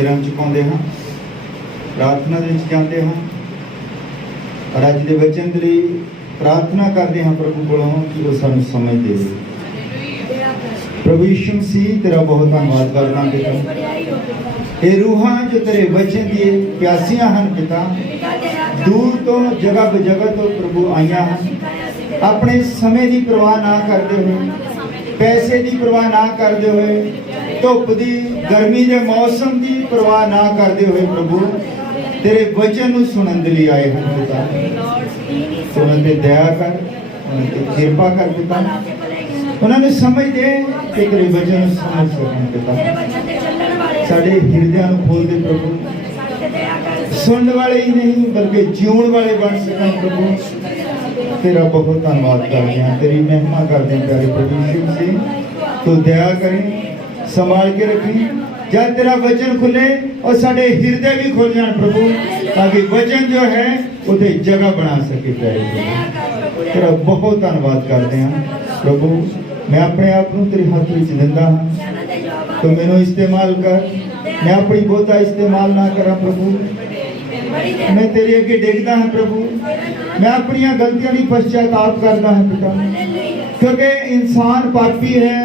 सिरां झुकाਉਂਦੇ ਹਾਂ, प्रार्थना ਦੇ ਵਿੱਚ ਜਾਂਦੇ ਹਾਂ और अज के वचन के लिए प्रार्थना करते हैं प्रभु को कि वो सानू समझ दे। प्रभु यीशु मसीह तेरा बहुत धन्यवाद करना पिता, ये रूहां जो तेरे वचन की प्यासियां हैं पिता, दूर तो जगह बजगह तो प्रभु आईयां हैं, अपने समय की परवाह ना करते हुए, पैसे की परवाह ना करते हुए, धुप की गर्मी के मौसम की परवाह ना करते हुए प्रभु तेरे वचन को सुनने के लिए आए हैं पिता। सुनने पे दया कर, उन्हें कृपा कर पिता, उन्होंने समझ दे कि तेरे वचन को समझ सकें पिता। साढ़े हृदय को खोल दे प्रभु, सुनने वाले ही नहीं बल्कि जीवन वाले बन सकें प्रभु। तेरा बहुत धन्यवाद करते हैं, तेरी महिमा करते हैं प्यारे प्रभु यीशु मसीह। तो दया करें, संभाल के रखें, जब तेरा वचन खुले और साढ़े हृदय भी खुल जाए प्रभु, ताकि वचन जो है उसे जगह बना सके प्यारे प्रभु। तेरा बहुत धन्यवाद करते हैं प्रभु। मैं अपने आप को तेरे हाथ में दिंदा हाँ, तो मैनू इस्तेमाल कर, मैं अपनी बहुता इस्तेमाल ना करा प्रभु। मैं तेरे अगे डिगदा हाँ प्रभु, मैं अपनी गलतियों की पश्चाताप करता हाँ पिता, क्योंकि इंसान पापी है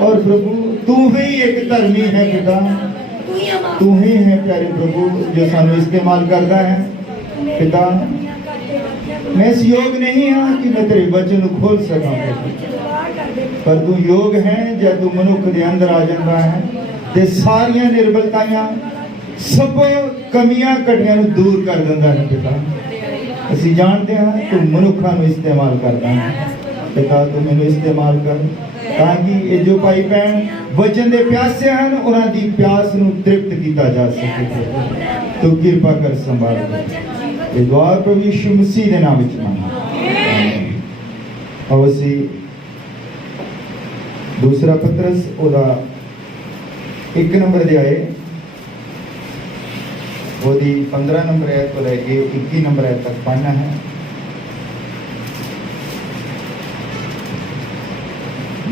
और प्रभु तू ही एक धर्मी है पिता, तू ही है प्यारे प्रभु जो सानू इस्तेमाल करता है पिता। मैं इस योग नहीं हाँ कि मैं तेरे वचन को खोल सका, पर तू योग है जब तू मनुख के अंदर आ जाता है ते सारियां निर्बलतायां सब कमियां कटियां दूर कर देता है पिता। असीं जानते हैं तू मनुखा को इस्तेमाल करता है पिता, तू मैनू इस्तेमाल कर ताकि ये जो भाई बहन वचन दे प्यासे हैं उन्होंने प्यास नू तृप्त किया जा सके। तो कृपा कर संभाल ये दुआ प्रभु यीशु मसीह के नाम में मांगते। और असी दूसरा पत्रस ओदा 1 नंबर दे आए, ओदी 15 नंबर आयत को लेके 21 नंबर आयत तक पढ़ना है।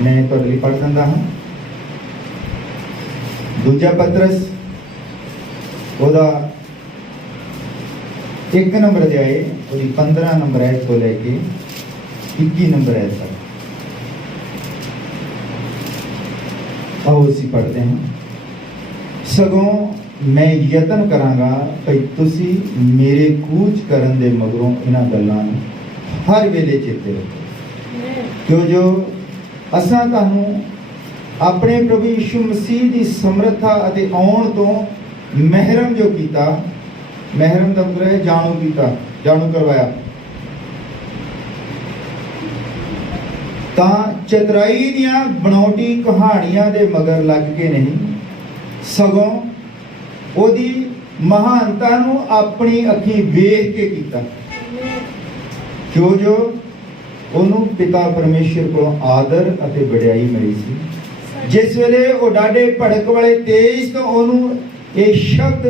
मैं तो पढ़ दिंदा हाँ। दूजा पत्रस ओदा 1 नंबर दे आए, ओदी 15 नंबर आयत को लेके 21 नंबर आयत तक आओ उसी पढ़ते हैं। सगों मैं यतन करांगा भई तुसी मेरे कूच करन दे मगरों इन्हां गल्लां हर वेले चेते रखो, क्यों जो असां तुहानू अपने प्रभु यीशु मसीह की समर्था अते आउण तो महरम जो कीता, महरम का मतलब है जाणू कीता, जाणू करवाया, तां चतराई दियां बनावटी कहानियां दे मगर लग के नहीं, सगों ओदी महानता नू अपनी अखी वेख के कीता, क्यों जो ਉਹਨੂੰ पिता परमेश्वर को आदर ਅਤੇ ਵਡਿਆਈ मिली सी। जिस वेले वो डाडे भड़क वाले तेज तो ਉਹਨੂੰ ये शब्द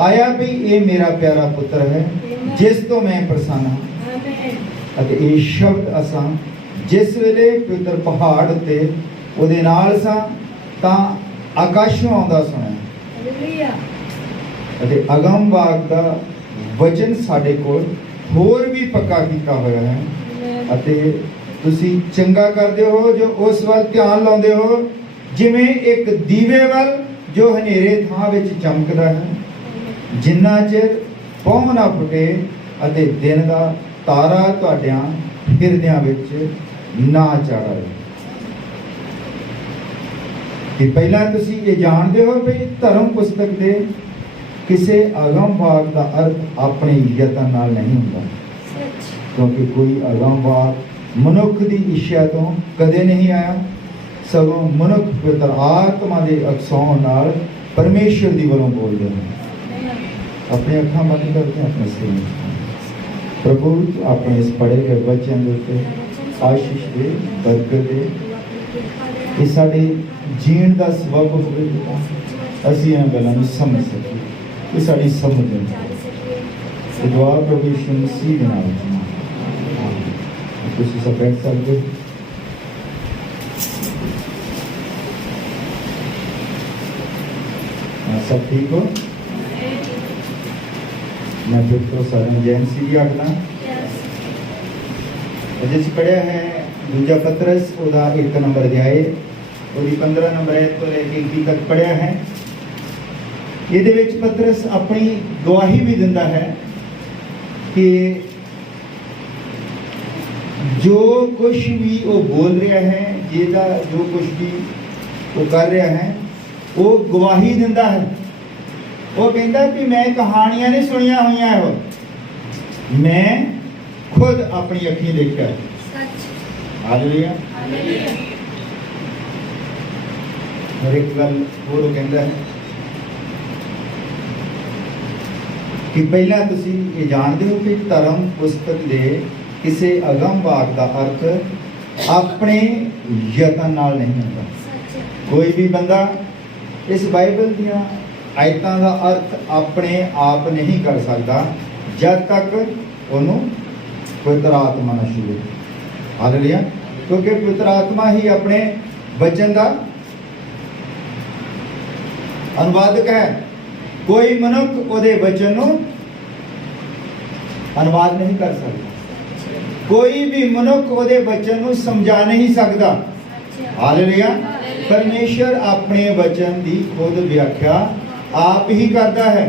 आया भी ये मेरा प्यारा पुत्र है जिस तो मैं प्रसन्न हाँ। ਅਤੇ ये शब्द असां जिस वेले पवित्र पहाड़ उत्ते ਉਹਦੇ ਨਾਲ ਸਾਂ ਤਾਂ आकाशों आਉਂਦਾ सुनिया, ਅਤੇ अगम वाग ਦਾ वचन ਸਾਡੇ ਕੋਲ ਹੋਰ भी पक्का ਕੀਤਾ ਹੋਇਆ है। ਅਤੇ ਤੁਸੀਂ ਚੰਗਾ ਕਰਦੇ ਹੋ ਜੋ ਉਸ ਵੱਲ ਧਿਆਨ ਲਾਉਂਦੇ ਹੋ, ਜਿਵੇਂ ਇੱਕ ਦੀਵੇ ਵੱਲ ਜੋ ਹਨੇਰੇ ਥਾਂ ਵਿੱਚ ਚਮਕਦਾ ਹੈ, ਜਿੰਨਾ ਚਿਰ ਪੌਂ ਨਾ ਫੁੱਟੇ ਅਤੇ ਦਿਨ ਦਾ ਤਾਰਾ ਤੁਹਾਡਿਆਂ ਹਿਰਦਿਆਂ ਵਿੱਚ ਨਾ ਚੜ੍ਹੇ। ਕਿ ਪਹਿਲਾਂ ਤੁਸੀਂ ਇਹ ਜਾਣਦੇ ਹੋ ਵੀ ਧਰਮ ਪੁਸਤਕ ਦੇ ਕਿਸੇ ਅਗਮ ਵਾਕ ਦਾ ਅਰਥ ਆਪਣੇ ਯਤਨ ਨਾਲ ਨਹੀਂ ਹੁੰਦਾ, क्योंकि कोई अगमवाद मनुख की इच्छा तो कदे नहीं आया, सगों मनुख पवित्र आत्मा के अकसाउण नाल परमेश्वर दी वलों बोलते हैं। अपनी अखां बंद करके अपने सिर प्रभु अपने इस पढ़े गए वचन के उत्ते आशीष दे, बरकत दे, ये साडे जीण दा सबब होवे, असीं इन्हां गल्लां नूं समझ सकीए, ये साडी समझ है। दुआ प्रभु यीशु मसीह दे नाम विच ਤੁਸੀਂ ਸਭ ਬੈਠ ਸਕਦੇ ਹੋ। सब ठीक हो? मैं फिर तो सारे जैन सी भी आखदा जिस पढ़िया है दूजा पत्रस ओदा 1 नंबर अध्याय ओदी 15 नंबर आयत तो लेके 21 तक पढ़िया है। ਇਹਦੇ ਵਿੱਚ ਪਤਰਸ ਆਪਣੀ ਗਵਾਹੀ ਵੀ ਦਿੰਦਾ ਹੈ कि जो कुछ भी वो बोल रहा है जेदा जो कुछ भी वो कर रहा है वो गवाही दिंदा है। वो कहता कि मैं कहानियां नहीं सुनिया हुई हो, मैं खुद अपनी अखीं देखा। हालेलुया। और एक गल होर कहता है कि पहला तुसी ये जानते हो कि धर्म पुस्तक दे किसी अगम वाक का अर्थ अपने यतन नाल नहीं होता। कोई भी बंदा इस बाइबल दियां आयतां का अर्थ अपने आप नहीं कर सकता जब तक उन्हों पवित्र आत्मा ना छूए। हालेलुया। क्योंकि पवित्र आत्मा ही अपने वचन का अनुवादक है। कोई मनुख उहदे वचन नूं अनुवाद नहीं कर सकता, कोई भी मनुख उहदे वचन नूं समझा नहीं सकता। हालेलुया। परमेश्वर अपने वचन की खुद व्याख्या आप ही करता है।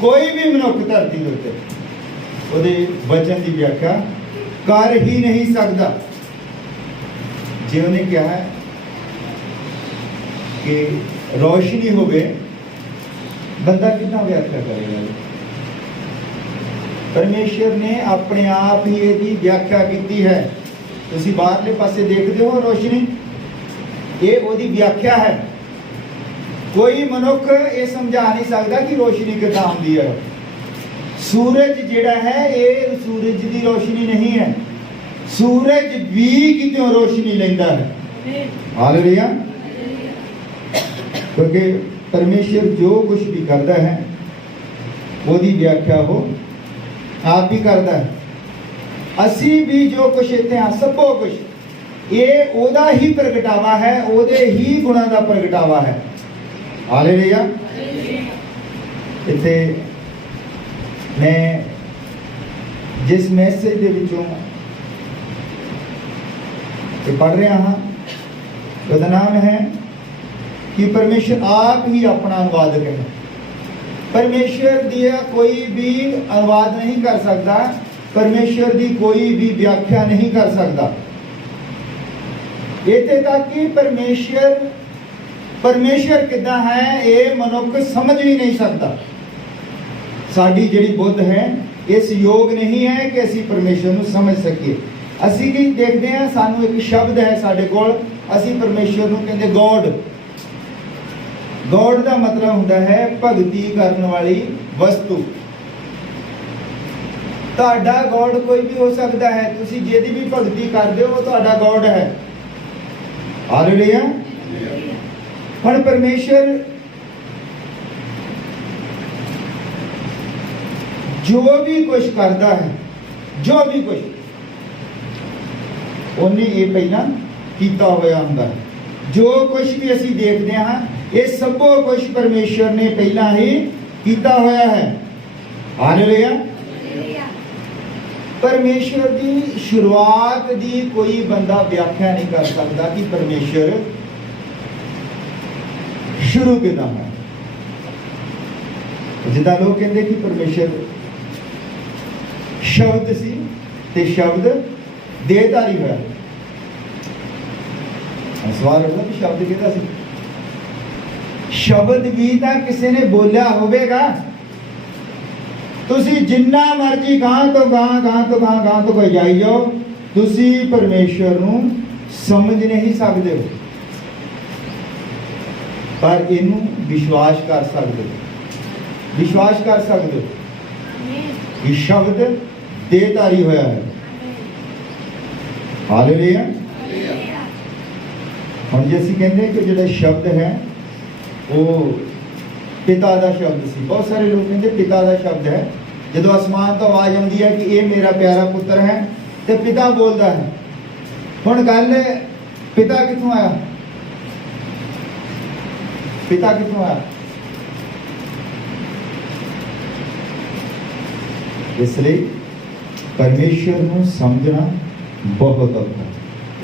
कोई भी मनुख धरती के उत्ते उहदे वचन की व्याख्या कर ही नहीं सकता। जे उन्हें कहा है कि रोशनी होवे, बंदा कितना व्याख्या करेगा? परमेश्वर ने अपने आप ही इसकी व्याख्या की है। तुसी बाहरले पासे देखते हो रोशनी, ये ओदी व्याख्या है। कोई मनुख ये समझा नहीं सकता कि रोशनी कितना आती है। सूरज जिहड़ा है ये सूरज की रोशनी नहीं है, सूरज भी कितों रोशनी लेंदा है। हालेलुया। क्योंकि परमेश्वर जो कुछ भी करता है उसकी व्याख्या वो आप ही करता है। असी भी जो कुछ इतना सबो कुछ ये ओदा ही प्रगटावा है, ओदे ही गुणा का प्रगटावा है। हालेलुया। इत्थे मैं जिस मैसेज दे विचों पढ़ रहा हाँ उसका नाम है कि परमेश्वर आप ही अपना अनुवादक है। परमेश्वर दिया कोई भी अनुवाद नहीं कर सकता, परमेश्वर की कोई भी व्याख्या नहीं कर सकता। इत्थे तक कि परमेश्वर कितना है ये मनुख समझ भी नहीं सकता। साडी जिहड़ी बुद्ध है इस योग नहीं है कि असी परमेश्वर को समझ सकीए। असी की देखते हैं सानू एक शब्द है साडे कोल, असी परमेश्वर को कहते गॉड। गॉड का मतलब होता है भगती करने वाली वस्तु। तुहाडा गॉड कोई भी हो सकता है, तुसी जिहदी भी भगती करदे हो तुहाडा गॉड है। हालेलुया। पर परमेश्वर जो भी कुछ करता है, जो भी कुछ उन्हें ये पहला किया हुआ हुंदा है। जो कुछ भी असी देखते हैं ये सबो कुछ परमेश्वर ने पहला ही किया हुआ है। हालेलुया। परमेश्वर की शुरुआत की कोई बंदा व्याख्या नहीं कर सकता कि परमेश्वर शुरू किदा है। जिदा लोग कहते कि परमेश्वर शब्द सी ते शब्द देहधारी हुआ। सवाल होगा कि शब्द किहदा सी? शब्द भी तो किसी ने बोलिया होगा। तुसी जिन्ना मर्जी गां तो कोई जाई जाओ, तुसी परमेश्वर नूं समझ नहीं सकते हो, पर इनू विश्वास कर सकते हो। विश्वास कर सकते हो कि शब्द देहधारी होया है। हालेलुया। हम जैसे कहते हैं कि जो शब्द है वो पिता का शब्द सी। बहुत सारे लोग कहते पिता का शब्द है। जो आसमान तो आवाज आती है कि ये मेरा प्यारा पुत्र है तो पिता बोलता है। हुण गल पिता कितों आया? पिता कितों आया? इसलिए परमेश्वर नूं समझना बहुत औखा।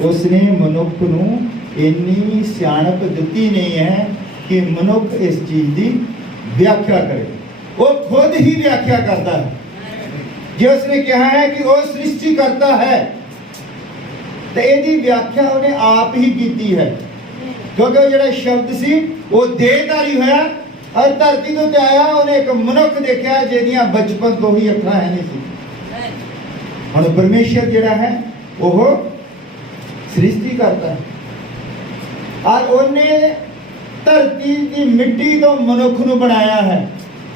उसने मनुख नूं इन्नी सियाणप दिती नहीं है कि मनुख इस चीज की व्याख्या करे। वो खुद ही व्याख्या करता है। जो उसने कहा है कि वो सृष्टि करता है, तो यदि व्याख्या उन्हें आप ही की है, क्योंकि वो जो शब्द सी वो देहधारी होया और धरती तो आया। उन्हें एक मनुख देखा जिहदियां बचपन तो ही अखां है नहीं सी। हुण परमेश्वर जिहड़ा है वो सृष्टि करता है और उन्हें धरती की मिट्टी तो मनुख नूं बनाया है।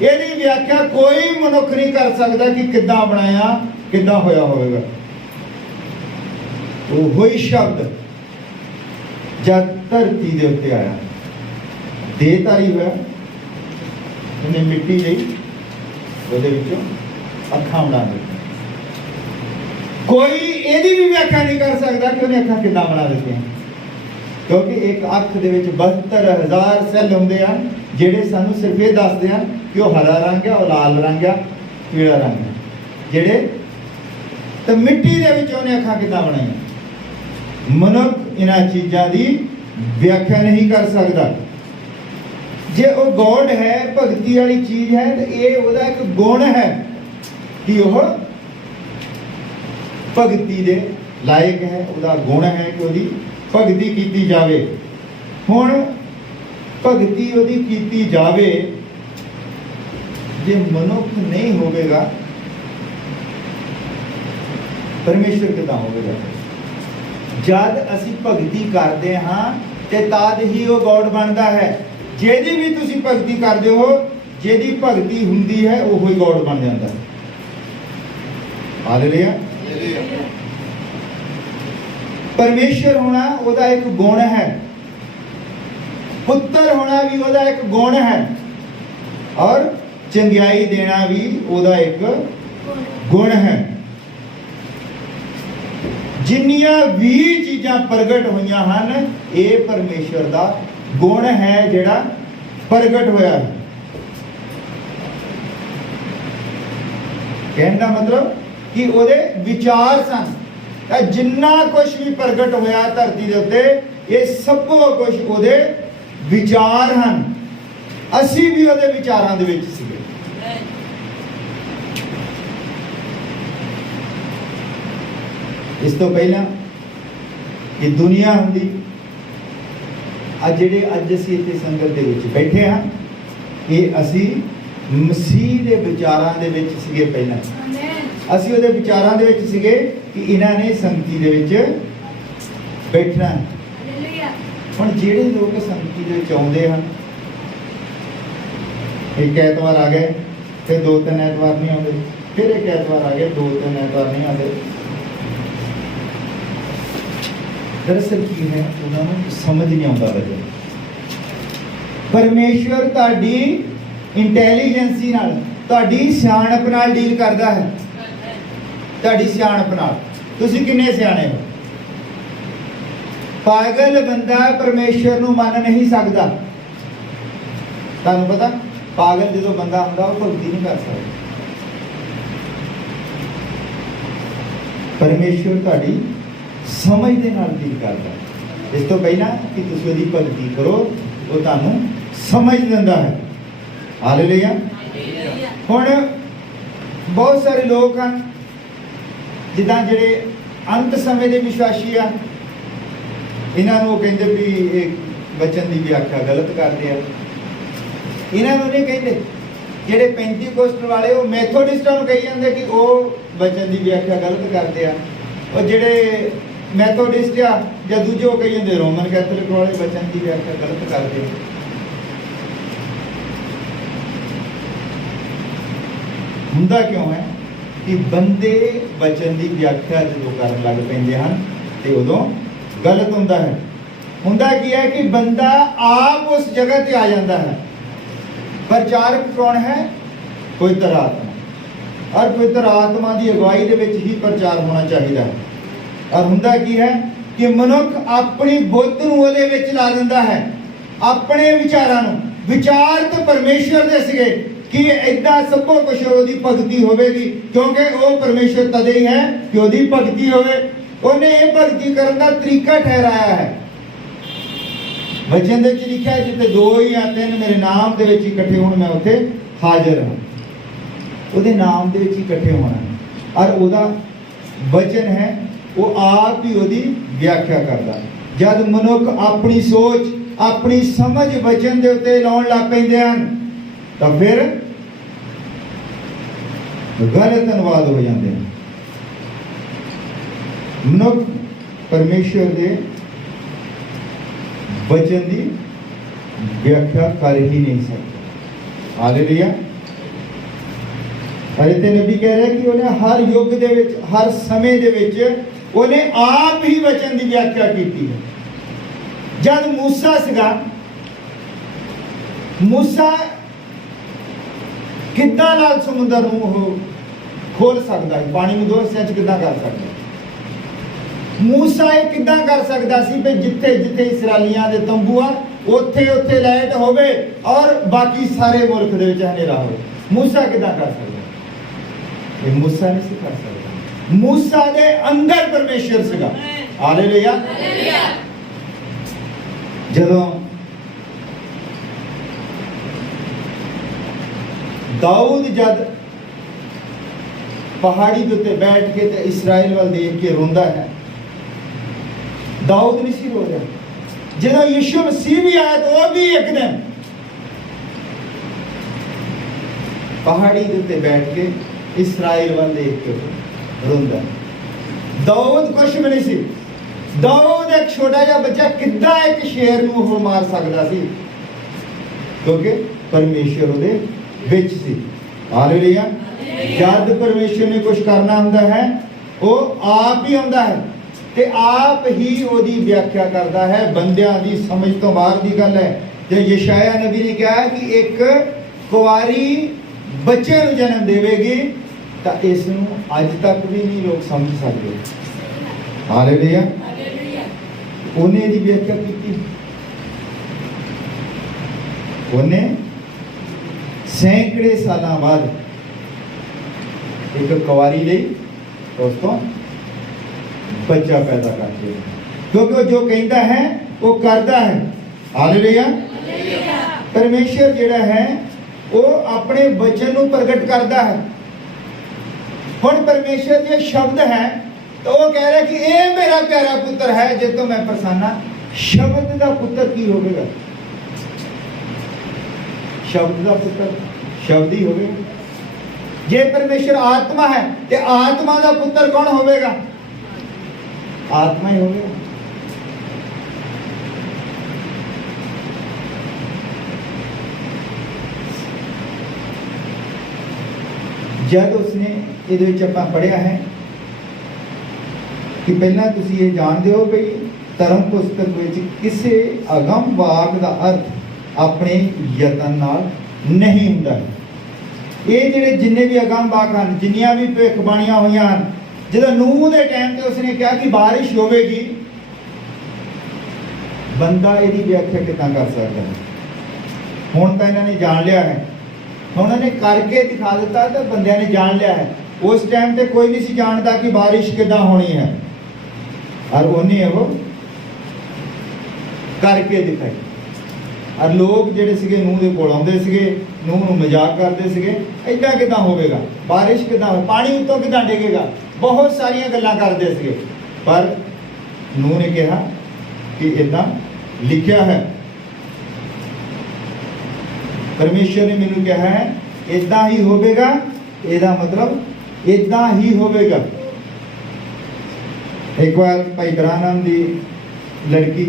यदि व्याख्या कोई मनुख नहीं कर सकता कि किद्दां बनाया, किद्दां होया होवेगा। वो वही शब्द जब धरती दे उत्ते आया, देहधारी होया, उन्हें मिट्टी लई, ਉਹਦੇ ਵਿੱਚੋਂ ਅੱਖਾਂ ਬਣਾ ਦਿੱਤੀਆਂ। कोई ਇਹਦੀ भी व्याख्या नहीं कर सकता कि उन्हें ਅੱਖਾਂ ਕਿੱਦਾਂ ਬਣਾ ਦਿੱਤੀਆਂ, क्योंकि एक अख दे विच 72,000 सैल हुंदे हन ਜਿਹੜੇ ਸਾਨੂੰ सिर्फ ਇਹ ਦੱਸਦੇ ਹਨ कि ਉਹ हरा रंग है, ਉਹ लाल रंग है, पीला रंग है। ਜਿਹੜੇ ਤੇ ਮਿੱਟੀ ਦੇ ਵਿੱਚ ਉਹਨੇ ਅੱਖਾਂ ਕਿੱਦਾਂ ਬਣਾਈਆਂ। ਮਨੁੱਖ ਇਹਨਾਂ ਚੀਜ਼ਾਂ ਦੀ व्याख्या नहीं कर सकता। जे वो गॉड है, भगती वाली चीज है, तो ये ਉਹਦਾ एक गुण है कि वह भगती दे लायक है। ਉਹਦਾ गुण है कि ਉਹਦੀ भगती की जावे। हुण भगती ਉਹਦੀ ਕੀਤੀ जावे, जे मनुख नहीं होवेगा परमेश्वर किदां होवेगा। जद असी भगती करते हाँ ते तद ही वो गॉड बनता है। जेदी भी तुसी भगती करते हो, जेदी भगती हुंदी है वो ही गॉड बन जाता है। हालेलुया। परमेश्वर होना ओदा एक गुण है, पुत्र होना भी ओदा एक गुण है, और चंगियाई देना भी ओदा एक गुण है। जिन्नियां भी चीज़ां प्रगट होईयां हन, ये परमेश्वर दा गुण है जिहड़ा प्रगट होया है। कहने का मतलब कि ओदे विचार सन। जिन्ना कुछ भी प्रगट होया धरती दे उत्ते, ये सब कुछ ओदे विचार हन। असी भी ओदे विचारां दे विच सीगे। इस तो पहला कि दुनिया हुंदी, अज जिहड़े अज असीं इत्थे संगत दे विच बैठे हां, ये असीं मसीह दे विचारां दे विच सीगे। पहला असीं उहदे विचारां दे विच सीगे कि इन्हां ने संगति दे विच बैठना। हुण जिहड़े लोग संगति दे विच आउंदे हन, एक ऐतवार आ गए, फिर 2-3 ऐतवार नहीं आउंदे, फिर एक ऐतवार आ गए, 2-3 ऐतवार नहीं आउंदे। दरअसल की है, उन्होंने समझ नहीं आता वजह। परमेश्वर ताड़ी इंटैलीजेंसी नाल, ताड़ी सियाणप नाल डील करता है। ताड़ी सियाणप नाल तुसीं किन्ने सियाणे हो। पागल बंदा परमेश्वर नूं मन नहीं सकता। तुहानूं पता, पागल जो बंदा हुंदा वो भगती नहीं कर सकता। परमेश्वर ताड़ी समझ दे नाल डील करता है। इस तो पहला कि तुसीं उहदी भगती करो, वो तुहानूं समझ दिंदा है। हालेलुया। हुण बहुत सारे लोग हैं जिद्दां जिहड़े अंत समय के विश्वासी आ, इन्हां नूं कहंदे भी एक वचन की व्याख्या गलत करते हैं। इन्हां नूं नहीं कहंदे, जिहड़े पेंतीकोस्टल वाले वो मैथोडिस्टां नूं कही जांदे कि वो वचन की व्याख्या गलत करते हैं। और जिहड़े मैथोडिस्ट आ या दूजे वो कही जांदे रोमन कैथोलिक वाले वचन की व्याख्या गलत करते हैं। हुंदा क्यों है कि बंदे वचन की व्याख्या जो करन लग पैंदे हन ते उदों गलत हुंदा है। हुंदा की है कि बंदा आप उस जगह ते आ जाता है। प्रचारक कौन है? पवित्र आत्मा। और पवित्र आत्मा की अगुवाई दे विच ही प्रचार होना चाहिए है। और हुंदा की है कि मनुख अपनी बुद्ध नूं उहदे विच ला दिंदा है, अपने विचारां नूं। विचार तो परमेश्वर दे सीगे, कि इदा सबो कुछ ओदी भगती होगी, क्योंकि वो परमेश्वर तदे ही है कि ओदी भगती होवे। उन्हें ये भगती करने का तरीका ठहराया है। वचन दे विच लिखा है, जिथे 2 या 3 मेरे नाम दे विच इकट्ठे होण मैं उत्थे हाजिर हां। ਉਹਦੇ ਨਾਮ ਦੇ ਵਿੱਚ ਇਕੱਠੇ ਹੋਣਾ, ਔਰ ਉਹਦਾ ਵਚਨ ਹੈ ਉਹ ਆਪ ਹੀ ਉਹਦੀ ਵਿਆਖਿਆ ਕਰਦਾ। ਜਦ ਮਨੁੱਖ ਆਪਣੀ ਸੋਚ ਆਪਣੀ ਸਮਝ ਵਚਨ ਦੇ ਉੱਤੇ ਲਾਉਣ ਲੱਗ ਪੈਂਦੇ ਹਨ ਤਾਂ ਫਿਰ ਗਲਤ ਅਨੁਵਾਦ ਹੋ ਜਾਂਦੇ ਹਨ। ਮਨੁੱਖ ਪਰਮੇਸ਼ਰ ਦੇ ਵਚਨ ਦੀ ਵਿਆਖਿਆ ਕਰ ਹੀ ਨਹੀਂ ਸਕਦਾ। ਹਾਲੇਲੂਇਆ। अरे ते नबी कह रहे कि उन्हें हर युग दे विच हर समय दे विच उन्हें आप ही वचन की व्याख्या की है। जब मूसा सीगा, मूसा किद्दां नाल समुद्र नूं खोल सकदा है, पानी नूं 2 हिस्सिਆਂ च किद्दां कर सकदा। मूसा ये किद्दां कर सकदा सी कि जिथे जिथे इसराइलियां दे तंबू आ उत्थे उत्थे लाइट होवे और बाकी सारे मुल्क दे विच हनेरा होवे। मूसा किद्दां कर सकदा? ये मूसा नहीं सिखा सकता। मूसा दे अंदर परमेश्वर सीगा। हालेलुया। जदों दाऊद जद पहाड़ी के उत्ते बैठ के ते इस्राएल वाल देख के रोंदा है, दाऊद नहीं सी रो रहा। जदों यीशु मसीह भी आया तो वह भी एक दिन पहाड़ी के उत्ते बैठ के इस्राएल वाल देख के रोंदा। दाऊद कुछ भी नहीं सी। दाऊद एक छोटा जा बच्चा किद्दां एक शेर नूं हो मार सकदा सी, क्योंकि परमेश्वर उहदे विच सी। हालेलुया। जद परमेश्वर ने कुछ करना हुंदा है वो आप ही आउंदा है ते आप ही ओदी व्याख्या करदा है। बंदियां दी समझ तो बाहर दी गल है। ते यशाया नबी ने कहा कि एक कुंवारी बच्चे नूं जन्म देवेगी, तो इस नूं अज तक भी नहीं लोग समझ सकते। हालेलुया। उन्हें दी व्याख्या की, उन्हें सैकड़े साल बाद एक कुंवारी लई दोस्तों बच्चा पैदा करते, क्योंकि वो जो कहता है वो करता है। हालेलुया। परमेश्वर जिहड़ा है वो अपने वचन को प्रगट करता है। हुण परमेश्वर के शब्द है तो वो कह रहा है कि ये मेरा प्यारा पुत्र है जे तो मैं प्रसन्न हाँ। शब्द का पुत्र की होगा? शब्द का पुत्र शब्द ही होगा। जे परमेश्वर आत्मा है तो आत्मा का पुत्र कौन होगा? आत्मा ही होगा। जब उसने ये पढ़िया है कि पहला तुसी ये जानते हो भाई धर्म पुस्तक में किसी अगम वाक का अर्थ अपने यतन नाल नहीं हुंदा है। ये जिहड़े जिन्ने भी अगम वाक हैं, जिन्नियां भी भविष्यवाणियां हुई हैं, जो नूह के टाइम पे उसने कहा कि बारिश होगी, बंदा यदि व्याख्या कितना कर सकता है? हुण तो इन्होंने जान लिया है, उन्होंने करके दिखा दिता तो बंदियां ने जान लिया है। उस टाइम पे कोई नहीं जानता कि बारिश किदा होनी है, और उन्हें वो करके दिखाई। और लोग जिहड़े सीगे नूह दे कोल आउंदे सीगे, नूह नूं मजाक करते सीगे, इदां किदां होवेगा, बारिश किदां हो, पानी उत्तों किदां डिगेगा, बहुत सारियां गल्लां करदे सीगे। पर नूह ने कहा कि इदां लिखिया है, परमेश्वर ने मैनू कहा है इदा ही होगा। इसका मतलब इदा ही होगा। एक बार भाई ब्राह्मण की लड़की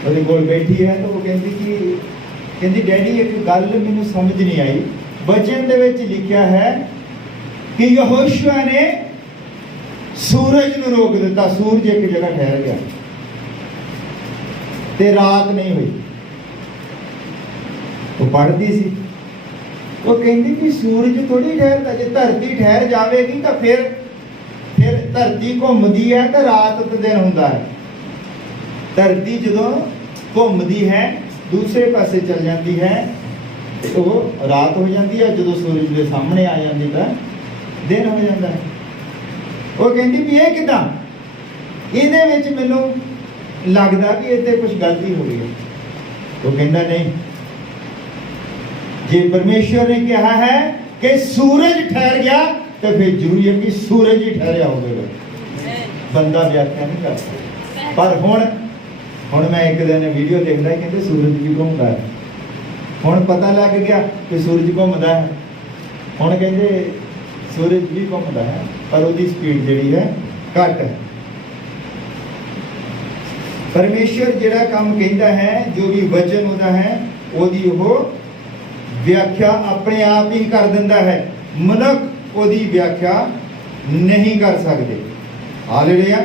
ਉਹਦੇ ਕੋਲ बैठी है तो वो कहती डैडी एक गल मैनू समझ नहीं आई, वचन दे विच लिखिया है कि यहोशुआ ने सूरज नूं रोक दिता, सूरज एक जगह ठहर गया ते रात नहीं हुई। वो पढ़ती सी, वो कहती कि सूरज थोड़ी ठहरता, जो धरती ठहर जाएगी तो फिर धरती घूमती है तो रात तो दिन होंदा है। धरती जो घूमती है दूसरे पासे चल जाती है ਤੇ ਉਹ ਰਾਤ ਹੋ ਜਾਂਦੀ ਹੈ, ਜਦੋਂ ਸੂਰਜ ਦੇ ਸਾਹਮਣੇ ਆ ਜਾਂਦੀ ਤਾਂ ਦਿਨ ਹੋ ਜਾਂਦਾ ਹੈ। ਉਹ ਕਹਿੰਦੀ ਵੀ ਇਹ ਕਿੱਦਾਂ, ਇਹਦੇ ਵਿੱਚ ਮੈਨੂੰ ਲੱਗਦਾ ਵੀ ਇੱਥੇ ਕੁਝ ਗਲਤੀ ਹੋ ਗਈ ਹੈ। ਉਹ ਕਹਿੰਦਾ ਨਹੀਂ, ਜੇ ਪਰਮੇਸ਼ਵਰ ਨੇ ਕਿਹਾ ਹੈ ਕਿ ਸੂਰਜ ਠਹਿਰ ਗਿਆ तो फिर जरूरी है कि सूरज ही ठहरिया होगा, बंदा व्याख्या नहीं कर सकता। पर हुण मैं एक दिन वीडियो देखता कहते सूरज भी घूमता है, हुण पता लग गया कि सूरज घूमता है। हुण कहते सूरज भी घूमता है पर उसकी स्पीड जिहड़ी है घट है। परमेश्वर जिहड़ा काम कहता है, जो भी वचन होता है, ओदी वो व्याख्या अपने आप ही कर दिंदा है, मनुख ओदी व्याख्या नहीं कर सकते। हालेलुया।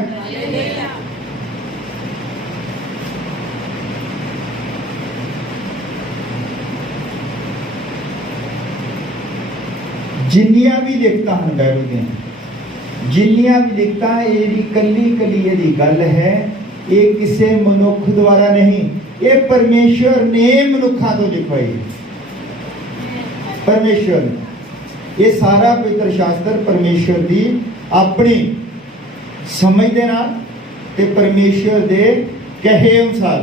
जिन्नियां भी लिखता हैं बाइबल दी, जिन्नियां भी लिखता ये कली कली यदि गल है, ये किसी मनुख द्वारा नहीं, ये परमेश्वर ने मनुखा तो लिखवाई। परमेश्वर ने ये सारा पवित्र शास्त्र परमेश्वर की अपनी समझ दे नाल ते परमेश्वर दे कहे अनुसार,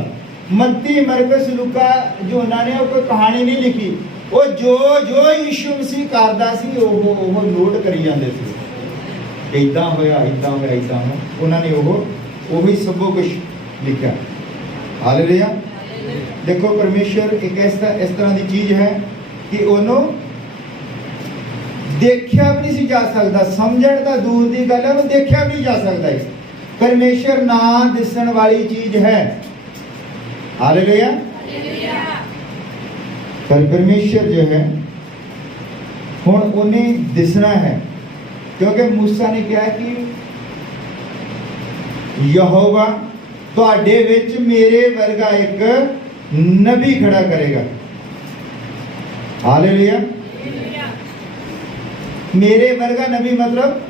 मत्ती मरकस लूका जो उन्होंने कोई कहानी नहीं लिखी, वो जो जो यीशु मसीह करदा सी वो नोट करी जाते थे, इदां होया इदां होया इदां होया, उन्होंने वो ही सब कुछ लिखा। हालेलुया। देखो परमेश्वर एक इस तरह की चीज़ है कि उन्होंने देखा भी नहीं जा सकता, समझण दा दूर की गल है, देखा भी नहीं जा सकता। परमेश्वर ना दिसण वाली चीज है। हालेलुया। पर परमेश्वर जो है हुण उन्हें दिसना है, क्योंकि मूसा ने कहा कि यहोवा तुहाडे विच मेरे वर्गा एक नबी खड़ा करेगा। हालेलुया। मेरे वर्गा नबी मतलब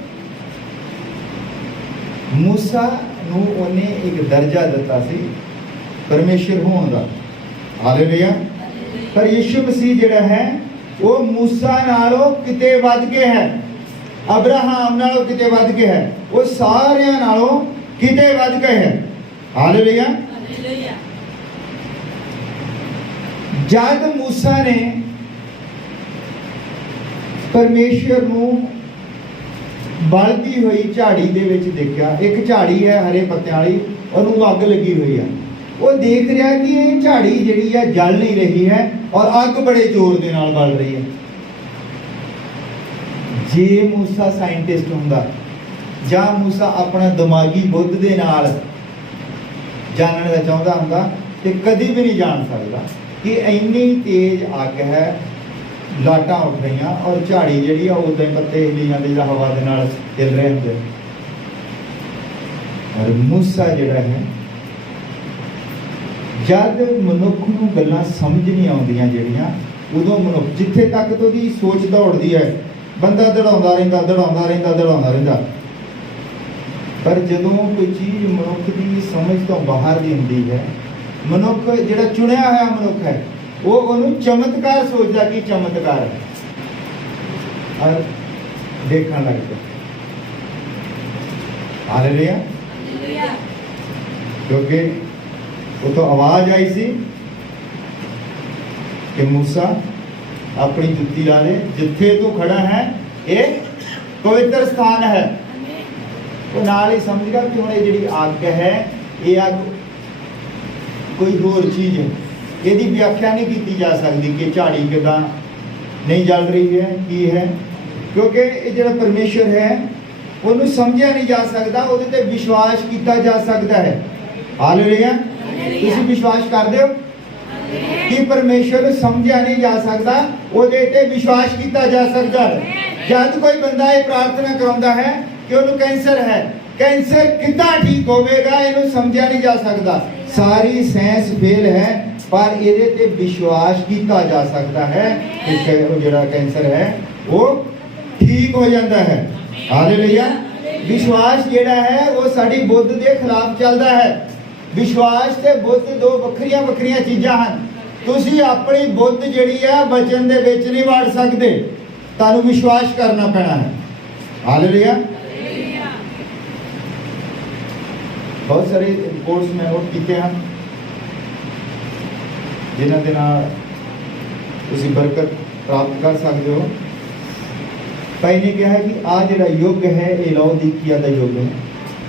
मूसा नूं उन्हें एक दर्जा दिता सी परमेश्वर होने का। हालेलुया। पर यीशु मसीह जिहड़ा है वो मूसा नालों किते वध के है, अब्राहम नालों किते वध के है, वो सारियां नालों किते वध के है। हालेलुया। जद मूसा ने परमेश्वर नूं बलदी हुई झाड़ी दे विच देखा, एक झाड़ी है हरे पत्तियां वाली, उहनूं अग लगी हुई है, वो देख रहा कि ये झाड़ी जिहड़ी है जल नहीं रही है और अग बड़े जोर दे नाल बल रही है। जे मूसा साइंटिस्ट हुंदा जां मूसा अपना दिमागी बुद्ध दे नाल जानने दा चाहुंदा हुंदा ते कदी भी नहीं जान सकदा कि इन्नी तेज अग है, लाटां उठ रही और झाड़ी जिहड़ी आ उदां ही पत्ते हिली जांदे जिहड़ा हवा दे नाल हिल रहे हुंदे। और मूसा जिहड़ा है जद मनुख नूं गल्लां समझ नहीं आउंदियां जिहड़ियां, उदों मनुख जिथे तक तो दी सोच दौड़दी है, बंदा दड़ाउंदा रहिंदा। पर जदों कोई चीज़ मनुख की समझ तो बाहर दी हुंदी है, मनुख जिहड़ा चुनिया होया मनुख है वो उन्होंने चमत्कार सोचता कि चमत्कार है और देखने लगता। हालेलुया। क्योंकि वो तो आवाज आई सी कि मूसा अपनी जुत्ती ला ले, जिथे तू खड़ा है ये पवित्र स्थान है। वो नाल ही समझ गया कि हुण जिहड़ी अग है ये अग कोई होर चीज़ है, यदि व्याख्या नहीं की जा सकती कि झाड़ी किदां नहीं जल रही है की है, क्योंकि ये जो परमेश्वर है उन्हें समझा नहीं जा सकता, उहदे ते विश्वास किया जा सकता है। हालेलुया। तुसीं विश्वास करदे हो कि परमेश्वर समझा नहीं जा सकता, उहदे ते विश्वास किया जा सकता है। जब कोई बंदा ये प्रार्थना कराउंदा है कि उन्हें कैंसर है, कैंसर कितना ठीक होगा इन्हें समझा नहीं जा सकता, सारी साइंस फेल है, पर ये ते विश्वास किया जा सकता है कि जो कैंसर है वो ठीक हो जाता है। हालेलुया। विश्वास जिहड़ा है वो साडी बुद्ध के खिलाफ चलता है। विश्वास ते बुद्ध दो वखरिया वखरिया चीज़ां हैं। ਤੁਸੀਂ ਆਪਣੀ ਬੁੱਧ ਜਿਹੜੀ ਹੈ ਵਚਨ ਦੇ ਵਿੱਚ ਨਹੀਂ ਵੜ ਸਕਦੇ, ਤੁਹਾਨੂੰ ਵਿਸ਼ਵਾਸ ਕਰਨਾ ਪੈਣਾ ਹੈ। ਹਾਲੇਲੂਇਆ। ਬਹੁਤ ਸਾਰੇ ਕੋਰਸ ਮੈਂ ਨੋਟ ਕੀਤੇ ਹਨ ਜਿਨ੍ਹਾਂ ਦੇ ਨਾਲ ਤੁਸੀਂ ਬਰਕਤ ਪ੍ਰਾਪਤ ਕਰ ਸਕਦੇ ਹੋ। ਭਾਈ ਨੇ ਕਿਹਾ ਕਿ ਆ ਜਿਹੜਾ ਯੁੱਗ ਹੈ ਇਹ ਲਾਓਦੀਕੀਆ ਦਾ ਯੁੱਗ ਹੈ।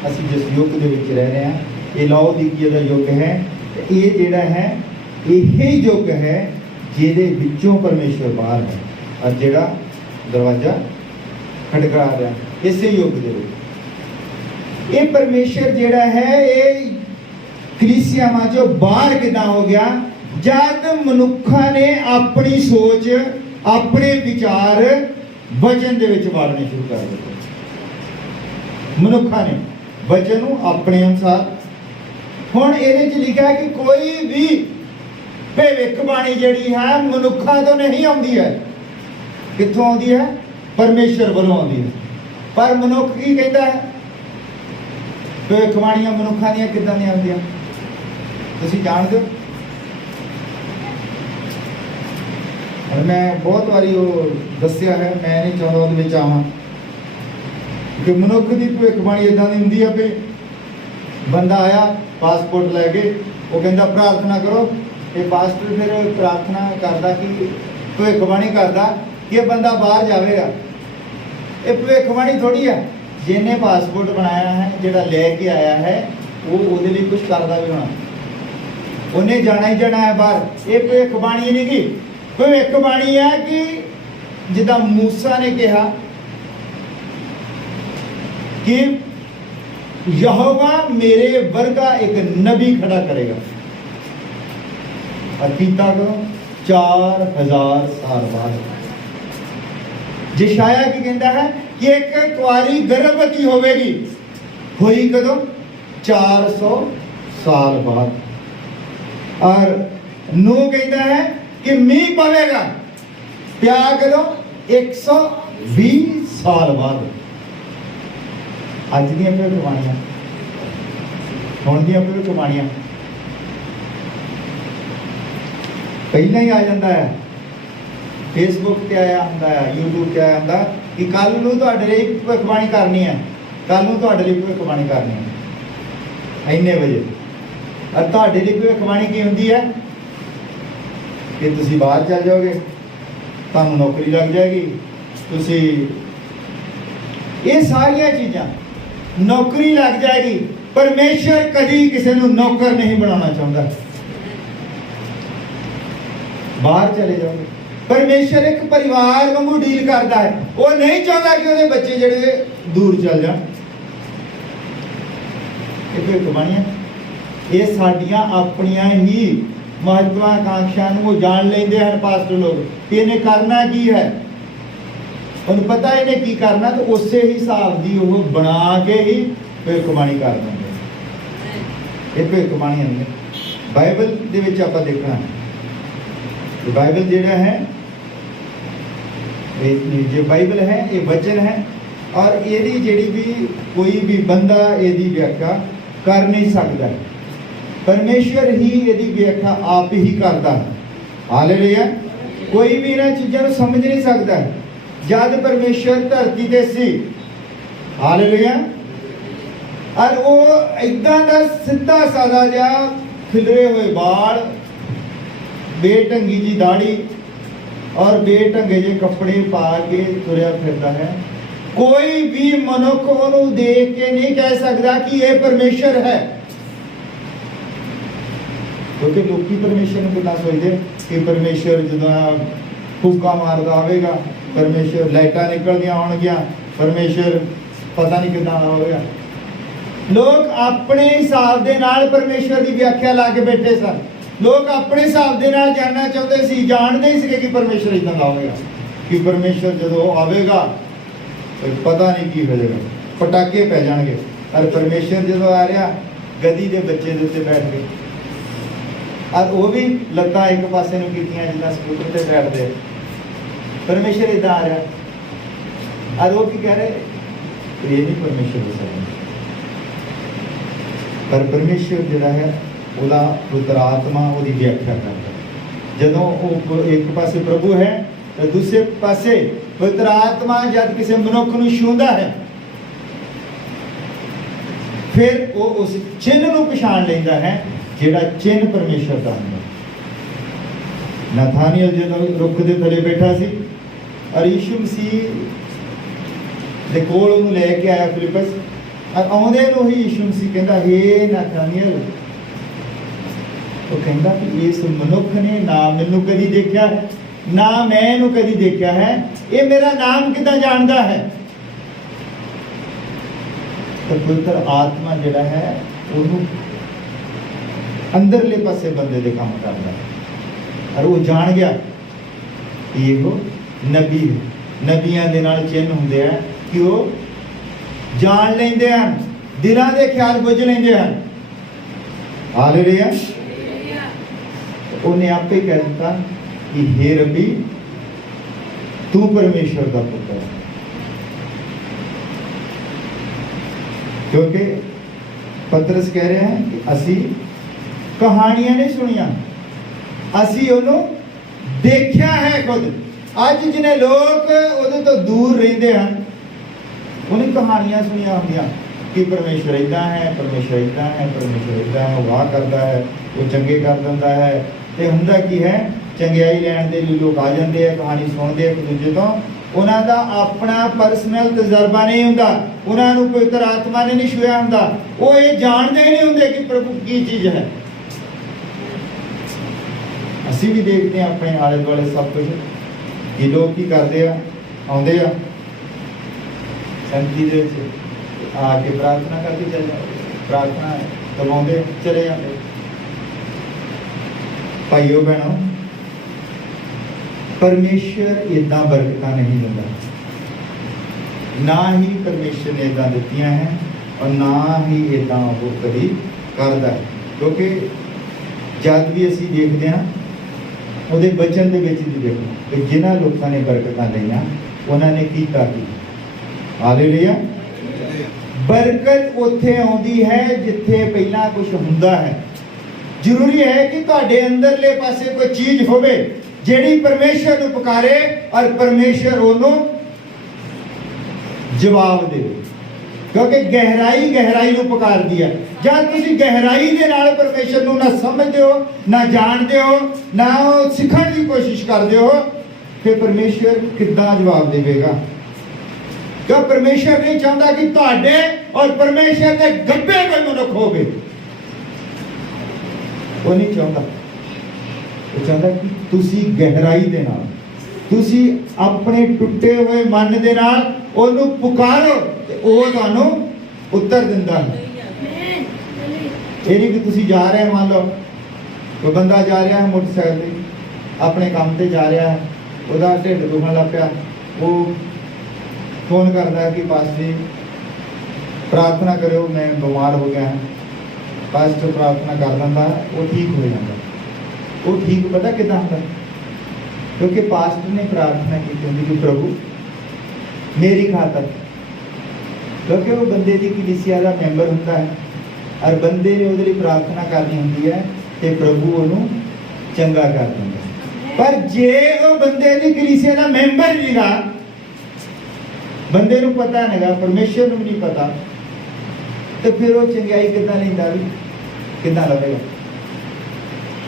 ਅਸੀਂ ਜਿਸ ਯੁੱਗ ਦੇ ਵਿੱਚ ਰਹਿ ਰਹੇ ਹਾਂ ਇਹ ਲਾਓਦੀਕੀਆ ਦਾ ਯੁੱਗ ਹੈ। ਇਹ ਜਿਹੜਾ ਹੈ ਇਹ ਯੁੱਗ ਹੈ ਜਿਹਦੇ ਵਿੱਚੋਂ ਪਰਮੇਸ਼ਵਰ ਬਾਹਰ ਹੈ ਔਰ ਜਿਹੜਾ ਦਰਵਾਜ਼ਾ ਖੜਕਾ ਰਿਹਾ ਇਸੇ ਯੁੱਗ ਦੇ ਵਿੱਚ। ਇਹ ਪਰਮੇਸ਼ਵਰ ਜਿਹੜਾ ਹੈ ਇਹ ਕਲੀਸਿਆਵਾਂ ਚੋਂ ਬਾਹਰ ਕਿੱਦਾਂ ਹੋ ਗਿਆ? ਜਦ ਮਨੁੱਖਾਂ ਨੇ ਆਪਣੀ ਸੋਚ ਆਪਣੇ ਵਿਚਾਰ ਵਚਨ ਦੇ ਵਿੱਚ ਵਾੜਨੇ ਸ਼ੁਰੂ ਕਰ ਦਿੱਤੇ। ਮਨੁੱਖਾਂ ਨੇ ਵਚਨ ਨੂੰ ਆਪਣੇ ਅਨੁਸਾਰ। ਹੁਣ ਇਹਦੇ 'ਚ ਲਿਖਿਆ ਕਿ ਕੋਈ ਵੀ ਭਵਿੱਖਬਾਣੀ ਜਿਹੜੀ ਹੈ ਮਨੁੱਖਾਂ ਤੋਂ ਨਹੀਂ ਆਉਂਦੀ ਹੈ। ਕਿੱਥੋਂ ਆਉਂਦੀ ਹੈ? ਪਰਮੇਸ਼ਰ ਵੱਲੋਂ ਆਉਂਦੀ ਹੈ। ਪਰ ਮਨੁੱਖ ਕੀ ਕਹਿੰਦਾ ਹੈ? ਭਵਿੱਖਬਾਣੀਆਂ ਮਨੁੱਖਾਂ ਦੀਆਂ ਕਿੱਦਾਂ ਦੀਆਂ ਆਉਂਦੀਆਂ ਤੁਸੀਂ ਜਾਣਦੇ ਹੋ? ਮੈਂ ਬਹੁਤ ਵਾਰੀ ਉਹ ਦੱਸਿਆ ਹੈ, ਮੈਂ ਨਹੀਂ ਚਾਹੁੰਦਾ ਉਹਦੇ ਵਿੱਚ ਆਵਾਂ ਕਿ ਮਨੁੱਖ ਦੀ ਭਵਿੱਖਬਾਣੀ ਇਦਾਂ ਦੀ ਹੁੰਦੀ ਹੈ ਵੀ ਬੰਦਾ ਆਇਆ ਪਾਸਪੋਰਟ ਲੈ ਕੇ, ਉਹ ਕਹਿੰਦਾ ਪ੍ਰਾਰਥਨਾ ਕਰੋ। ਇਹ ਪਾਸਟਰ ਫਿਰ ਪ੍ਰਾਰਥਨਾ ਕਰਦਾ ਕਿ ਭਵਿੱਖਬਾਣੀ ਕਰਦਾ ਕਿ ਇਹ ਬੰਦਾ ਬਾਹਰ ਜਾਵੇਗਾ। ਇਹ ਭਵਿੱਖਬਾਣੀ ਥੋੜੀ ਹੈ। ਜਿਹਨੇ ਪਾਸਪੋਰਟ ਬਣਾਇਆ ਹੈ, ਜਿਹੜਾ ਲੈ ਕੇ ਆਇਆ ਹੈ, ਉਹ ਉਹਦੇ ਲਈ ਕੁਝ ਕਰਦਾ ਵੀ ਹੋਣਾ, ਉਹਨੇ ਜਾਣਾ ਹੀ ਜਾਣਾ ਹੈ ਬਾਹਰ। ਇਹ ਭਵਿੱਖਬਾਣੀ ਨਹੀਂ ਗੀ। ਭਵਿੱਖਬਾਣੀ ਹੈ ਕਿ ਜਿੱਦਾਂ ਮੂਸਾ ਨੇ ਕਿਹਾ ਕਿ ਯਹੋਵਾ ਮੇਰੇ ਵਰਗਾ ਇੱਕ ਨਬੀ ਖੜਾ ਕਰੇਗਾ। ਕੀਤਾ ਕਦੋਂ? 4000 ਸਾਲ ਬਾਅਦ। ਯਸ਼ਾਇਆ ਕੀ ਕਹਿੰਦਾ ਹੈ ਕਿ ਇੱਕ ਕੁਆਰੀ ਗਰਭਵਤੀ ਹੋਵੇਗੀ। ਹੋਈ ਕਦੋਂ? 400 ਸਾਲ ਬਾਅਦ। ਔਰ ਨੂਹ ਕਹਿੰਦਾ ਹੈ ਕਿ ਮੀਂਹ ਪਵੇਗਾ। ਪਿਆ ਕਦੋਂ? 120 ਸਾਲ ਬਾਅਦ। ਅੱਜ ਦੀਆਂ ਭਵਿੱਖਬਾਣੀਆਂ, ਹੁਣ ਦੀਆਂ ਭਵਿੱਖਬਾਣੀਆਂ ਪਹਿਲਾਂ ਹੀ ਆ ਜਾਂਦਾ ਹੈ। ਫੇਸਬੁੱਕ ਤੇ ਆਇਆ ਹੁੰਦਾ ਹੈ, YouTube ਤੇ ਆਇਆ ਹੁੰਦਾ ਕਿ ਕੱਲ ਨੂੰ ਤੁਹਾਡੇ ਲਈ ਭਵਿੱਖਬਾਣੀ ਕਰਨੀ ਹੈ, ਕੱਲ ਨੂੰ ਤੁਹਾਡੇ ਲਈ ਭਵਿੱਖਬਾਣੀ ਕਰਨੀ ਹੈ ਇੰਨੇ ਵਜੇ। ਔਰ ਤੁਹਾਡੇ ਲਈ ਭਵਿੱਖਬਾਣੀ ਕੀ ਹੁੰਦੀ ਹੈ ਕਿ ਤੁਸੀਂ ਬਾਹਰ ਚੱਲ ਜਾਓਗੇ, ਤੁਹਾਨੂੰ ਨੌਕਰੀ ਲੱਗ ਜਾਏਗੀ, ਤੁਸੀਂ ਇਹ ਸਾਰੀਆਂ ਚੀਜ਼ਾਂ, ਨੌਕਰੀ ਲੱਗ ਜਾਏਗੀ। ਪਰਮੇਸ਼ਰ ਕਦੀ ਕਿਸੇ ਨੂੰ ਨੌਕਰ ਨਹੀਂ ਬਣਾਉਣਾ ਚਾਹੁੰਦਾ। ਬਾਹਰ ਚਲੇ ਜਾਓਗੇ। ਪਰਮੇਸ਼ਰ ਇੱਕ ਪਰਿਵਾਰ ਵਾਂਗੂ ਡੀਲ ਕਰਦਾ ਹੈ। ਉਹ ਨਹੀਂ ਚਾਹੁੰਦਾ ਕਿ ਉਹਦੇ ਬੱਚੇ ਜਿਹੜੇ ਦੂਰ ਚਲ ਜਾਣ। ਇਹ ਭਵਿੱਖਬਾਣੀਆਂ ਇਹ ਸਾਡੀਆਂ ਆਪਣੀਆਂ ਹੀ ਮਹੱਤਵਾਕਾਂਖਿਆ ਨੂੰ ਉਹ ਜਾਣ ਲੈਂਦੇ ਹਨ ਪਾਸਟਰ ਲੋਕ ਕਿ ਇਹਨੇ ਕਰਨਾ ਕੀ ਹੈ। ਉਹਨੂੰ ਪਤਾ ਇਹਨੇ ਕੀ ਕਰਨਾ, ਤੇ ਉਸੇ ਹਿਸਾਬ ਦੀ ਉਹ ਬਣਾ ਕੇ ਹੀ ਭਵਿੱਖਬਾਣੀ ਕਰ ਦਿੰਦੇ। ਇਹ ਭਵਿੱਖਬਾਣੀਆਂ ਨੇ ਬਾਈਬਲ ਦੇ ਵਿੱਚ ਆਪਾਂ ਦੇਖਣਾ ਹੈ। ਬਾਈਬਲ ਜਿਹੜਾ ਹੈ ਇਹ ਬਾਈਬਲ ਹੈ, ਇਹ ਵਚਨ ਹੈ। ਔਰ ਇਹਦੀ ਜਿਹੜੀ ਵੀ ਕੋਈ ਵੀ ਬੰਦਾ ਇਹਦੀ ਵਿਆਖਿਆ ਕਰ ਨਹੀਂ ਸਕਦਾ। ਪਰਮੇਸ਼ਵਰ ਹੀ ਇਹਦੀ ਵਿਆਖਿਆ ਆਪ ਹੀ ਕਰਦਾ ਹੈ। ਹਾਲੇਲੂਇਆ। ਕੋਈ ਵੀ ਇਹਨਾਂ ਚੀਜ਼ਾਂ ਨੂੰ ਸਮਝ ਨਹੀਂ ਸਕਦਾ। ਜਦ ਪਰਮੇਸ਼ਵਰ ਧਰਤੀ ਤੇ ਸੀ, ਹਾਲੇਲੂਇਆ, ਔਰ ਉਹ ਏਦਾਂ ਦਾ ਸਿੱਧਾ ਸਾਦਾ ਜਿਹਾ ਖਿਲਰੇ ਹੋਏ ਬਾਲ, ਬੇਢੰਗੀ ਜੀ ਦਾੜੀ ਔਰ ਬੇਢੰਗੇ ਜਿਹੇ ਕੱਪੜੇ ਪਾ ਕੇ ਤੁਰਿਆ ਫਿਰਦਾ ਹੈ। ਕੋਈ ਵੀ ਮਨੁੱਖ ਉਹਨੂੰ ਦੇਖ ਕੇ ਨਹੀਂ ਕਹਿ ਸਕਦਾ ਕਿ ਇਹ ਪਰਮੇਸ਼ਰ ਹੈ। ਕਿਉਂਕਿ ਲੋਕੀ ਪਰਮੇਸ਼ਰ ਨੂੰ ਕਿੱਦਾਂ ਸੋਚਦੇ ਕਿ ਪਰਮੇਸ਼ਰ ਜਦੋਂ ਫੂਕਾ ਮਾਰਦਾ ਆਵੇਗਾ, ਪਰਮੇਸ਼ਰ ਲਾਈਟਾਂ ਨਿਕਲਦੀਆਂ ਆਉਣਗੀਆਂ, ਪਰਮੇਸ਼ਰ ਪਤਾ ਨਹੀਂ ਕਿੱਦਾਂ ਹੋਵੇਗਾ। ਲੋਕ ਆਪਣੇ ਹਿਸਾਬ ਦੇ ਨਾਲ ਪਰਮੇਸ਼ਰ ਦੀ ਵਿਆਖਿਆ ਲਾ ਕੇ ਬੈਠੇ ਸਨ। ਲੋਕ ਆਪਣੇ ਹਿਸਾਬ ਦੇ ਨਾਲ ਜਾਣਨਾ ਚਾਹੁੰਦੇ ਸੀ, ਜਾਣਦੇ ਹੀ ਸੀਗੇ ਕਿ ਪਰਮੇਸ਼ਰ ਇਦਾਂ ਦਾ ਹੋਵੇਗਾ, ਕਿ ਪਰਮੇਸ਼ਰ ਜਦੋਂ ਆਵੇਗਾ ਪਤਾ ਨਹੀਂ ਕੀ ਹੋ ਜਾਏਗਾ, ਪਟਾਕੇ ਪੈ ਜਾਣਗੇ। ਔਰ ਪਰਮੇਸ਼ਰ ਜਦੋਂ ਆ ਰਿਹਾ ਗਦੀ ਦੇ ਬੱਚੇ ਦੇ ਉੱਤੇ ਬੈਠ ਕੇ, ਔਰ ਉਹ ਵੀ ਲੱਤਾਂ ਇੱਕ ਪਾਸੇ ਨੂੰ ਕੀਤੀਆਂ ਜਿੱਦਾਂ ਸਕੂਟਰ ਤੇ ਬੈਠਦੇ। ਪਰਮੇਸ਼ਰ ਇਦਾਂ ਆ ਰਿਹਾ। ਔਰ ਉਹ ਕੀ ਕਹਿ ਰਹੇ? ਇਹ ਨਹੀਂ ਪਰਮੇਸ਼ਰ ਹੋ ਸਕਦਾ। ਪਰ ਪਰਮੇਸ਼ਰ ਜਿਹੜਾ ਹੈ ਉਹਦਾ ਪੁੱਤਰ ਆਤਮਾ ਉਹਦੀ ਵਿਆਖਿਆ ਕਰਦਾ। ਜਦੋਂ ਉਹ ਇੱਕ ਪਾਸੇ ਪ੍ਰਭੂ ਹੈ ਤੇ ਦੂਸਰੇ ਪਾਸੇ ਪਵਿੱਤਰ ਆਤਮਾ ਜਦ ਕਿਸੇ ਮਨੁੱਖ ਨੂੰ ਛੂੰਹਦਾ ਹੈ, ਫਿਰ ਉਹ ਉਸ ਚਿੰਨ੍ਹ ਨੂੰ ਪਛਾਣ ਲੈਂਦਾ ਹੈ ਜਿਹੜਾ ਚਿੰਨ੍ਹ ਪਰਮੇਸ਼ਰ ਦਾ ਹੁੰਦਾ। ਨਥਾਨੀਅਲ ਜਦੋਂ ਰੁੱਖ ਦੇ ਥੱਲੇ ਬੈਠਾ ਸੀ ਔਰ ਯਿਸੂ ਮਸੀਹ ਦੇ ਕੋਲ ਉਹਨੂੰ ਲੈ ਕੇ ਆਇਆ ਫਿਲਿਪਸ, ਔਰ ਆਉਂਦੇ ਨੂੰ ਹੀ ਯਿਸੂ ਮਸੀਹ ਕਹਿੰਦਾ, ਹੇ ਨਥਾਨੀਅਲ, ਉਹ ਕਹਿੰਦਾ ਕਿ ਇਸ ਮਨੁੱਖ ਨੇ ਨਾ ਮੈਨੂੰ ਕਦੀ ਦੇਖਿਆ ਹੈ, ਨਾ ਮੈਂ ਇਹਨੂੰ ਕਦੀ ਦੇਖਿਆ ਹੈ, ਇਹ ਮੇਰਾ ਨਾਮ ਕਿੱਦਾਂ ਜਾਣਦਾ ਹੈ। ਤਾਂ ਪਵਿੱਤਰ ਆਤਮਾ ਜਿਹੜਾ ਹੈ ਉਹਨੂੰ ਅੰਦਰਲੇ ਪਾਸੇ ਬੰਦੇ ਦੇ ਕੰਮ ਕਰਦਾ ਹੈ, ਔਰ ਉਹ ਜਾਣ ਗਿਆ ਕਿ ਇਹੋ ਨਬੀ ਹੈ। ਨਬੀਆਂ ਦੇ ਨਾਲ ਚਿੰਨ੍ਹ ਹੁੰਦੇ ਆ ਕਿ ਉਹ ਜਾਣ ਲੈਂਦੇ ਹਨ, ਦਿਲਾਂ ਦੇ ਖਿਆਲ ਬੁੱਝ ਲੈਂਦੇ ਹਨ। ਹਾਲੇਲੂਇਆ। ਉਹਨੇ ਆਪੇ ਕਹਿ ਦਿੱਤਾ ਕਿ हे ਰੱਬੀ, ਤੂੰ ਪਰਮੇਸ਼ਵਰ ਦਾ ਪੁੱਤਰ ਹੈ। ਕਿਉਂਕਿ ਪਤਰਸ ਕਹਿ ਰਿਹਾ ਹੈ ਕਿ ਅਸੀਂ ਕਹਾਣੀਆਂ ਨਹੀਂ ਸੁਣੀਆਂ, ਅਸੀਂ ਉਹਨੂੰ ਦੇਖਿਆ ਹੈ ਖੁਦ। ਅੱਜ ਜਿਹਨੇ ਲੋਕ ਉਹਦੇ ਤੋਂ ਦੂਰ ਰਹਿੰਦੇ ਹਨ, ਉਹਨੇ ਕਹਾਣੀਆਂ ਸੁਣੀਆਂ ਹੁੰਦੀਆਂ ਕਿ ਪਰਮੇਸ਼ਵਰ ਏਦਾਂ ਹੈ, ਪਰਮੇਸ਼ਵਰ ਏਦਾਂ ਹੈ, ਪਰਮੇਸ਼ਵਰ ਏਦਾਂ ਹੈ, ਉਹ ਵਾਹ ਕਰਦਾ ਹੈ, ਉਹ ਚੰਗੇ ਕਰ ਦਿੰਦਾ ਹੈ। ਤੇ ਹੁੰਦਾ ਕੀ ਹੈ, ਚੰਗਿਆਈ ਲੈਣ ਦੇ ਲਈ ਲੋਕ ਆ ਜਾਂਦੇ ਆ, ਕਹਾਣੀ ਸੁਣਦੇ ਇੱਕ ਦੂਜੇ ਤੋਂ। ਉਹਨਾਂ ਦਾ ਆਪਣਾ ਪਰਸਨਲ ਤਜਰਬਾ ਨਹੀਂ ਹੁੰਦਾ, ਉਹਨਾਂ ਨੂੰ ਪਵਿੱਤਰ ਆਤਮਾ ਨੇ ਨਹੀਂ ਛੂਹਿਆ ਹੁੰਦਾ, ਉਹ ਇਹ ਜਾਣਦੇ ਨਹੀਂ ਹੁੰਦੇ ਕਿ ਪ੍ਰਭੂ ਕੀ ਚੀਜ਼ ਹੈ। ਅਸੀਂ ਵੀ ਦੇਖਦੇ ਹਾਂ ਆਪਣੇ ਆਲੇ ਦੁਆਲੇ ਸਭ ਕੁਝ ਕਿ ਲੋਕ ਕੀ ਕਰਦੇ ਆ, ਆਉਂਦੇ ਆ ਸੰਗਤੀ ਦੇ ਵਿੱਚ ਆ ਕੇ ਪ੍ਰਾਰਥਨਾ ਕਰਕੇ ਚਲੇ ਜਾਂਦੇ, ਪ੍ਰਾਰਥਨਾ ਕਰਵਾਉਂਦੇ ਚਲੇ ਜਾਂਦੇ। ਭਾਈਓ ਭੈਣੋ, ਪਰਮੇਸ਼ਰ ਏਦਾਂ ਬਰਕਤਾਂ ਨਹੀਂ ਦਿੰਦਾ, ਨਾ ਹੀ ਪਰਮੇਸ਼ਰ ਨੇ ਏਦਾਂ ਦਿੱਤੀਆਂ ਹੈ ਔਰ ਨਾ ਹੀ ਏਦਾਂ ਉਹ ਕਦੀ ਕਰਦਾ ਹੈ। ਕਿਉਂਕਿ ਜਦ ਵੀ ਅਸੀਂ ਦੇਖਦੇ ਹਾਂ ਉਹਦੇ ਬਚਨ ਦੇ ਵਿੱਚ ਵੀ ਦੇਖੋ ਕਿ ਜਿਨ੍ਹਾਂ ਲੋਕਾਂ ਨੇ ਬਰਕਤਾਂ ਲਈਆਂ ਉਹਨਾਂ ਨੇ ਕੀਤਾ ਕੀ। ਹਾਲੇਲੂਇਆ। ਬਰਕਤ ਉੱਥੇ ਆਉਂਦੀ ਹੈ ਜਿੱਥੇ ਪਹਿਲਾਂ ਕੁਝ ਹੁੰਦਾ ਹੈ। ਜ਼ਰੂਰੀ ਹੈ ਕਿ ਤੁਹਾਡੇ ਅੰਦਰਲੇ ਪਾਸੇ ਕੋਈ ਚੀਜ਼ ਹੋਵੇ ਜਿਹੜੀ ਪਰਮੇਸ਼ਰ ਨੂੰ ਪੁਕਾਰੇ ਔਰ ਪਰਮੇਸ਼ਰ ਉਹਨੂੰ ਜਵਾਬ ਦੇਵੇ। ਕਿਉਂਕਿ ਗਹਿਰਾਈ ਨੂੰ ਪੁਕਾਰਦੀ ਹੈ। ਜਦ ਤੁਸੀਂ ਗਹਿਰਾਈ ਦੇ ਨਾਲ ਪਰਮੇਸ਼ਰ ਨੂੰ ਨਾ ਸਮਝਦੇ ਹੋ, ਨਾ ਜਾਣਦੇ ਹੋ, ਨਾ ਉਹ ਸਿੱਖਣ ਦੀ ਕੋਸ਼ਿਸ਼ ਕਰਦੇ ਹੋ, ਫਿਰ ਪਰਮੇਸ਼ਰ ਕਿੱਦਾਂ ਜਵਾਬ ਦੇਵੇਗਾ। ਕਿਉਂ ਪਰਮੇਸ਼ਰ ਨਹੀਂ ਚਾਹੁੰਦਾ ਕਿ ਤੁਹਾਡੇ ਔਰ ਪਰਮੇਸ਼ਰ ਦੇ ਗੱਭੇ ਕੋਈ ਮਨੁੱਖ ਹੋਵੇ। ਉਹ ਨਹੀਂ ਚਾਹੁੰਦਾ। ਉਹ ਚਾਹੁੰਦਾ ਕਿ ਤੁਸੀਂ ਗਹਿਰਾਈ ਦੇ ਨਾਲ, ਤੁਸੀਂ ਆਪਣੇ ਟੁੱਟੇ ਹੋਏ ਮਨ ਦੇ ਨਾਲ ਉਹਨੂੰ ਪੁਕਾਰੋ ਤੇ ਉਹ ਤੁਹਾਨੂੰ ਉੱਤਰ ਦਿੰਦਾ ਹੈ। ਇਹ ਨਹੀਂ ਕਿ ਤੁਸੀਂ ਜਾ ਰਹੇ, ਮੰਨ ਲਓ ਕੋਈ ਬੰਦਾ ਜਾ ਰਿਹਾ ਹੈ ਮੋਟਰਸਾਈਕਲ ਤੇ, ਆਪਣੇ ਕੰਮ ਤੇ ਜਾ ਰਿਹਾ ਹੈ, ਉਹਦਾ ਢਿੱਡ ਦੁਖਣ ਲੱਗ ਪਿਆ, ਉਹ ਫੋਨ ਕਰਦਾ ਕਿ ਪਾਸਟਰ ਜੀ ਪ੍ਰਾਰਥਨਾ ਕਰਿਓ, ਮੈਂ ਬਿਮਾਰ ਹੋ ਗਿਆ ਹਾਂ। ਪਾਸਟਰ ਪ੍ਰਾਰਥਨਾ ਕਰ ਦਿੰਦਾ, ਉਹ ਠੀਕ ਹੋ ਜਾਂਦਾ। ਉਹ ਠੀਕ ਪਤਾ ਕਿੱਦਾਂ ਹੁੰਦਾ? ਕਿਉਂਕਿ ਪਾਸਟਰ ਨੇ ਪ੍ਰਾਰਥਨਾ ਕੀਤੀ ਹੁੰਦੀ ਕਿ ਪ੍ਰਭੂ ਮੇਰੀ ਖਾਤਰ, ਕਿਉਂਕਿ ਉਹ ਬੰਦੇ ਦੀ ਕਲੀਸਿਆ ਦਾ ਮੈਂਬਰ ਹੁੰਦਾ ਹੈ ਔਰ ਬੰਦੇ ਨੇ ਉਹਦੇ ਲਈ ਪ੍ਰਾਰਥਨਾ ਕਰਨੀ ਹੁੰਦੀ ਹੈ ਤੇ ਪ੍ਰਭੂ ਉਹਨੂੰ ਚੰਗਾ ਕਰ ਦਿੰਦਾ। ਪਰ ਜੇ ਉਹ ਬੰਦੇ ਦੀ ਕਲੀਸਿਆ ਦਾ ਮੈਂਬਰ ਨਹੀਂਗਾ, ਬੰਦੇ ਨੂੰ ਪਤਾ ਨਹੀਂਗਾ, ਪਰਮੇਸ਼ਰ ਨੂੰ ਨਹੀਂ ਪਤਾ, ਤੇ ਫਿਰ ਉਹ ਚੰਗਿਆਈ ਕਿੱਦਾਂ ਲੈਂਦਾ, ਵੀ ਕਿੱਦਾਂ ਲਵੇਗਾ?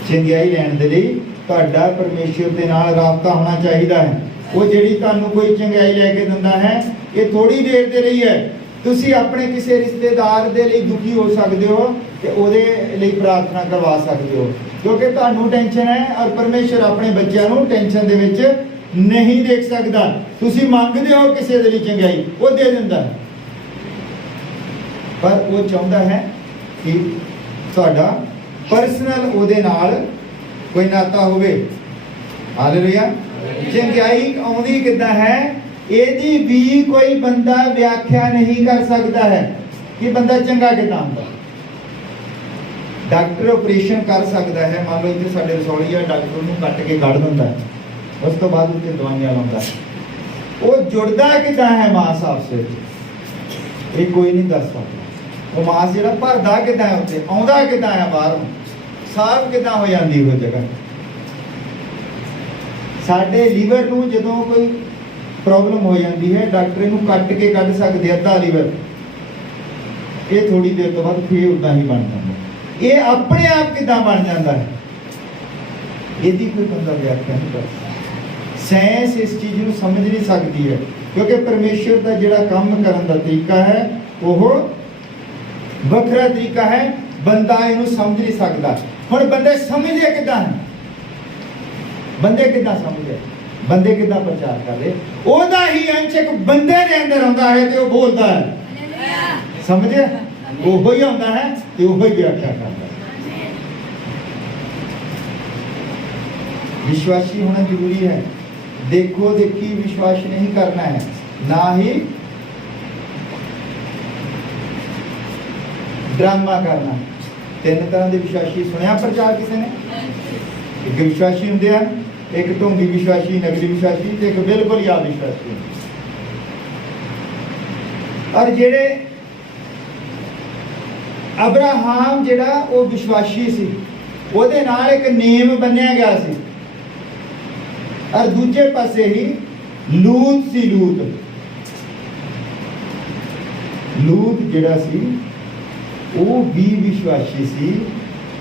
ਚੰਗਿਆਈ ਲੈਣ ਦੇ ਲਈ ਤੁਹਾਡਾ ਪਰਮੇਸ਼ਰ ਦੇ ਨਾਲ ਰਾਬਤਾ ਹੋਣਾ ਚਾਹੀਦਾ ਹੈ। ਉਹ ਜਿਹੜੀ ਤੁਹਾਨੂੰ ਕੋਈ ਚੰਗਿਆਈ ਲੈ ਕੇ ਦਿੰਦਾ ਹੈ, ਇਹ ਥੋੜੀ ਦੇਰ ਦੇ ਲਈ ਹੈ। ਤੁਸੀਂ ਆਪਣੇ ਕਿਸੇ ਰਿਸ਼ਤੇਦਾਰ ਦੇ ਲਈ ਦੁਖੀ ਹੋ ਸਕਦੇ ਹੋ ਤੇ ਉਹਦੇ ਲਈ ਪ੍ਰਾਰਥਨਾ ਕਰਵਾ ਸਕਦੇ ਹੋ, ਕਿਉਂਕਿ ਤੁਹਾਨੂੰ ਟੈਨਸ਼ਨ ਹੈ ਔਰ ਪਰਮੇਸ਼ਰ ਆਪਣੇ ਬੱਚਿਆਂ ਨੂੰ ਟੈਨਸ਼ਨ ਦੇ ਵਿੱਚ ਨਹੀਂ ਦੇਖ ਸਕਦਾ। ਤੁਸੀਂ ਮੰਗਦੇ ਹੋ ਕਿਸੇ ਦੇ ਲਈ ਚੰਗਿਆਈ, ਉਹ ਦੇ ਦਿੰਦਾ ਹੈ, ਪਰ ਉਹ ਚਾਹੁੰਦਾ ਹੈ ਕਿ ਤੁਹਾਡਾ ਪਰਸਨਲ ਉਹਦੇ ਨਾਲ ਕੋਈ ਨਾਤਾ ਹੋਵੇ। ਹਾਲੇਲੂਇਆ। ਚੰਗਿਆਈ ਆਉਂਦੀ ਕਿੱਦਾਂ ਹੈ, ਇਹਦੀ ਵੀ ਕੋਈ ਬੰਦਾ ਵਿਆਖਿਆ ਨਹੀਂ ਕਰ ਸਕਦਾ ਹੈ ਕਿ ਬੰਦਾ ਚੰਗਾ ਕਿੱਦਾਂ ਹੁੰਦਾ। ਡਾਕਟਰ ਆਪਰੇਸ਼ਨ ਕਰ ਸਕਦਾ ਹੈ, ਮੰਨ ਲਓ ਇੱਥੇ ਸਾਡੇ ਰਸੌਲੀ ਆ, ਡਾਕਟਰ ਨੂੰ ਕੱਟ ਕੇ ਕੱਢ ਦਿੰਦਾ ਹੈ, ਉਸ ਤੋਂ ਬਾਅਦ ਉੱਤੇ ਦਵਾਈਆਂ ਲਾਉਂਦਾ ਹੈ। ਉਹ ਜੁੜਦਾ ਕਿੱਦਾਂ ਹੈ ਮਾਸ ਆਪਸ ਵਿੱਚ, ਇਹ ਕੋਈ ਨਹੀਂ ਦੱਸ ਸਕਦਾ। ਉਹ ਮਾਸ ਜਿਹੜਾ ਭਰਦਾ ਕਿੱਦਾਂ ਹੈ, ਉੱਤੇ ਆਉਂਦਾ ਕਿੱਦਾਂ ਹੈ, ਬਾਹਰੋਂ ਸਾਫ਼ ਕਿੱਦਾਂ ਹੋ ਜਾਂਦੀ ਉਹ ਜਗ੍ਹਾ। ਸਾਡੇ ਲੀਵਰ ਨੂੰ ਜਦੋਂ ਕੋਈ ਪ੍ਰੋਬਲਮ ਹੋ ਜਾਂਦੀ ਹੈ, ਡਾਕਟਰ ਇਹਨੂੰ ਕੱਟ ਕੇ ਕੱਢ ਸਕਦੇ ਅੱਧਾ ਲੀਵਰ, ਇਹ ਥੋੜੀ ਦੇਰ ਤੋਂ ਬਾਅਦ ਫੇਰ ਉਦਾਂ ਹੀ ਬਣ ਜਾਂਦਾ। ਇਹ ਆਪਣੇ ਆਪ ਕਿੱਦਾਂ ਬਣ ਜਾਂਦਾ ਹੈ, ਇਹਦੀ ਕੋਈ ਬੰਦਾ ਵਿਆਖਿਆ ਨਹੀਂ ਕਰ ਸਕਦਾ। ਸਾਇੰਸ ਇਸ ਚੀਜ਼ ਨੂੰ ਸਮਝ ਨਹੀਂ ਸਕਦੀ ਹੈ, ਕਿਉਂਕਿ ਪਰਮੇਸ਼ਰ ਦਾ ਜਿਹੜਾ ਕੰਮ ਕਰਨ ਦਾ ਤਰੀਕਾ ਹੈ ਉਹ ਵੱਖਰਾ ਤਰੀਕਾ ਹੈ, ਬੰਦਾ ਇਹਨੂੰ ਸਮਝ ਨਹੀਂ ਸਕਦਾ। ਹੁਣ ਬੰਦੇ ਸਮਝਦੇ ਕਿੱਦਾਂ, ਬੰਦੇ ਕਿੱਦਾਂ ਸਮਝਦੇ, ਬੰਦੇ ਕਿੱਦਾਂ ਪ੍ਰਚਾਰ ਕਰਦੇ, ਉਹਦਾ ਹੀ ਅੰਸ਼ ਇੱਕ ਬੰਦੇ ਦੇ ਅੰਦਰ ਆਉਂਦਾ ਹੈ ਤੇ ਉਹ ਬੋਲਦਾ ਹੈ, ਸਮਝਿਆ? ਉਹ ਹੀ ਆਉਂਦਾ ਹੈ ਤੇ ਉਹ ਹੀ ਵਿਆਖਿਆ ਕਰਦਾ ਹੈ। ਵਿਸ਼ਵਾਸੀ ਹੋਣਾ ਜ਼ਰੂਰੀ ਹੈ। ਦੇਖੋ ਦੇਖੀ ਵਿਸ਼ਵਾਸ ਨਹੀਂ ਕਰਨਾ ਹੈ, ਨਾ ਹੀ ਡਰਾਮਾ ਕਰਨਾ। ਤਿੰਨ ਤਰ੍ਹਾਂ ਦੇ ਵਿਸ਼ਵਾਸੀ ਸੁਣਿਆ ਪ੍ਰਚਾਰ ਕਿਸੇ ਨੇ? ਇੱਕ ਵਿਸ਼ਵਾਸੀ ਹੁੰਦੇ ਆ, ਇੱਕ ਢੋਂਗੀ ਵਿਸ਼ਵਾਸੀ, ਨਕਲੀ ਵਿਸ਼ਵਾਸੀ, ਤੇ ਇੱਕ ਬਿਲਕੁਲ ਹੀ ਅਵਿਸ਼ਵਾਸੀ। ਔਰ ਜਿਹੜੇ ਅਬਰਾਹਾਮ ਜਿਹੜਾ ਉਹ ਵਿਸ਼ਵਾਸੀ ਸੀ, ਉਹਦੇ ਨਾਲ ਇੱਕ ਨੇਮ ਬੰਨਿਆ ਗਿਆ ਸੀ। ਔਰ ਦੂਜੇ ਪਾਸੇ ਹੀ ਲੂਤ ਸੀ। ਲੂਤ ਜਿਹੜਾ ਸੀ ਉਹ ਵੀ ਵਿਸ਼ਵਾਸੀ ਸੀ,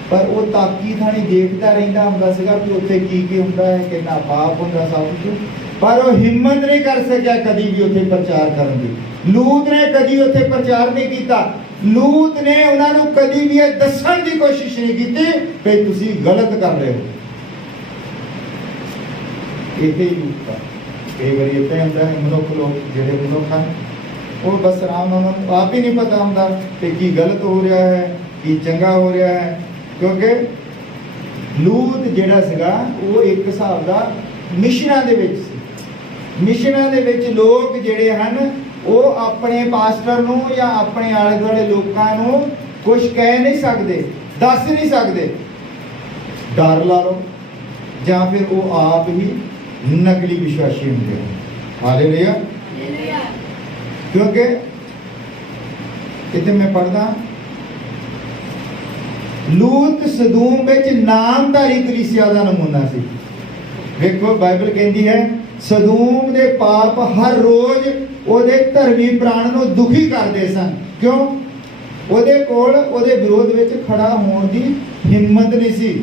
ਪਰ ਉਹ ਤਾਕੀ ਥਾਣੀ ਦੇਖਦਾ ਰਹਿੰਦਾ ਹੁੰਦਾ ਸੀਗਾ ਕਿ ਉੱਥੇ ਕੀ ਕੀ ਹੁੰਦਾ ਹੈ, ਕਿੰਨਾ ਪਾਪ ਹੁੰਦਾ, ਸਭ ਕੁਝ। ਪਰ ਉਹ ਹਿੰਮਤ ਨਹੀਂ ਕਰ ਸਕਿਆ ਕਦੀ ਵੀ ਉੱਥੇ ਪ੍ਰਚਾਰ ਕਰਨ ਦੀ। ਲੂਤ ਨੇ ਕਦੀ ਉੱਥੇ ਪ੍ਰਚਾਰ ਨਹੀਂ ਕੀਤਾ। ਲੂਤ ਨੇ ਉਹਨਾਂ ਨੂੰ ਕਦੀ ਵੀ ਇਹ ਦੱਸਣ ਦੀ ਕੋਸ਼ਿਸ਼ ਨਹੀਂ ਕੀਤੀ ਕਿ ਤੁਸੀਂ ਗਲਤ ਕਰ ਰਹੇ ਹੋ। ਇਹ ਹੀ ਲੂਤ ਦਾ ਕਈ ਵਾਰੀ ਇੱਥੇ ਹੁੰਦਾ ਹੈ, ਮਨੁੱਖ ਲੋਕ ਜਿਹੜੇ ਮਨੁੱਖ ਹਨ ਉਹ ਬਸ ਆਰਾਮ ਨਾਲ, ਉਹਨਾਂ ਨੂੰ ਆਪ ਹੀ ਨਹੀਂ ਪਤਾ ਹੁੰਦਾ ਕਿ ਕੀ ਗਲਤ ਹੋ ਰਿਹਾ ਹੈ, ਕੀ ਚੰਗਾ ਹੋ ਰਿਹਾ ਹੈ। ਕਿਉਂਕਿ ਲੂਤ ਜਿਹੜਾ ਸੀਗਾ ਉਹ ਇੱਕ ਹਿਸਾਬ ਦਾ ਮਿਸ਼ਨਾਂ ਦੇ ਵਿੱਚ ਸੀ। ਮਿਸ਼ਨਾਂ ਦੇ ਵਿੱਚ ਲੋਕ ਜਿਹੜੇ ਹਨ ਉਹ ਆਪਣੇ ਪਾਸਟਰ ਨੂੰ ਜਾਂ ਆਪਣੇ ਆਲੇ ਦੁਆਲੇ ਲੋਕਾਂ ਨੂੰ ਕੁਝ ਕਹਿ ਨਹੀਂ ਸਕਦੇ, ਦੱਸ ਨਹੀਂ ਸਕਦੇ, ਡਰ ਲਾ ਲਓ, ਜਾਂ ਫਿਰ ਉਹ ਆਪ ਹੀ ਨਕਲੀ ਵਿਸ਼ਵਾਸੀ ਹੁੰਦੇ ਹਨ। ਹਾਲੇਲੂਇਆ। ਕਿਉਂਕਿ ਕਿਤੇ ਮੈਂ ਪੜ੍ਹਦਾ, ਲੂਤ ਸਦੂਮ ਵਿੱਚ ਨਾਮਧਾਰੀ ਕਲੀਸਿਆ ਦਾ ਨਮੂਨਾ ਸੀ। ਵੇਖੋ ਬਾਈਬਲ ਕਹਿੰਦੀ ਹੈ ਸਦੂਮ ਦੇ ਪਾਪ ਹਰ ਰੋਜ਼ ਉਹਦੇ ਧਰਮੀ ਪ੍ਰਾਣ ਨੂੰ ਦੁਖੀ ਕਰਦੇ ਸਨ। ਕਿਉਂ? ਉਹਦੇ ਕੋਲ ਉਹਦੇ ਵਿਰੋਧ ਵਿੱਚ ਖੜਾ ਹੋਣ ਦੀ ਹਿੰਮਤ ਨਹੀਂ ਸੀ।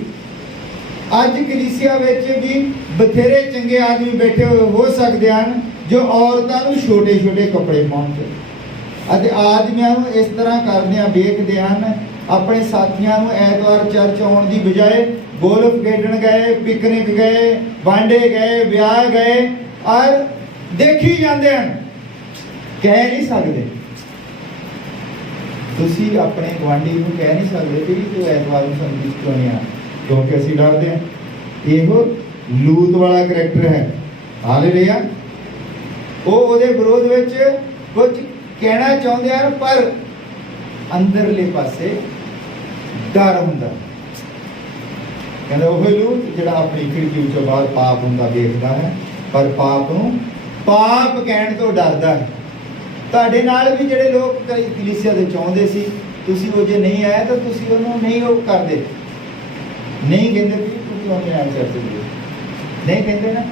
ਅੱਜ ਕਲੀਸਿਆ ਵਿੱਚ ਵੀ ਬਥੇਰੇ ਚੰਗੇ ਆਦਮੀ ਬੈਠੇ ਹੋ ਸਕਦੇ ਹਨ ਜੋ ਔਰਤਾਂ ਨੂੰ ਛੋਟੇ ਛੋਟੇ ਕੱਪੜੇ ਪਾਉਂਦੇ ਅਤੇ ਆਦਮੀਆਂ ਨੂੰ ਇਸ ਤਰ੍ਹਾਂ ਕਰਦਿਆਂ ਵੇਖਦੇ ਹਨ। ਆਪਣੇ ਸਾਥੀਆਂ ਨੂੰ ਐਤਵਾਰ ਚਰਚ ਆਉਣ ਦੀ ਬਜਾਏ ਗੋਲਫ ਖੇਡਣ ਗਏ, ਪਿਕਨਿਕ ਗਏ, ਵਾਂਡੇ ਗਏ, ਵਿਆਹ ਗਏ, ਔਰ ਦੇਖੀ ਜਾਂਦੇ ਹਨ। ਕਹਿ ਨਹੀਂ ਸਕਦੇ, ਤੁਸੀਂ ਆਪਣੇ ਗੁਆਂਢੀ ਨੂੰ ਕਹਿ ਨਹੀਂ ਸਕਦੇ ਕਿ ਤੂੰ ਐਤਵਾਰ ਨੂੰ ਸੰਗੀਤ ਕਿਉਂ ਨਹੀਂ ਆ, ਕਿਉਂਕਿ ਅਸੀਂ ਡਰਦੇ ਹਾਂ। ਇਹੋ ਲੂਤ ਵਾਲਾ ਕਰੈਕਟਰ ਹੈ। ਹਾਲੇਲੂਇਆ। ਉਹ ਉਹਦੇ ਵਿਰੋਧ ਵਿੱਚ ਕੁਝ ਕਹਿਣਾ ਚਾਹੁੰਦੇ ਹਨ, ਪਰ ਅੰਦਰਲੇ ਪਾਸੇ ਡਰ ਹੁੰਦਾ। ਕਹਿੰਦਾ ਉਹ ਲੂਤ ਜਿਹੜਾ ਆਪਣੀ ਖਿੜਕੀ ਵਿੱਚੋਂ ਬਾਹਰ ਪਾਪ ਹੁੰਦਾ ਵੇਖਦਾ ਹੈ, ਪਰ ਪਾਪ ਨੂੰ ਪਾਪ ਕਹਿਣ ਤੋਂ ਡਰਦਾ ਹੈ। ਤੁਹਾਡੇ ਨਾਲ ਵੀ ਜਿਹੜੇ ਲੋਕ ਕਈ ਕਲੀਸਿਆ ਦੇ ਚਾਹੁੰਦੇ ਸੀ, ਤੁਸੀਂ ਉਹ ਜੇ ਨਹੀਂ ਆਏ ਤਾਂ ਤੁਸੀਂ ਉਹਨੂੰ ਨਹੀਂ ਉਹ ਕਰਦੇ, ਨਹੀਂ ਕਹਿੰਦੇ ਵੀ ਤੂੰ ਕਿਉਂ ਨਹੀਂ ਆਇਆ ਚਰਚ ਵਿੱਚ, ਨਹੀਂ ਕਹਿੰਦੇ ਨਾ।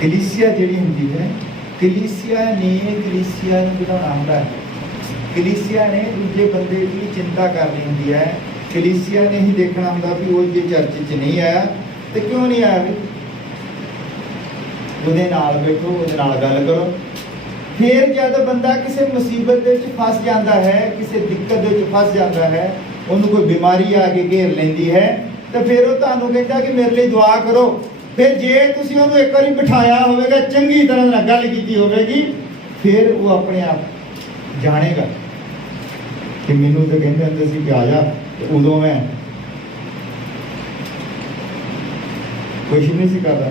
ਕਲੀਸਿਆ ਜਿਹੜੀ ਹੁੰਦੀ ਹੈ, ਕਲੀਸਿਆ ਨੇ ਕਲੀਸਿਆ ਨੂੰ ਬਣਾਉਣਾ ਹੁੰਦਾ ਹੈ। ਕਲੀਸਿਆ ਨੇ ਦੂਜੇ ਬੰਦੇ ਦੀ ਚਿੰਤਾ ਕਰਨੀ ਹੁੰਦੀ ਹੈ। ਕਲੀਸਿਆ ਨੇ ਹੀ ਦੇਖਣਾ ਹੁੰਦਾ ਵੀ ਉਹ ਜੇ ਚਰਚ 'ਚ ਨਹੀਂ ਆਇਆ ਤੇ ਕਿਉਂ ਨਹੀਂ ਆਇਆ, ਵੀ ਉਹਦੇ ਨਾਲ ਬੈਠੋ, ਉਹਦੇ ਨਾਲ ਗੱਲ ਕਰੋ। ਫਿਰ ਜਦ ਬੰਦਾ ਕਿਸੇ ਮੁਸੀਬਤ ਦੇ ਵਿੱਚ ਫਸ ਜਾਂਦਾ ਹੈ, ਕਿਸੇ ਦਿੱਕਤ ਦੇ ਵਿੱਚ ਫਸ ਜਾਂਦਾ ਹੈ, ਉਹਨੂੰ ਕੋਈ ਬਿਮਾਰੀ ਆ ਕੇ ਘੇਰ ਲੈਂਦੀ ਹੈ, ਤਾਂ ਫਿਰ ਉਹ ਤੁਹਾਨੂੰ ਕਹਿੰਦਾ ਕਿ ਮੇਰੇ ਲਈ ਦੁਆ ਕਰੋ। ਫਿਰ ਜੇ ਤੁਸੀਂ ਉਹਨੂੰ ਇੱਕ ਵਾਰੀ ਬਿਠਾਇਆ ਹੋਵੇਗਾ, ਚੰਗੀ ਤਰ੍ਹਾਂ ਨਾਲ ਗੱਲ ਕੀਤੀ ਹੋਵੇਗੀ, ਫਿਰ ਉਹ ਆਪਣੇ ਆਪ ਜਾਣੇਗਾ ਕਿ ਮੈਨੂੰ ਤਾਂ ਕਹਿੰਦੇ ਹੁੰਦੇ ਸੀ ਕਿ ਆ ਜਾ, ਉਦੋਂ ਮੈਂ ਕੁਛ ਨਹੀਂ ਸੀ ਕਰਦਾ,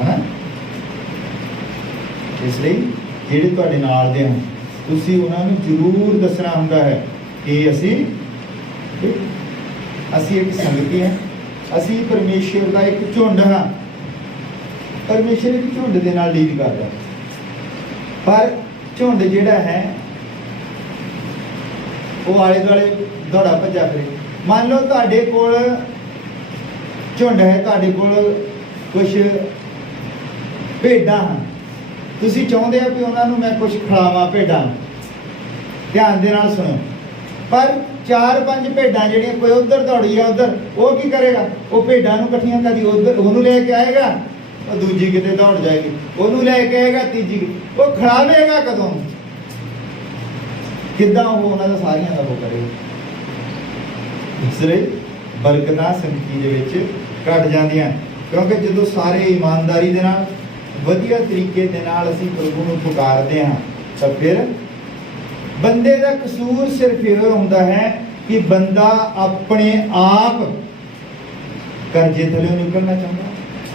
ਹੈ। ਇਸ ਲਈ ਜਿਹੜੇ ਤੁਹਾਡੇ ਨਾਲ ਦੇ ਹਨ, ਤੁਸੀਂ ਉਹਨਾਂ ਨੂੰ ਜ਼ਰੂਰ ਦੱਸਣਾ ਹੁੰਦਾ ਹੈ ਕਿ ਅਸੀਂ ਇੱਕ ਸੰਗਤੀ ਹਾਂ, ਅਸੀਂ ਪਰਮੇਸ਼ਰ ਦਾ ਇੱਕ ਝੁੰਡ ਹਾਂ। ਪਰਮੇਸ਼ਰ ਇੱਕ ਝੁੰਡ ਦੇ ਨਾਲ ਲੀਡ ਕਰਦਾ, ਪਰ ਝੁੰਡ ਜਿਹੜਾ ਹੈ ਉਹ ਆਲੇ ਦੁਆਲੇ ਦੌੜਾ ਭੱਜਾ ਫਿਰੇ। ਮੰਨ ਲਓ ਤੁਹਾਡੇ ਕੋਲ ਝੁੰਡ ਹੈ, ਤੁਹਾਡੇ ਕੋਲ ਕੁਝ ਭੇਡਾਂ ਹਨ, ਤੁਸੀਂ ਚਾਹੁੰਦੇ ਆ ਵੀ ਉਹਨਾਂ ਨੂੰ ਮੈਂ ਕੁਝ ਖਿਲਾਵਾਂ ਭੇਡਾਂ। ਧਿਆਨ ਦੇ ਨਾਲ ਸੁਣੋ। ਪਰ 4-5 ਭੇਡਾਂ ਜਿਹੜੀਆਂ, ਕੋਈ ਉਧਰ ਦੌੜੀ ਆ ਉਧਰ, ਉਹ ਕੀ ਕਰੇਗਾ? ਉਹ ਭੇਡਾਂ ਨੂੰ ਇਕੱਠੀਆਂ ਕਦੀ ਉਧਰ ਉਹਨੂੰ ਲੈ ਕੇ ਆਏਗਾ, ਉਹ ਦੂਜੀ ਕਿਤੇ ਦੌੜ ਜਾਏਗੀ, ਉਹਨੂੰ ਲੈ ਕੇ ਆਏਗਾ ਤੀਜੀ, ਉਹ ਖਿਲਾਵੇਗਾ ਕਦੋਂ? ਕਿੱਦਾਂ ਉਹ ਉਹਨਾਂ ਦਾ ਸਾਰਿਆਂ ਦਾ ਉਹ ਕਰੇਗਾ? ਇਸ ਲਈ ਬਰਕਤਾਂ ਸੰਗਤੀ ਦੇ ਵਿੱਚ ਘਟ ਜਾਂਦੀਆਂ, ਕਿਉਂਕਿ ਜਦੋਂ ਸਾਰੇ ਇਮਾਨਦਾਰੀ ਦੇ ਨਾਲ ਵਧੀਆ ਤਰੀਕੇ ਦੇ ਨਾਲ ਅਸੀਂ ਪ੍ਰਭੂ ਨੂੰ ਪੁਕਾਰਦੇ ਹਾਂ ਤਾਂ ਫਿਰ ਬੰਦੇ ਦਾ ਕਸੂਰ ਸਿਰਫ ਇਹ ਹੁੰਦਾ ਹੈ ਕਿ ਬੰਦਾ ਆਪਣੇ ਆਪ ਕਰਜ਼ੇ ਥੱਲੇ ਨਿਕਲਣਾ ਚਾਹੁੰਦਾ,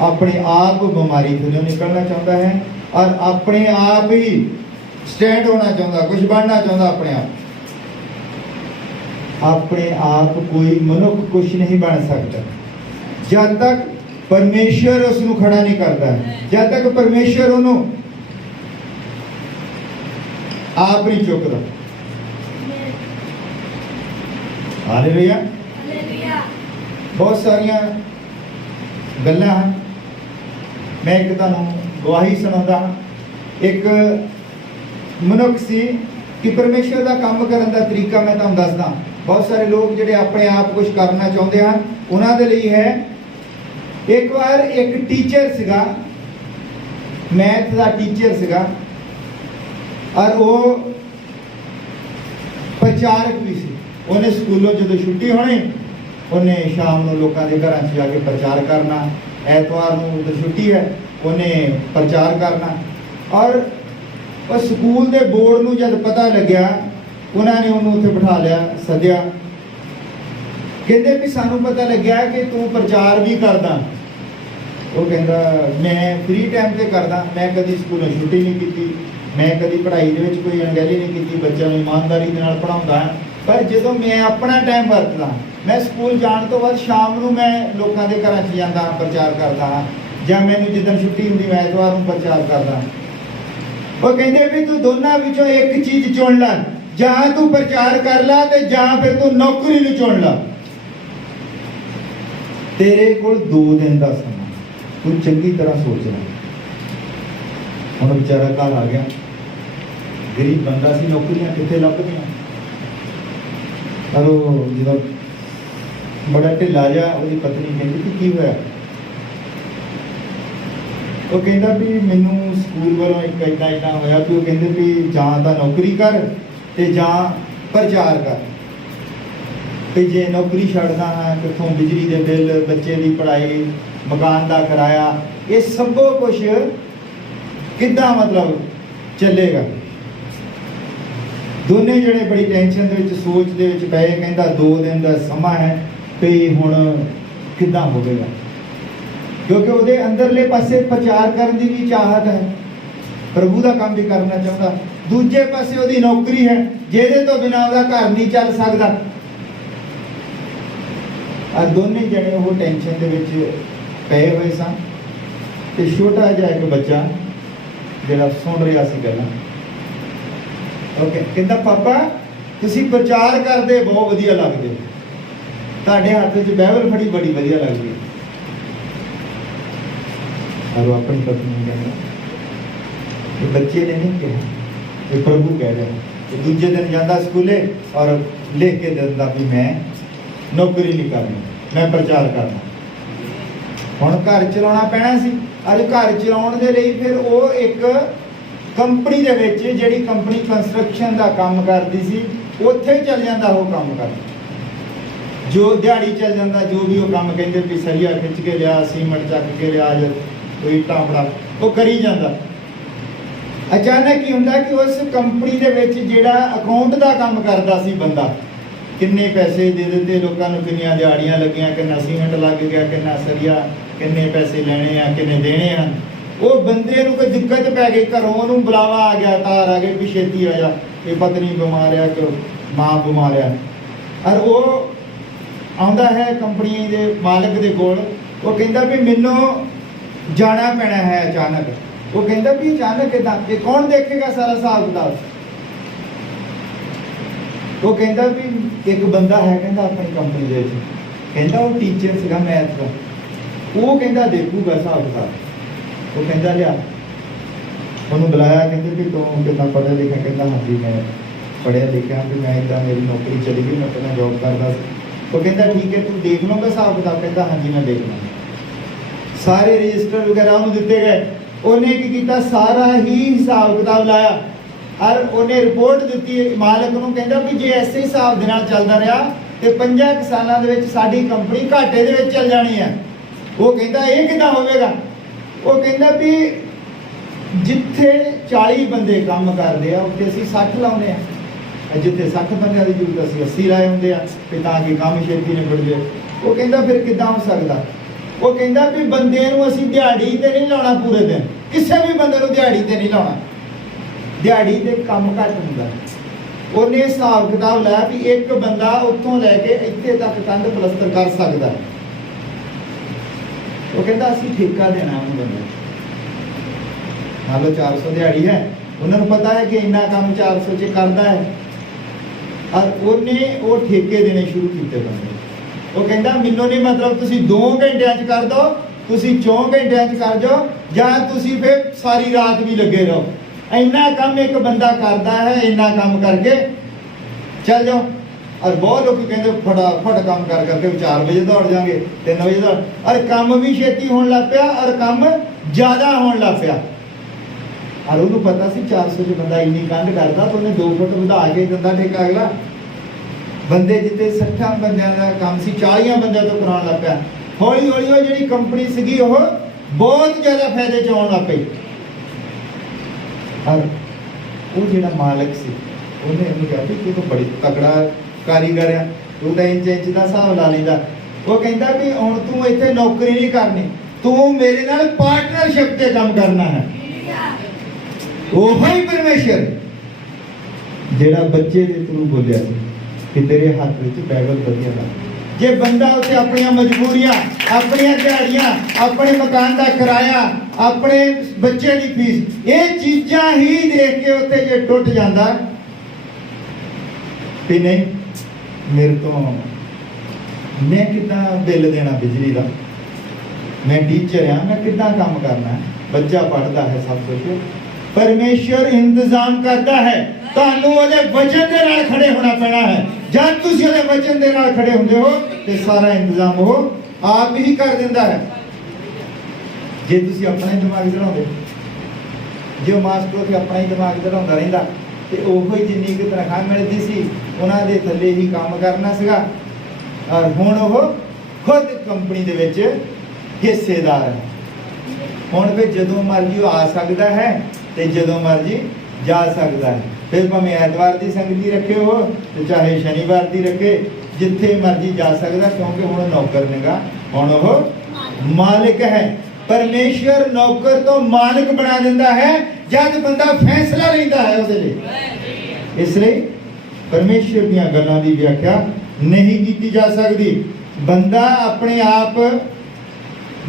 ਆਪਣੇ ਆਪ ਬਿਮਾਰੀ ਥੱਲੇ ਨਿਕਲਣਾ ਚਾਹੁੰਦਾ ਹੈ, ਔਰ ਆਪਣੇ ਆਪ ਹੀ ਸਟੈਂਡ ਹੋਣਾ ਚਾਹੁੰਦਾ, ਕੁਝ ਬਣਨਾ ਚਾਹੁੰਦਾ ਆਪਣੇ ਆਪ। ਆਪਣੇ ਆਪ ਕੋਈ ਮਨੁੱਖ ਕੁਝ ਨਹੀਂ ਬਣ ਸਕਦਾ ਜਦ ਤੱਕ ਪਰਮੇਸ਼ਰ ਉਸ ਨੂੰ ਖੜਾ ਨਹੀਂ ਕਰਦਾ, ਜਦ ਤੱਕ ਪਰਮੇਸ਼ਰ ਉਹਨੂੰ ਆਪ ਨਹੀਂ ਚੁੱਕਦਾ। ਹਾਲੇਲੂਇਆ। ਬਹੁਤ ਸਾਰੀਆਂ ਗੱਲਾਂ ਹਨ, ਮੈਂ ਇੱਕ ਤੁਹਾਨੂੰ ਗਵਾਹੀ ਸੁਣਾਉਂਦਾ ਹਾਂ। ਇੱਕ ਮਨੁੱਖ ਸੀ ਕਿ ਪਰਮੇਸ਼ਰ ਦਾ ਕੰਮ ਕਰਨ ਦਾ ਤਰੀਕਾ ਮੈਂ ਤੁਹਾਨੂੰ ਦੱਸਦਾ। ਬਹੁਤ ਸਾਰੇ ਲੋਕ ਜਿਹੜੇ ਆਪਣੇ ਆਪ ਕੁਝ ਕਰਨਾ ਚਾਹੁੰਦੇ ਹਨ, ਉਹਨਾਂ ਦੇ ਲਈ ਹੈ। ਇੱਕ ਵਾਰ ਇੱਕ ਟੀਚਰ ਸੀਗਾ, ਮੈਥ ਦਾ ਟੀਚਰ ਸੀਗਾ, ਔਰ ਉਹ ਪ੍ਰਚਾਰਕ ਵੀ ਸੀ। ਉਹਨੇ ਸਕੂਲੋਂ ਜਦੋਂ ਛੁੱਟੀ ਹੋਣੀ, ਉਹਨੇ ਸ਼ਾਮ ਨੂੰ ਲੋਕਾਂ ਦੇ ਘਰਾਂ 'ਚ ਜਾ ਕੇ ਪ੍ਰਚਾਰ ਕਰਨਾ। ਐਤਵਾਰ ਨੂੰ ਉਧਰ ਛੁੱਟੀ ਹੈ, ਉਹਨੇ ਪ੍ਰਚਾਰ ਕਰਨਾ। ਔਰ ਉਹ ਸਕੂਲ ਦੇ ਬੋਰਡ ਨੂੰ ਜਦ ਪਤਾ ਲੱਗਿਆ, ਉਹਨਾਂ ਨੇ ਉਹਨੂੰ ਉੱਥੇ ਬਿਠਾ ਲਿਆ, ਸੱਦਿਆ। ਕਹਿੰਦੇ ਵੀ ਸਾਨੂੰ ਪਤਾ ਲੱਗਿਆ ਕਿ ਤੂੰ ਪ੍ਰਚਾਰ ਵੀ ਕਰਦਾ। ਉਹ ਕਹਿੰਦਾ ਮੈਂ ਫ੍ਰੀ ਟਾਈਮ ਤੇ ਕਰਦਾ, ਮੈਂ ਕਦੀ ਸਕੂਲੋਂ ਛੁੱਟੀ ਨਹੀਂ ਕੀਤੀ, ਮੈਂ ਕਦੀ ਪੜ੍ਹਾਈ ਦੇ ਵਿੱਚ ਕੋਈ ਅਣਗਹਿਲੀ ਨਹੀਂ ਕੀਤੀ, ਬੱਚਿਆਂ ਨੂੰ ਇਮਾਨਦਾਰੀ ਦੇ ਨਾਲ ਪੜ੍ਹਾਉਂਦਾ। ਪਰ ਜਦੋਂ ਮੈਂ ਆਪਣਾ ਟਾਈਮ ਵਰਤਦਾ, ਮੈਂ ਸਕੂਲ ਜਾਣ ਤੋਂ ਬਾਅਦ ਸ਼ਾਮ ਨੂੰ ਮੈਂ ਲੋਕਾਂ ਦੇ ਘਰਾਂ 'ਚ ਜਾਂਦਾ ਹਾਂ, ਪ੍ਰਚਾਰ ਕਰਦਾ ਹਾਂ, ਜਾਂ ਮੈਨੂੰ ਜਿੱਦਣ ਛੁੱਟੀ ਹੁੰਦੀ ਮੈਂ ਐਤਵਾਰ ਨੂੰ ਪ੍ਰਚਾਰ ਕਰਦਾ। ਉਹ ਕਹਿੰਦੇ ਵੀ ਤੂੰ ਦੋਨਾਂ ਵਿੱਚੋਂ ਇੱਕ ਚੀਜ਼ ਚੁਣ ਲੈ, ਜਾਂ ਤੂੰ ਪ੍ਰਚਾਰ ਕਰ ਲੈ ਤੇ ਜਾਂ ਫਿਰ ਤੂੰ ਨੌਕਰੀ ਨੂੰ ਚੁਣ ਲੈ। ਤੇਰੇ ਕੋਲ 2 ਦਿਨ ਦਾ ਸਮਾਂ, ਤੂੰ ਚੰਗੀ ਤਰ੍ਹਾਂ ਸੋਚ ਲੈ। ਹੁਣ ਵਿਚਾਰਾ ਘਰ ਆ ਗਿਆ, ਗਰੀਬ ਬੰਦਾ ਸੀ, ਨੌਕਰੀਆਂ ਕਿੱਥੇ ਲੱਭਦੀਆਂ। ਪਰ ਉਹ ਜਦੋਂ ਬੜਾ ਢਿੱਲਾ ਜਾ, ਉਹਦੀ ਪਤਨੀ ਕਹਿੰਦੀ ਕਿ ਕੀ ਹੋਇਆ? ਉਹ ਕਹਿੰਦਾ ਵੀ ਮੈਨੂੰ ਸਕੂਲ ਵੱਲੋਂ ਇੱਕ ਏਦਾਂ ਹੋਇਆ ਵੀ ਉਹ ਕਹਿੰਦੇ ਵੀ ਜਾਂ ਤਾਂ ਨੌਕਰੀ ਕਰ ਤੇ ਜਾਂ ਪ੍ਰਚਾਰ ਕਰ। ਤੇ ਜੇ ਨੌਕਰੀ ਛੱਡਦਾ ਹਾਂ, ਕਿੱਥੋਂ ਬਿਜਲੀ ਦੇ ਬਿੱਲ, ਬੱਚੇ ਦੀ ਪੜ੍ਹਾਈ, ਮਕਾਨ ਦਾ ਕਿਰਾਇਆ, ਇਹ ਸਭ ਕੁਝ ਕਿੱਦਾਂ ਮਤਲਬ ਚੱਲੇਗਾ। ਦੋਨੇ ਜਿਹੜੇ ਬੜੀ ਟੈਨਸ਼ਨ ਦੇ ਵਿੱਚ, ਸੋਚ ਦੇ ਵਿੱਚ ਪਏ। ਕਹਿੰਦਾ 2 ਦਿਨ ਦਾ ਸਮਾਂ ਹੈ ਤੇ ਹੁਣ ਕਿੱਦਾਂ ਹੋਵੇਗਾ, ਕਿਉਂਕਿ ਉਹਦੇ ਅੰਦਰਲੇ ਪਾਸੇ ਪ੍ਰਚਾਰ ਕਰਨ ਦੀ ਵੀ ਚਾਹਤ ਹੈ, ਪ੍ਰਭੂ ਦਾ ਕੰਮ ਵੀ ਕਰਨਾ ਚਾਹੁੰਦਾ। ਦੂਜੇ ਪਾਸੇ ਉਹਦੀ ਨੌਕਰੀ ਹੈ, ਜਿਹਦੇ ਤੋਂ ਬਿਨਾਂ ਉਹਦਾ ਘਰ ਨਹੀਂ ਚੱਲ ਸਕਦਾ। ਆ ਦੋਨੇ ਜਣੇ ਉਹ ਟੈਨਸ਼ਨ ਦੇ ਵਿੱਚ ਪਏ ਹੋਏ ਸਨ। ਤੇ ਛੋਟਾ ਜਿਹਾ ਇੱਕ ਬੱਚਾ ਜਿਹੜਾ ਸੁਣ ਰਿਹਾ ਸੀ ਗੱਲਾਂ, ਕਹਿੰਦਾ ਪਾਪਾ ਤੁਸੀਂ ਪ੍ਰਚਾਰ ਕਰਦੇ ਬਹੁਤ ਵਧੀਆ ਲੱਗਦੇ, ਤੁਹਾਡੇ ਹੱਥ 'ਚ ਬਾਈਬਲ ਫੜੀ ਬੜੀ ਵਧੀਆ ਲੱਗਦੀ। और अपनी पत्नी ने कहना, ये बच्चे ने नहीं कहा, ये प्रभु कह रहे हैं। तो दूजे दिन जाता स्कूले और लिख के देता भी मैं नौकरी नहीं करनी, मैं प्रचार करना। ਹੁਣ ਘਰ ਚਲਾਉਣਾ ਪੈਣਾ ਸੀ। ਅੱਜ ਘਰ ਚਲਾਉਣ ਦੇ ਲਈ ਫਿਰ ਉਹ ਇੱਕ ਕੰਪਨੀ ਦੇ ਵਿੱਚ, ਜਿਹੜੀ ਕੰਪਨੀ ਕੰਸਟਰਕਸ਼ਨ ਦਾ ਕੰਮ ਕਰਦੀ ਸੀ, ਉੱਥੇ ਚੱਲ ਜਾਂਦਾ ਉਹ ਕੰਮ ਕਰਦਾ, ਜੋ ਦਿਹਾੜੀ ਚੱਲ ਜਾਂਦਾ, ਜੋ ਵੀ ਉਹ ਕੰਮ ਕਹਿੰਦੇ ਵੀ ਸਰੀਆ ਖਿੱਚ ਕੇ ਲਿਆ, ਸੀਮੈਂਟ ਚੱਕ ਕੇ ਲਿਆ, ਕੋਈ ਇੱਟਾਂ ਫੜਾ, ਉਹ ਕਰੀ ਜਾਂਦਾ। ਅਚਾਨਕ ਕੀ ਹੁੰਦਾ ਕਿ ਉਸ ਕੰਪਨੀ ਦੇ ਵਿੱਚ ਜਿਹੜਾ ਅਕਾਊਂਟ ਦਾ ਕੰਮ ਕਰਦਾ ਸੀ ਬੰਦਾ, ਕਿੰਨੇ ਪੈਸੇ ਦੇ ਦਿੱਤੇ ਲੋਕਾਂ ਨੂੰ, ਕਿੰਨੀਆਂ ਦਿਹਾੜੀਆਂ ਲੱਗੀਆਂ, ਕਿੰਨਾ ਸੀਮੈਂਟ ਲੱਗ ਗਿਆ, ਕਿੰਨਾ ਸਰੀਆ, ਕਿੰਨੇ ਪੈਸੇ ਲੈਣੇ ਆ, ਕਿੰਨੇ ਦੇਣੇ ਹਨ। ਉਹ ਬੰਦੇ ਨੂੰ ਕੋਈ ਦਿੱਕਤ ਪੈ ਗਈ, ਘਰੋਂ ਉਹਨੂੰ ਬੁਲਾਵਾ ਆ ਗਿਆ, ਤਾਰ ਆ ਗਈ ਵੀ ਛੇਤੀ ਆ ਜਾ, ਇਹ ਪਤਨੀ ਬਿਮਾਰ ਆ, ਕਿ ਮਾਂ ਬਿਮਾਰ ਆ। ਔਰ ਉਹ ਆਉਂਦਾ ਹੈ ਕੰਪਨੀ ਦੇ ਮਾਲਕ ਦੇ ਕੋਲ, ਉਹ ਕਹਿੰਦਾ ਵੀ ਮੈਨੂੰ ਜਾਣਾ ਪੈਣਾ ਹੈ ਅਚਾਨਕ। ਉਹ ਕਹਿੰਦਾ ਵੀ ਅਚਾਨਕ ਕਿੱਦਾਂ, ਇਹ ਕੌਣ ਦੇਖੇਗਾ ਸਾਰਾ ਹਿਸਾਬ ਕਿਤਾਬ। ਉਹ ਕਹਿੰਦਾ ਵੀ ਇੱਕ ਬੰਦਾ ਹੈ, ਕਹਿੰਦਾ ਆਪਣੀ ਕੰਪਨੀ ਦੇ ਵਿੱਚ, ਕਹਿੰਦਾ ਉਹ ਟੀਚਰ ਸੀਗਾ ਮੈਥ ਦਾ, वो कहता देखूगा हिसाब किताब। वो कहता लिया, उन्होंने बुलाया, कहते भी तू कितना पढ़ा लिखा? कहता हाँ जी मैं पढ़िया लिखा, भी मैं इदा मेरी नौकरी चली गई, मैं पहले जॉब करता। वो कहता ठीक है, तू देख लूँगा हिसाब किताब? कहता हाँ जी मैं देख लूँगा। सारे रजिस्टर वगैरह उन्होंने दिते गए। उन्हें की किया, सारा ही हिसाब किताब लाया और उन्हें रिपोर्ट दी मालिक को। कहता भी जे ऐसे हिसाब के नाल चलता रहा तो 5 सालों के साडी कंपनी घाटे दे विच चल जानी है। वो कहता ये किदां होवेगा? वो कहता भी जिथे 40 बंदे काम करते हैं उत्थे असीं 60 लाउने हैं, जिथे 60 बंदे की जरूरत असीं 80 लाए होंदे आ कि ताकि काम छेती निबड़ जाए। वो कहता फिर किदां हो सकदा? वो कहता भी बंदे नूं असीं दिहाड़ी ते नहीं लाउणा पूरे दिन, किसी भी बंदे नूं दिहाड़ी ते नहीं लाउणा, दिहाड़ी ते काम घट हुंदा। उन्हें हिसाब किताब लाया भी एक बंदा उत्थों लैके इत्थे तक कंध पलस्तर कर सकदा है। वो कहता असीं ठेका देना उन्हें बंदे, मान लो 400 दिहाड़ी है, उन्होंने पता है कि इन्ना काम 400 च करता है और उन्हें वो ठेके देने शुरू किए बंदे। वो कहता मैनू नहीं मतलब तुसीं 2 घंटिया च कर दो, तुसीं 4 घंटिया च कर जाओ, जां तुसीं फिर सारी रात भी लगे रहो, इन्ना काम एक बंदा करता है, इन्ना काम करके चल जाओ। और बहुत लोग कहते फटाफट काम कर करके 4 बजे दौड़ जाएंगे, 3 बजे दौड़, और काम भी छेती होने लग पिया और काम ज्यादा होने लग पिया। और उन्होंने पता सी 400 च बंदा इन्नी कंध करता तो उन्हें 2 फुट वधा के दिंदा ठेका अगला। बंदे जिते 60 बंदियां दा काम सी 40 बंदियां तो कराउण लग पिया। हौली हौली वो जिहड़ी कंपनी सीगी वो बहुत ज्यादा फायदे च आउण लग पई। और वो जिहड़ा मालिक सी उन्हें इन्हूं कहा कि तू बड़ी तगड़ा कारीगर है, तू तो इंच इंच का हिसाब ला लैंदा। वो कहता भी हुण तू इत्थे नौकरी नहीं करनी, तू मेरे नाल पार्टनरशिप ते काम करना है। ओही परमेश्वर जेड़ा बच्चे दे थ्रू बोलिया कि तेरे हाथ विच बाइबल वधिया ला। जे बंदा उसे अपनी मजबूरियां, अपनी दिहाड़ियां, अपने मकान का किराया, अपने बच्चे की फीस, ये चीज़ां ही देख के उत्थे जे टुट जाता कि नहीं मेरे तो मैं कितना बिल देना बिजली का, मैं टीचर हाँ, मैं कितना काम करना है, बच्चा पढ़ता है, सब कुछ परमेश्वर इंतजाम करता है। ਤੁਹਾਨੂੰ ਉਹਦੇ ਵਚਨ ਦੇ ਨਾਲ ਖੜੇ ਹੋਣਾ ਪੈਣਾ ਹੈ। ਜਦ ਤੁਸੀਂ ਉਹਦੇ ਵਚਨ ਦੇ ਨਾਲ ਖੜੇ ਹੁੰਦੇ ਹੋ ਤੇ ਸਾਰਾ ਇੰਤਜ਼ਾਮ ਉਹ ਆਪ ਹੀ ਕਰ ਦਿੰਦਾ ਹੈ। ਜੇ ਤੁਸੀਂ ਆਪਣਾ ਹੀ ਦਿਮਾਗ ਚਲਾਉਂਦੇ, ਜੇ ਮਾਸਟਰ ਤੇ ਆਪਣਾ ਹੀ ਦਿਮਾਗ ਚਲਾਉਂਦਾ ਰਹਿੰਦਾ ਤੇ ਉਹੋ ਹੀ ਜਿੰਨੀ ਕਿ ਤਨਖਾਹ ਮਿਲਦੀ ਸੀ ਉਹਨਾਂ ਦੇ ਥੱਲੇ ਹੀ ਕੰਮ ਕਰਨਾ ਸੀਗਾ। ਔਰ ਹੁਣ ਉਹ ਖੁਦ ਕੰਪਨੀ ਦੇ ਵਿੱਚ ਹਿੱਸੇਦਾਰ ਹੈ। ਹੁਣ ਵੀ ਜਦੋਂ ਮਰਜ਼ੀ ਉਹ ਆ ਸਕਦਾ ਹੈ ਤੇ ਜਦੋਂ ਮਰਜ਼ੀ ਜਾ ਸਕਦਾ ਹੈ। फिर भावें ऐतवार की संगति रखे हो तो चाहे शनिवार की रखे, जिथे मर्जी जा सकता, क्योंकि हुण नौकर नेगा, हुण ओह मालिक है। परमेश्वर नौकर तो मालिक बना दिंदा है जब बंदा फैसला लैंदा है उसदे लई। इसलिए परमेश्वर दीयां गल्लां दी व्याख्या नहीं की जा सकती। बंदा अपने आप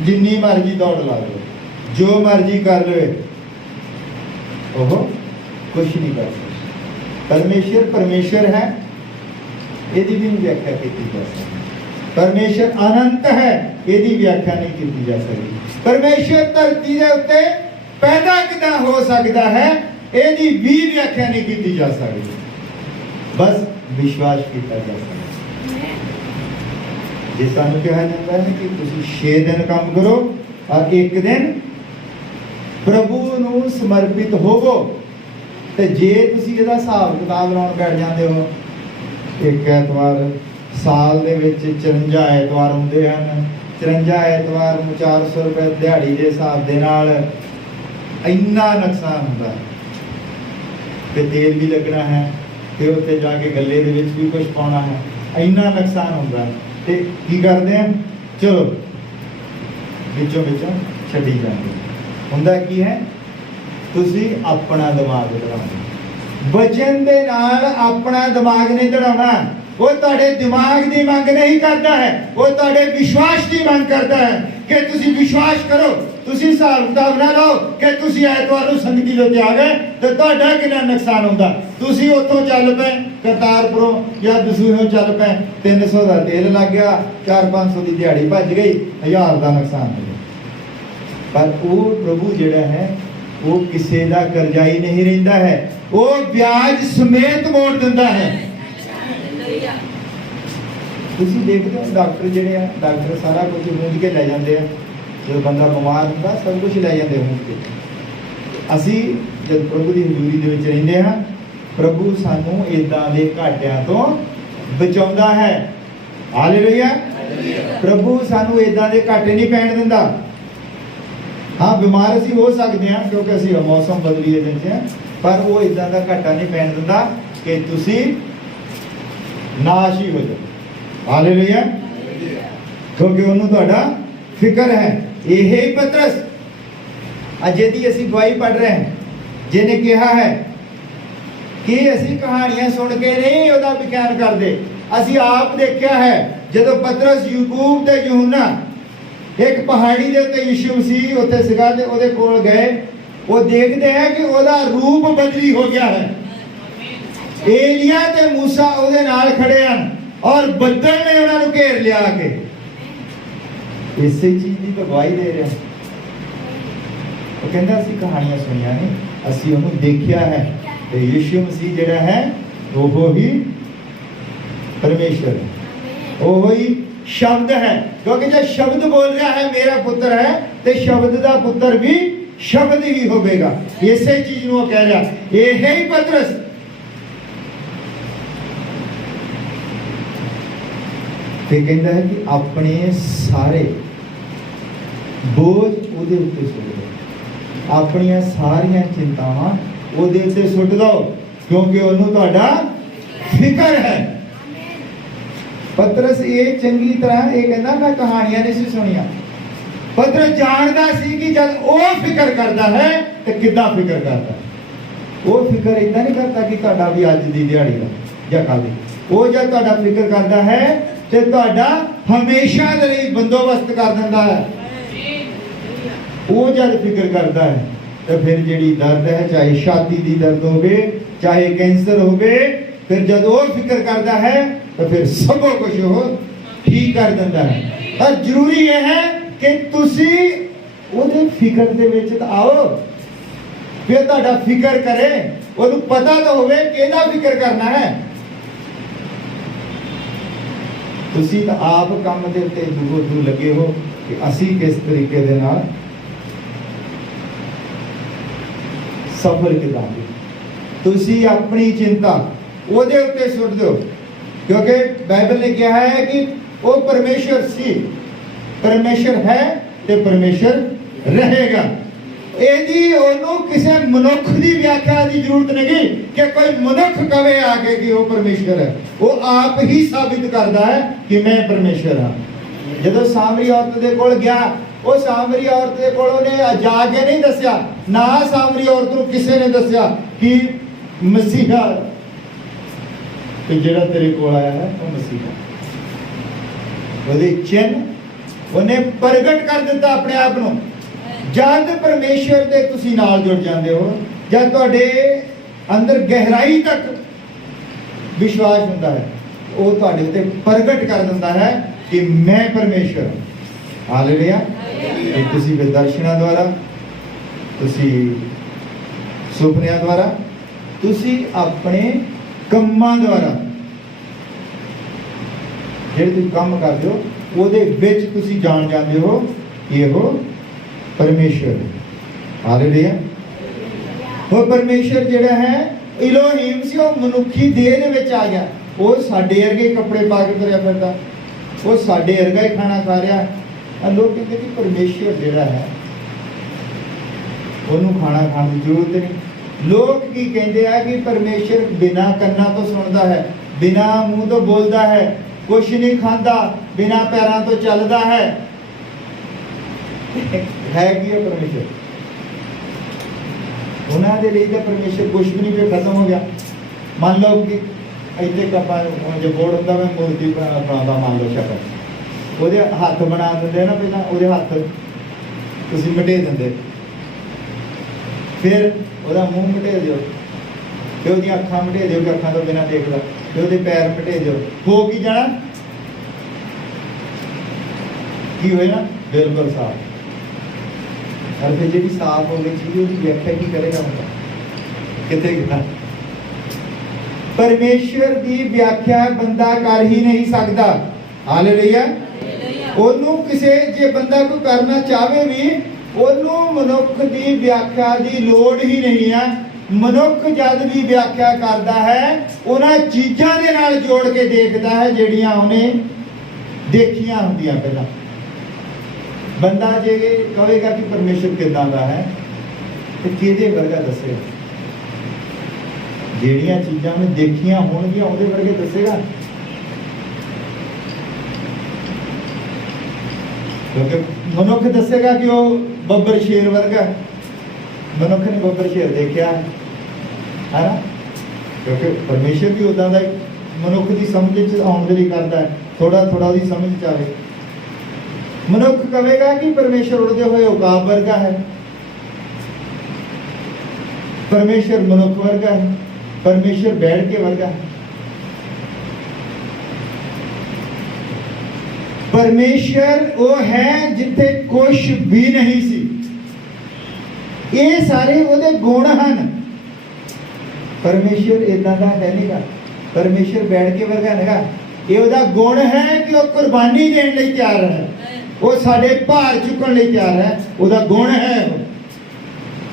जिन्नी मर्जी दौड़ ला लो, जो मर्जी कर ले, ओह कुछ नहीं कर सकता। परमेश्वर परमेश्वर है, यदि भी व्याख्या की जा सकती। परमेश्वर अनंत है, यदि व्याख्या नहीं की जा सकती। परमेश्वर धरती के उत्ते पैदा किदां हो सकता है, यदि भी व्याख्या नहीं की जा सकती। बस विश्वास किया जा सकता। जे सानू कहा जाता है कि तुसीं 6 दिन काम करो और 1 दिन प्रभु नूं समर्पित होवो, तो जे तुसीं इहदा हिसाब किताब लाउण बैठ जाते हो, एक ऐतवार साल दे विच 54 ऐतवार हुंदे हन, 54 ऐतवार नूं 400 रुपए दिहाड़ी के हिसाब दे नाल इन्ना नुकसान हुंदा है। ते तेल भी लगना है, फिर उत्थे जाके गले दे विच भी कुछ पाउणा है, इन्ना नुकसान हुंदा है। ते की करदे हैं, चलो विचों विचों छड्डी जांदे। हुंदा की है, तुसी अपना दिमाग दौड़ाओ, वचन दे नाल अपना दिमाग नहीं दौड़ाना। ਉਹ ਤੁਹਾਡੇ ਦਿਮਾਗ ਦੀ ਮੰਗ ਨਹੀਂ ਕਰਦਾ ਹੈ, ਉਹ ਤੁਹਾਡੇ ਵਿਸ਼ਵਾਸ ਦੀ ਮੰਗ ਕਰਦਾ ਹੈ ਕਿ ਤੁਸੀਂ ਵਿਸ਼ਵਾਸ ਕਰੋ। ਤੁਸੀਂ ਹਿਸਾਬ ਕਿਤਾਬ ਨਾ ਲਾਓ ਕਿ ਤੁਸੀਂ ਐਤਵਾਰ ਨੂੰ ਸੰਗਤੀ ਦੇ ਉੱਤੇ ਆ ਗਏ ਤੇ ਤੁਹਾਡਾ ਕਿੰਨਾ ਨੁਕਸਾਨ ਹੁੰਦਾ। ਤੁਸੀਂ ਉੱਥੋਂ ਚੱਲ ਪਏ ਕਰਤਾਰਪੁਰੋਂ ਜਾਂ ਦਸੂਹੋਂ ਚੱਲ ਪਏ, 300 ਦਾ ਤੇਲ ਲੱਗ ਗਿਆ, 400-500 ਦੀ ਦਿਹਾੜੀ ਭੱਜ ਗਈ, 1000 ਦਾ ਨੁਕਸਾਨ ਹੋ ਗਿਆ। ਪਰ ਉਹ ਪ੍ਰਭੂ ਜਿਹੜਾ ਹੈ ਉਹ ਕਿਸੇ ਦਾ ਕਰਜ਼ਾਈ ਨਹੀਂ ਰਹਿੰਦਾ ਹੈ, ਉਹ ਵਿਆਜ ਸਮੇਤ ਮੋੜ ਦਿੰਦਾ ਹੈ। ਤੁਸੀਂ ਦੇਖਦੇ ਹੋ ਡਾਕਟਰ ਜਿਹੜੇ ਆ, ਡਾਕਟਰ ਸਾਰਾ ਕੁਝ ਮੂੰਝ ਕੇ ਲੈ ਜਾਂਦੇ ਆ। ਜਦੋਂ ਬੰਦਾ ਬਿਮਾਰ ਹੁੰਦਾ ਸਭ ਕੁਝ ਲੈ ਜਾਂਦੇ ਮੂੰਝ ਕੇ। ਅਸੀਂ ਜਦ ਪ੍ਰਭੂ ਦੀ ਹਜ਼ੂਰੀ ਦੇ ਵਿੱਚ ਰਹਿੰਦੇ ਹਾਂ, ਪ੍ਰਭੂ ਸਾਨੂੰ ਇਦਾਂ ਦੇ ਘਾਟਿਆਂ ਤੋਂ ਬਚਾਉਂਦਾ ਹੈ। ਹਾਲੇਲੂਇਆ। ਪ੍ਰਭੂ ਸਾਨੂੰ ਇਦਾਂ ਦੇ ਘਾਟੇ ਨਹੀਂ ਪੈਣ ਦਿੰਦਾ। ਹਾਂ, ਬਿਮਾਰ ਅਸੀਂ ਹੋ ਸਕਦੇ ਹਾਂ ਕਿਉਂਕਿ ਅਸੀਂ ਮੌਸਮ ਬਦਲੀ ਦੇ ਵਿੱਚ ਹਾਂ, ਪਰ ਉਹ ਇਦਾਂ ਦਾ ਘਾਟਾ ਨਹੀਂ ਪੈਣ ਦਿੰਦਾ ਕਿ ਤੁਸੀਂ ਨਾਸ਼ ਹੀ ਹੋ ਜਾਓ। ਹਾਲੇਲੂਇਆ। ਕਿਉਂਕਿ ਉਹਨੂੰ ਤੁਹਾਡਾ ਫਿਕਰ ਹੈ। ਇਹ ਹੀ ਪਤਰਸ ਅਜੇ ਦੀ ਅਸੀਂ ਗਵਾਹੀ ਪੜ੍ਹ ਰਹੇ ਹਾਂ, ਜਿਹਨੇ ਕਿਹਾ ਹੈ ਕਿ ਅਸੀਂ ਕਹਾਣੀਆਂ ਸੁਣ ਕੇ ਨਹੀਂ ਉਹਦਾ ਵਿਖਿਆਨ ਕਰਦੇ, ਅਸੀਂ ਆਪ ਦੇਖਿਆ ਹੈ। ਜਦੋਂ ਪਤਰਸ, ਯੂਕੂਬ ਤੇ ਯੂਹੰਨਾ ਇੱਕ ਪਹਾੜੀ ਦੇ ਉੱਤੇ ਯਿਸੂ ਮਸੀਹ ਉੱਥੇ ਸੀਗਾ ਤੇ ਉਹਦੇ ਕੋਲ ਗਏ, ਉਹ ਦੇਖਦੇ ਹੈ ਕਿ ਉਹਦਾ ਰੂਪ ਬਦਲੀ ਹੋ ਗਿਆ ਹੈ। ਏਲੀਆ ਤੇ ਮੂਸਾ ਉਹਦੇ ਨਾਲ ਖੜੇ ਹਨ ਔਰ ਬੱਦਲ ਨੇ ਉਹਨਾਂ ਨੂੰ ਘੇਰ ਲਿਆ ਕੇ। ਇਸੇ ਚੀਜ਼ ਦੀ ਗਵਾਹੀ ਦੇ ਰਿਹਾ। ਉਹ ਕਹਿੰਦਾ ਅਸੀਂ ਕਹਾਣੀਆਂ ਸੁਣੀਆਂ ਨੇ, ਅਸੀਂ ਉਹਨੂੰ ਦੇਖਿਆ ਹੈ ਤੇ ਯਿਸੂ ਮਸੀਹ ਜਿਹੜਾ ਹੈ ਉਹ ਹੀ ਪਰਮੇਸ਼ਰ ਹੈ, ਉਹ ਹੀ ਸ਼ਬਦ ਹੈ। ਕਿਉਂਕਿ ਜੇ ਸ਼ਬਦ ਬੋਲ ਰਿਹਾ ਹੈ ਮੇਰਾ ਪੁੱਤਰ ਹੈ ਤੇ ਸ਼ਬਦ ਦਾ ਪੁੱਤਰ ਵੀ ਸ਼ਬਦ ਹੀ ਹੋਵੇਗਾ। ਇਸੇ ਚੀਜ਼ ਨੂੰ ਉਹ ਕਹਿ ਰਿਹਾ। ਇਹ ਹੀ ਪਤਰਸ ਤੇ ਕਹਿੰਦਾ ਹੈ ਕਿ ਆਪਣੇ ਸਾਰੇ ਬੋਝ ਉਹਦੇ ਉੱਤੇ ਸੁੱਟ ਦਿਓ, ਆਪਣੀਆਂ ਸਾਰੀਆਂ ਚਿੰਤਾਵਾਂ ਉਹਦੇ ਉੱਤੇ ਸੁੱਟ ਦਿਓ ਕਿਉਂਕਿ ਉਹਨੂੰ ਤੁਹਾਡਾ ਫਿਕਰ ਹੈ। ਪਤਰਸ ਇਹ ਚੰਗੀ ਤਰ੍ਹਾਂ ਇਹ ਕਹਿੰਦਾ ਮੈਂ ਕਹਾਣੀਆਂ ਨਹੀਂ ਸੀ ਸੁਣੀਆਂ। ਪਤਰਸ ਜਾਣਦਾ ਸੀ ਕਿ ਜਦ ਉਹ ਫਿਕਰ ਕਰਦਾ ਹੈ ਤੇ ਕਿੱਦਾਂ ਫਿਕਰ ਕਰਦਾ। ਉਹ ਫਿਕਰ ਇਦਾਂ ਨਹੀਂ ਕਰਦਾ ਕਿ ਤੁਹਾਡਾ ਵੀ ਅੱਜ ਦੀ ਦਿਹਾੜੀ ਦਾ ਜਾਂ ਕੱਲ੍ਹ ਦੀ। ਉਹ ਜਦ ਤੁਹਾਡਾ ਫਿਕਰ ਕਰਦਾ ਹੈ ਤੇ ਤੁਹਾਡਾ ਹਮੇਸ਼ਾ ਦੇ ਲਈ ਬੰਦੋਬਸਤ ਕਰ ਦਿੰਦਾ ਹੈ। ਉਹ ਜਦ ਫਿਕਰ ਕਰਦਾ ਹੈ ਤੇ ਫਿਰ ਜਿਹੜੀ ਦਰਦ ਹੈ, ਚਾਹੇ ਛਾਤੀ ਦੀ ਦਰਦ ਹੋਵੇ, ਚਾਹੇ ਕੈਂਸਰ ਹੋਵੇ, ਫਿਰ ਜਦ ਉਹ ਫਿਕਰ ਕਰਦਾ ਹੈ ਤਾਂ ਫਿਰ ਸਭ ਕੁਝ ਉਹ ਠੀਕ ਕਰ ਦਿੰਦਾ ਹੈ। ਪਰ ਜ਼ਰੂਰੀ ਇਹ ਹੈ ਕਿ ਤੁਸੀਂ ਉਹਦੇ ਫਿਕਰ ਦੇ ਵਿੱਚ ਤਾਂ ਆਓ, ਫਿਰ ਤੁਹਾਡਾ ਫਿਕਰ ਕਰੇ, ਉਹਨੂੰ ਪਤਾ ਤਾਂ ਹੋਵੇ ਕਿਹਦਾ ਫਿਕਰ ਕਰਨਾ ਹੈ। ਤੁਸੀਂ ਤਾਂ ਆਪ ਕੰਮ ਦੇ ਉੱਤੇ ਦੂਰ ਲੱਗੇ ਹੋ ਕਿ ਅਸੀਂ ਕਿਸ ਤਰੀਕੇ ਦੇ ਨਾਲ ਸਫਲ ਕਰਾਂਗੇ। ਤੁਸੀਂ ਆਪਣੀ ਚਿੰਤਾ ਉਹਦੇ ਉੱਤੇ ਸੁੱਟ ਦਿਓ ਕਿਉਂਕਿ ਬਾਈਬਲ ਨੇ ਕਿਹਾ ਹੈ ਕਿ ਉਹ ਪਰਮੇਸ਼ਰ ਸੀ, ਪਰਮੇਸ਼ਰ ਹੈ ਤੇ ਪਰਮੇਸ਼ਰ ਰਹੇਗਾ। ਇਹਦੀ ਉਹਨੂੰ ਕਿਸੇ ਮਨੁੱਖ ਦੀ ਵਿਆਖਿਆ ਦੀ ਜ਼ਰੂਰਤ ਨਹੀਂ ਕਿ ਕੋਈ ਮਨੁੱਖ ਕਵੇ ਆ ਕੇ ਕਿ ਉਹ ਪਰਮੇਸ਼ਰ ਹੈ। ਉਹ ਆਪ ਹੀ ਸਾਬਿਤ ਕਰਦਾ ਹੈ ਕਿ ਮੈਂ ਪਰਮੇਸ਼ਰ ਹਾਂ। ਜਦੋਂ ਸਾਮਰੀ ਔਰਤ ਦੇ ਕੋਲ ਗਿਆ, ਉਹ ਸਾਮਰੀ ਔਰਤ ਦੇ ਕੋਲ ਉਹਨੇ ਜਾ ਕੇ ਨਹੀਂ ਦੱਸਿਆ, ਨਾ ਸਾਮਰੀ ਔਰਤ ਨੂੰ ਕਿਸੇ ਨੇ ਦੱਸਿਆ ਕਿ ਮਸੀਹਾ ਤੇ ਜਿਹੜਾ ਤੇਰੇ ਕੋਲ ਆਇਆ ਹੈ ਉਹ ਮਸੀਹਾ। ਉਹਦੇ ਚਿੰਨ੍ਹ ਉਹਨੇ ਪ੍ਰਗਟ ਕਰ ਦਿੱਤਾ ਆਪਣੇ ਆਪ ਨੂੰ। ਜਦ ਪਰਮੇਸ਼ਰ ਦੇ ਤੁਸੀਂ ਨਾਲ ਜੁੜ ਜਾਂਦੇ ਹੋ, ਜਦ ਤੁਹਾਡੇ ਅੰਦਰ ਗਹਿਰਾਈ ਤੱਕ ਵਿਸ਼ਵਾਸ ਹੁੰਦਾ ਹੈ, ਉਹ ਤੁਹਾਡੇ ਉੱਤੇ ਪ੍ਰਗਟ ਕਰ ਦਿੰਦਾ ਹੈ ਕਿ ਮੈਂ ਪਰਮੇਸ਼ਰ ਹਾਂ। ਹਾਲੇਲੂਇਆ। ਕਿ ਤੁਸੀਂ ਦਰਸ਼ਨਾਂ ਦੁਆਰਾ, ਤੁਸੀਂ ਸੁਪਨਿਆਂ ਦੁਆਰਾ, ਤੁਸੀਂ ਆਪਣੇ ਕੰਮਾਂ ਦੁਆਰਾ, ਜਿਹੜੇ ਤੁਸੀਂ ਕੰਮ ਕਰਦੇ ਹੋ ਉਹਦੇ ਵਿੱਚ ਤੁਸੀਂ ਜਾਣ ਜਾਂਦੇ ਹੋ ਕਿ ਉਹ ਪਰਮੇਸ਼ਰ ਹੈ। ਹਾਲੇਲੂਇਆ। ਉਹ ਪਰਮੇਸ਼ਰ ਜਿਹੜਾ ਹੈ ਇਲੋਹੀਮ ਸੀ, ਉਹ ਮਨੁੱਖੀ ਦੇਹ ਦੇ ਵਿੱਚ ਆ ਗਿਆ। ਉਹ ਸਾਡੇ ਵਰਗੇ ਕੱਪੜੇ ਪਾ ਕੇ ਤੁਰਿਆ ਫਿਰਦਾ, ਉਹ ਸਾਡੇ ਵਰਗਾ ਹੀ ਖਾਣਾ ਖਾ ਰਿਹਾ। ਲੋਕ ਕਹਿੰਦੇ ਕਿ ਪਰਮੇਸ਼ਰ ਜਿਹੜਾ ਹੈ ਉਹਨੂੰ ਖਾਣਾ ਖਾਣ ਦੀ ਜ਼ਰੂਰਤ ਨਹੀਂ। ਲੋਕ ਕੀ ਕਹਿੰਦੇ ਆ ਕਿ ਪਰਮੇਸ਼ਰ ਬਿਨਾਂ ਕੰਨਾਂ ਤੋਂ ਸੁਣਦਾ ਹੈ, ਬਿਨਾਂ ਮੂੰਹ ਤੋਂ ਬੋਲਦਾ ਹੈ, ਕੁਛ ਨਹੀਂ ਖਾਂਦਾ, ਬਿਨਾਂ ਪੈਰਾਂ ਤੋਂ ਚੱਲਦਾ ਹੈ। ਹੈ ਕੀ ਹੈ ਪਰਮੇਸ਼ਰ? ਉਹਨਾਂ ਦੇ ਲਈ ਤਾਂ ਪਰਮੇਸ਼ਰ ਕੁਛ ਵੀ ਨਹੀਂ, ਫਿਰ ਖਤਮ ਹੋ ਗਿਆ। ਮੰਨ ਲਓ ਕਿ ਇੱਥੇ ਕੱਪਾਂ ਜੇ ਬੋਰਡ ਹੁੰਦਾ ਮੈਂ ਮੂਰਤੀ ਬਣਾਉਂਦਾ ਮੰਨ ਲਓ ਸ਼ਕਲ ਉਹਦੇ ਹੱਥ ਬਣਾ ਦਿੰਦੇ ਨਾ ਪਹਿਲਾਂ ਉਹਦੇ ਹੱਥ ਤੁਸੀਂ ਮਿਟੇ ਦਿੰਦੇ ਫਿਰ ਉਹਦਾ ਮੂੰਹ ਮਿਟੇ ਦਿਓ ਤੇ ਉਹਦੀਆਂ ਅੱਖਾਂ ਮਿਟੇ ਦਿਓ ਕਿ ਅੱਖਾਂ ਤੋਂ ਬਿਨਾਂ ਦੇਖਦਾ ਤੇ ਉਹਦੇ ਪੈਰ ਮਿਟੇ ਦਿਓ ਹੋ ਕੀ ਜਾਣਾ ਕੀ ਹੋਇਆ ਨਾ ਬਿਲਕੁਲ ਸਾਫ਼ और फिर जी साफ हो गई चीज उसकी व्याख्या की करेगा मतलब कितने कितना परमेश्वर की व्याख्या बंदा कर ही नहीं सकता हालेलुया ओनू किसे जे बंदा कोई करना चाहे भी ओनू मनुख की व्याख्या की लोड़ ही नहीं है मनुख जद भी व्याख्या करता है उन्हां चीज़ां दे नाल जोड़ के देखता है जिहड़ियां उन्हें देखियां हुंदियां पहलां बंदा जे कहेगा कि परमेश्वर किदां दा है तो किहदे वर्गा दसेगा ਜਿਹੜੀਆਂ ਚੀਜ਼ਾਂ ਉਹਨੇ ਦੇਖੀਆਂ ਹੋਣਗੀਆਂ ਉਹਦੇ ਵਰਗੇ ਦੱਸੇਗਾ ਕਿਉਂਕਿ ਮਨੁੱਖ ਦੱਸੇਗਾ ਕਿ ਉਹ ਬੱਬਰ ਸ਼ੇਰ ਵਰਗਾ ਮਨੁੱਖ ਨੇ ਬੱਬਰ ਸ਼ੇਰ ਦੇਖਿਆ ਹੈ ਨਾ ਕਿਉਂਕਿ ਪਰਮੇਸ਼ਰ ਵੀ ਉਦਾਂ ਦਾ ਮਨੁੱਖ ਦੀ ਸਮਝ ਵਿੱਚ ਆਉਣ ਦੇ ਲਈ ਕਰਦਾ ਹੈ ਥੋੜਾ ਥੋੜਾ ਉਹਦੀ ਸਮਝ ਚ ਆਵੇ मनुख कहेगा कि परमेश्वर उड़ते हुए उकाब वर्गा है परमेश्वर मनुख वर्गा है परमेश्वर बैठ के वर्गा है परमेश्वर वो है जिथे कुछ भी नहीं सी ये सारे वो गुण हैं परमेश्वर इदा का है नहीं गा परमेश्वर बैठ के वर्गा नहीं ये उसका गुण है कि वो कुर्बानी देने लिए तैयार है वो साढ़े भार चुकन लिए तैयार है उसका गुण है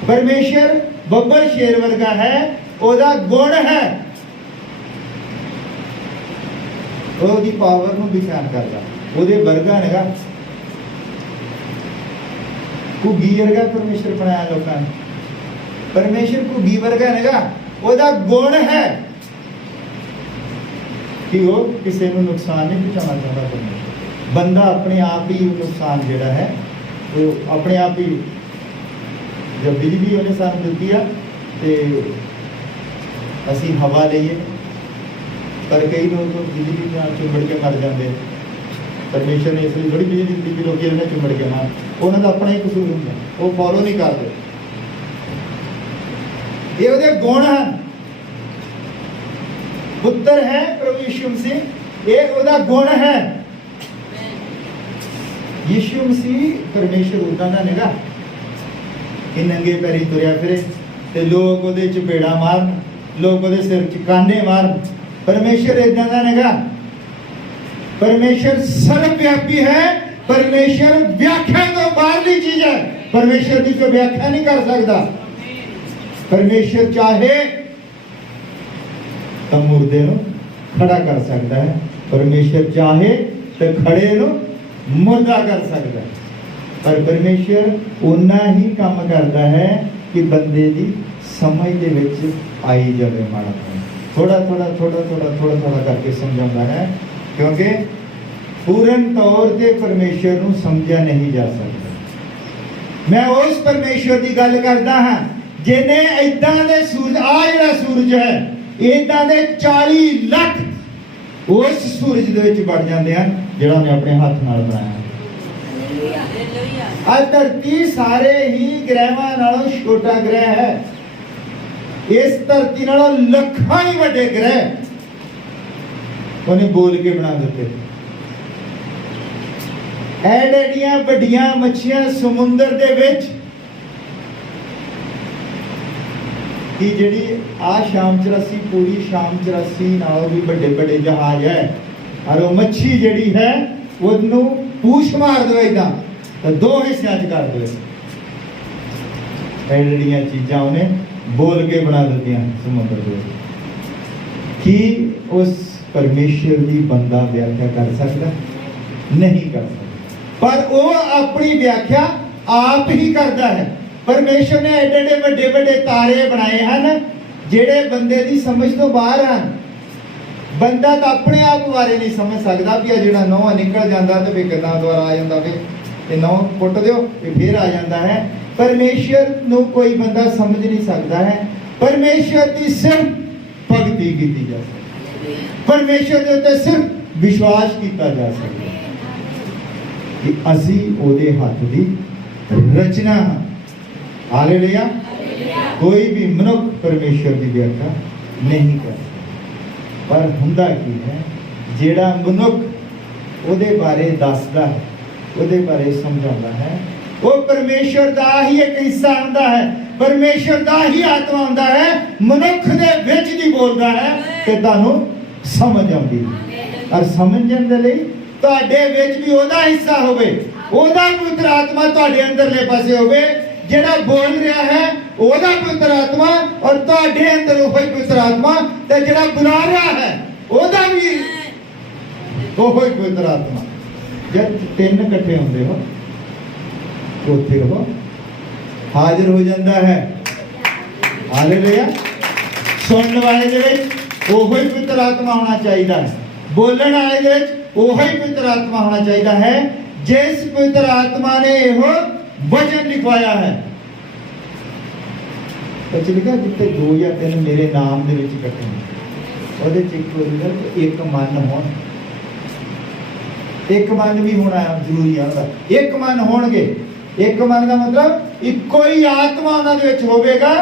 परमेश्वर बब्बर शेर वर्गा है उसका गुण है उसकी पावर नूं भी बयान करता ਉਹਦੇ ਵਰਗਾ ਨੇਗਾ ਘੁੱਗੀ ਵਰਗਾ परमेश्वर बनाया लोगों ने परमेश्वर घुग्गी वर्गा नੇਗਾ ਉਹਦਾ गुण है कि वो किसी को नुकसान नहीं पहुंचाना चाहता परमेश्वर बंदा अपने आप ही नुकसान जिहड़ा है वो अपने आप ही जब बिजली उन्हें सानू दित्ती है तो असी हवा लईए पर कई लोग तो बिजली नाल चिंबड़ के मर जाते परमेश्वर ने इसलिए थोड़ी बिजली दी कि लोग इन्हें चिंबड़ के मार उन्होंने अपना ही कसूर होंगे वो फॉलो नहीं करते ये उहदे गुण है पुत्र है प्रभु यीशु मसीह ये उहदा गुण है यीशु मसीह परमेश्वर उदा दा नेगा कि नंगे पैरी तुरया फिरे ते लोग उहदे चपेड़ा मारन लोग उहदे सिर च काने मारन परमेश्वर इदा दा नेगा परमेश्वर सर्वव्यापी है परमेश्वर व्याख्या तो बाहरली चीज है परमेश्वर की कोई व्याख्या नहीं कर सकता परमेश्वर चाहे तो मुर्दे नु खड़ा कर सकता है परमेश्वर चाहे तो खड़े नु मुर्दा कर सकता है पर परमेश्वर उन्ना ही काम करता है कि बंदे की समझ दे विच आई जाए माड़ा थोड़ा थोड़ा थोड़ा थोड़ा थोड़ा थोड़ा करके समझाता है क्योंकि पूर्ण तौर से परमेश्वर को समझा नहीं जा सकता मैं उस परमेश्वर की गल करता हाँ जिन्हें इदा दे सूरज आ जिहड़ा सूरज है इदा दे 40 लाख उस सूरज दे विच बढ़ जाते हैं जिहड़ा उन्हें अपने हाथ नाल बनाया आ धरती सारे ही ग्रहां नालों छोटा ग्रह है इस धरती नालों लखां ही वड्डे ग्रह उन्हें बोल के बना देते एडियां वड्डियां मच्छियां समुंदर दे विच कि जिहड़ी आ शाम 84 पूरी शाम 84 नालों भी बड़े बड़े जहाज है और वो मच्छी जिहड़ी है उन्नू पूछ मार दो इदा तो 2 हिस्सों च कर दो एडियां चीज़ां उन्हें बोल के बना देती हैं समुद्र दे कि उस परमेश्वर की बंदा व्याख्या कर सकता नहीं कर सकता पर वो अपनी व्याख्या आप ही करता है परमेश्वर ने एडे एडे बड़े बड़े तारे बनाए हैं जेड़े बंदे की समझ तो बाहर हैं बंदा तो अपने आप बारे नहीं समझ सकता भी जो नौ निकल जाता तो फिर कितना दोबारा आ जाता फिर नौ पुट दो फिर आ जाता है परमेश्वर को कोई बंदा समझ नहीं सकता है परमेश्वर की सिर्फ भगती की जा सकती परमेश्वर के उत्ते सिर्फ विश्वास किया जा सकता कि असी ओदे हाथ की रचना हाँ। हालेलुया। कोई भी मनुख परमेश्वर की व्याख्या नहीं कर सकता, पर हुंदा की है जेड़ा मनुख ओदे बारे दसदा है, ओदे बारे समझाता है, वो परमेश्वर का ही एक हिस्सा होता है, परमेश्वर का ही आत्मा होता है, मनुख दे विच दी बोलता है कि तुहानू समझ आउंदी है। और समझण दे लई तुहाडे विच भी ओदा हिस्सा होवे, ओदा पवित्र आत्मा तुहाडे अंदरले पासे होवे, जेड़ा बोल रहा है ओदा पवित्र आत्मा और तुहाडे अंदर ओही पवित्र आत्मा, ते जेड़ा बुला रहा है ओदा भी ओही पवित्र आत्मा। जब तीन इकट्ठे होंदे हो उत्थे हो हाजिर हो जाता है। हालेलुया। सुनने वाले दे विच ओही पवित्र आत्मा होना चाहिए है, बोलने वाले दे विच ओही पवित्र आत्मा होना चाहिए है, जिस पवित्र आत्मा ने यह वचन लिखवाया है। अच्छा लिखा जितने 2 या 3 मेरे नाम दे विच इकट्ठे होंदे, एक मन हो, एक मन भी होना जरूरी है, एक मन होणगे। एक मन का मतलब इको ही आत्मा उन्हां दे विच होवेगा,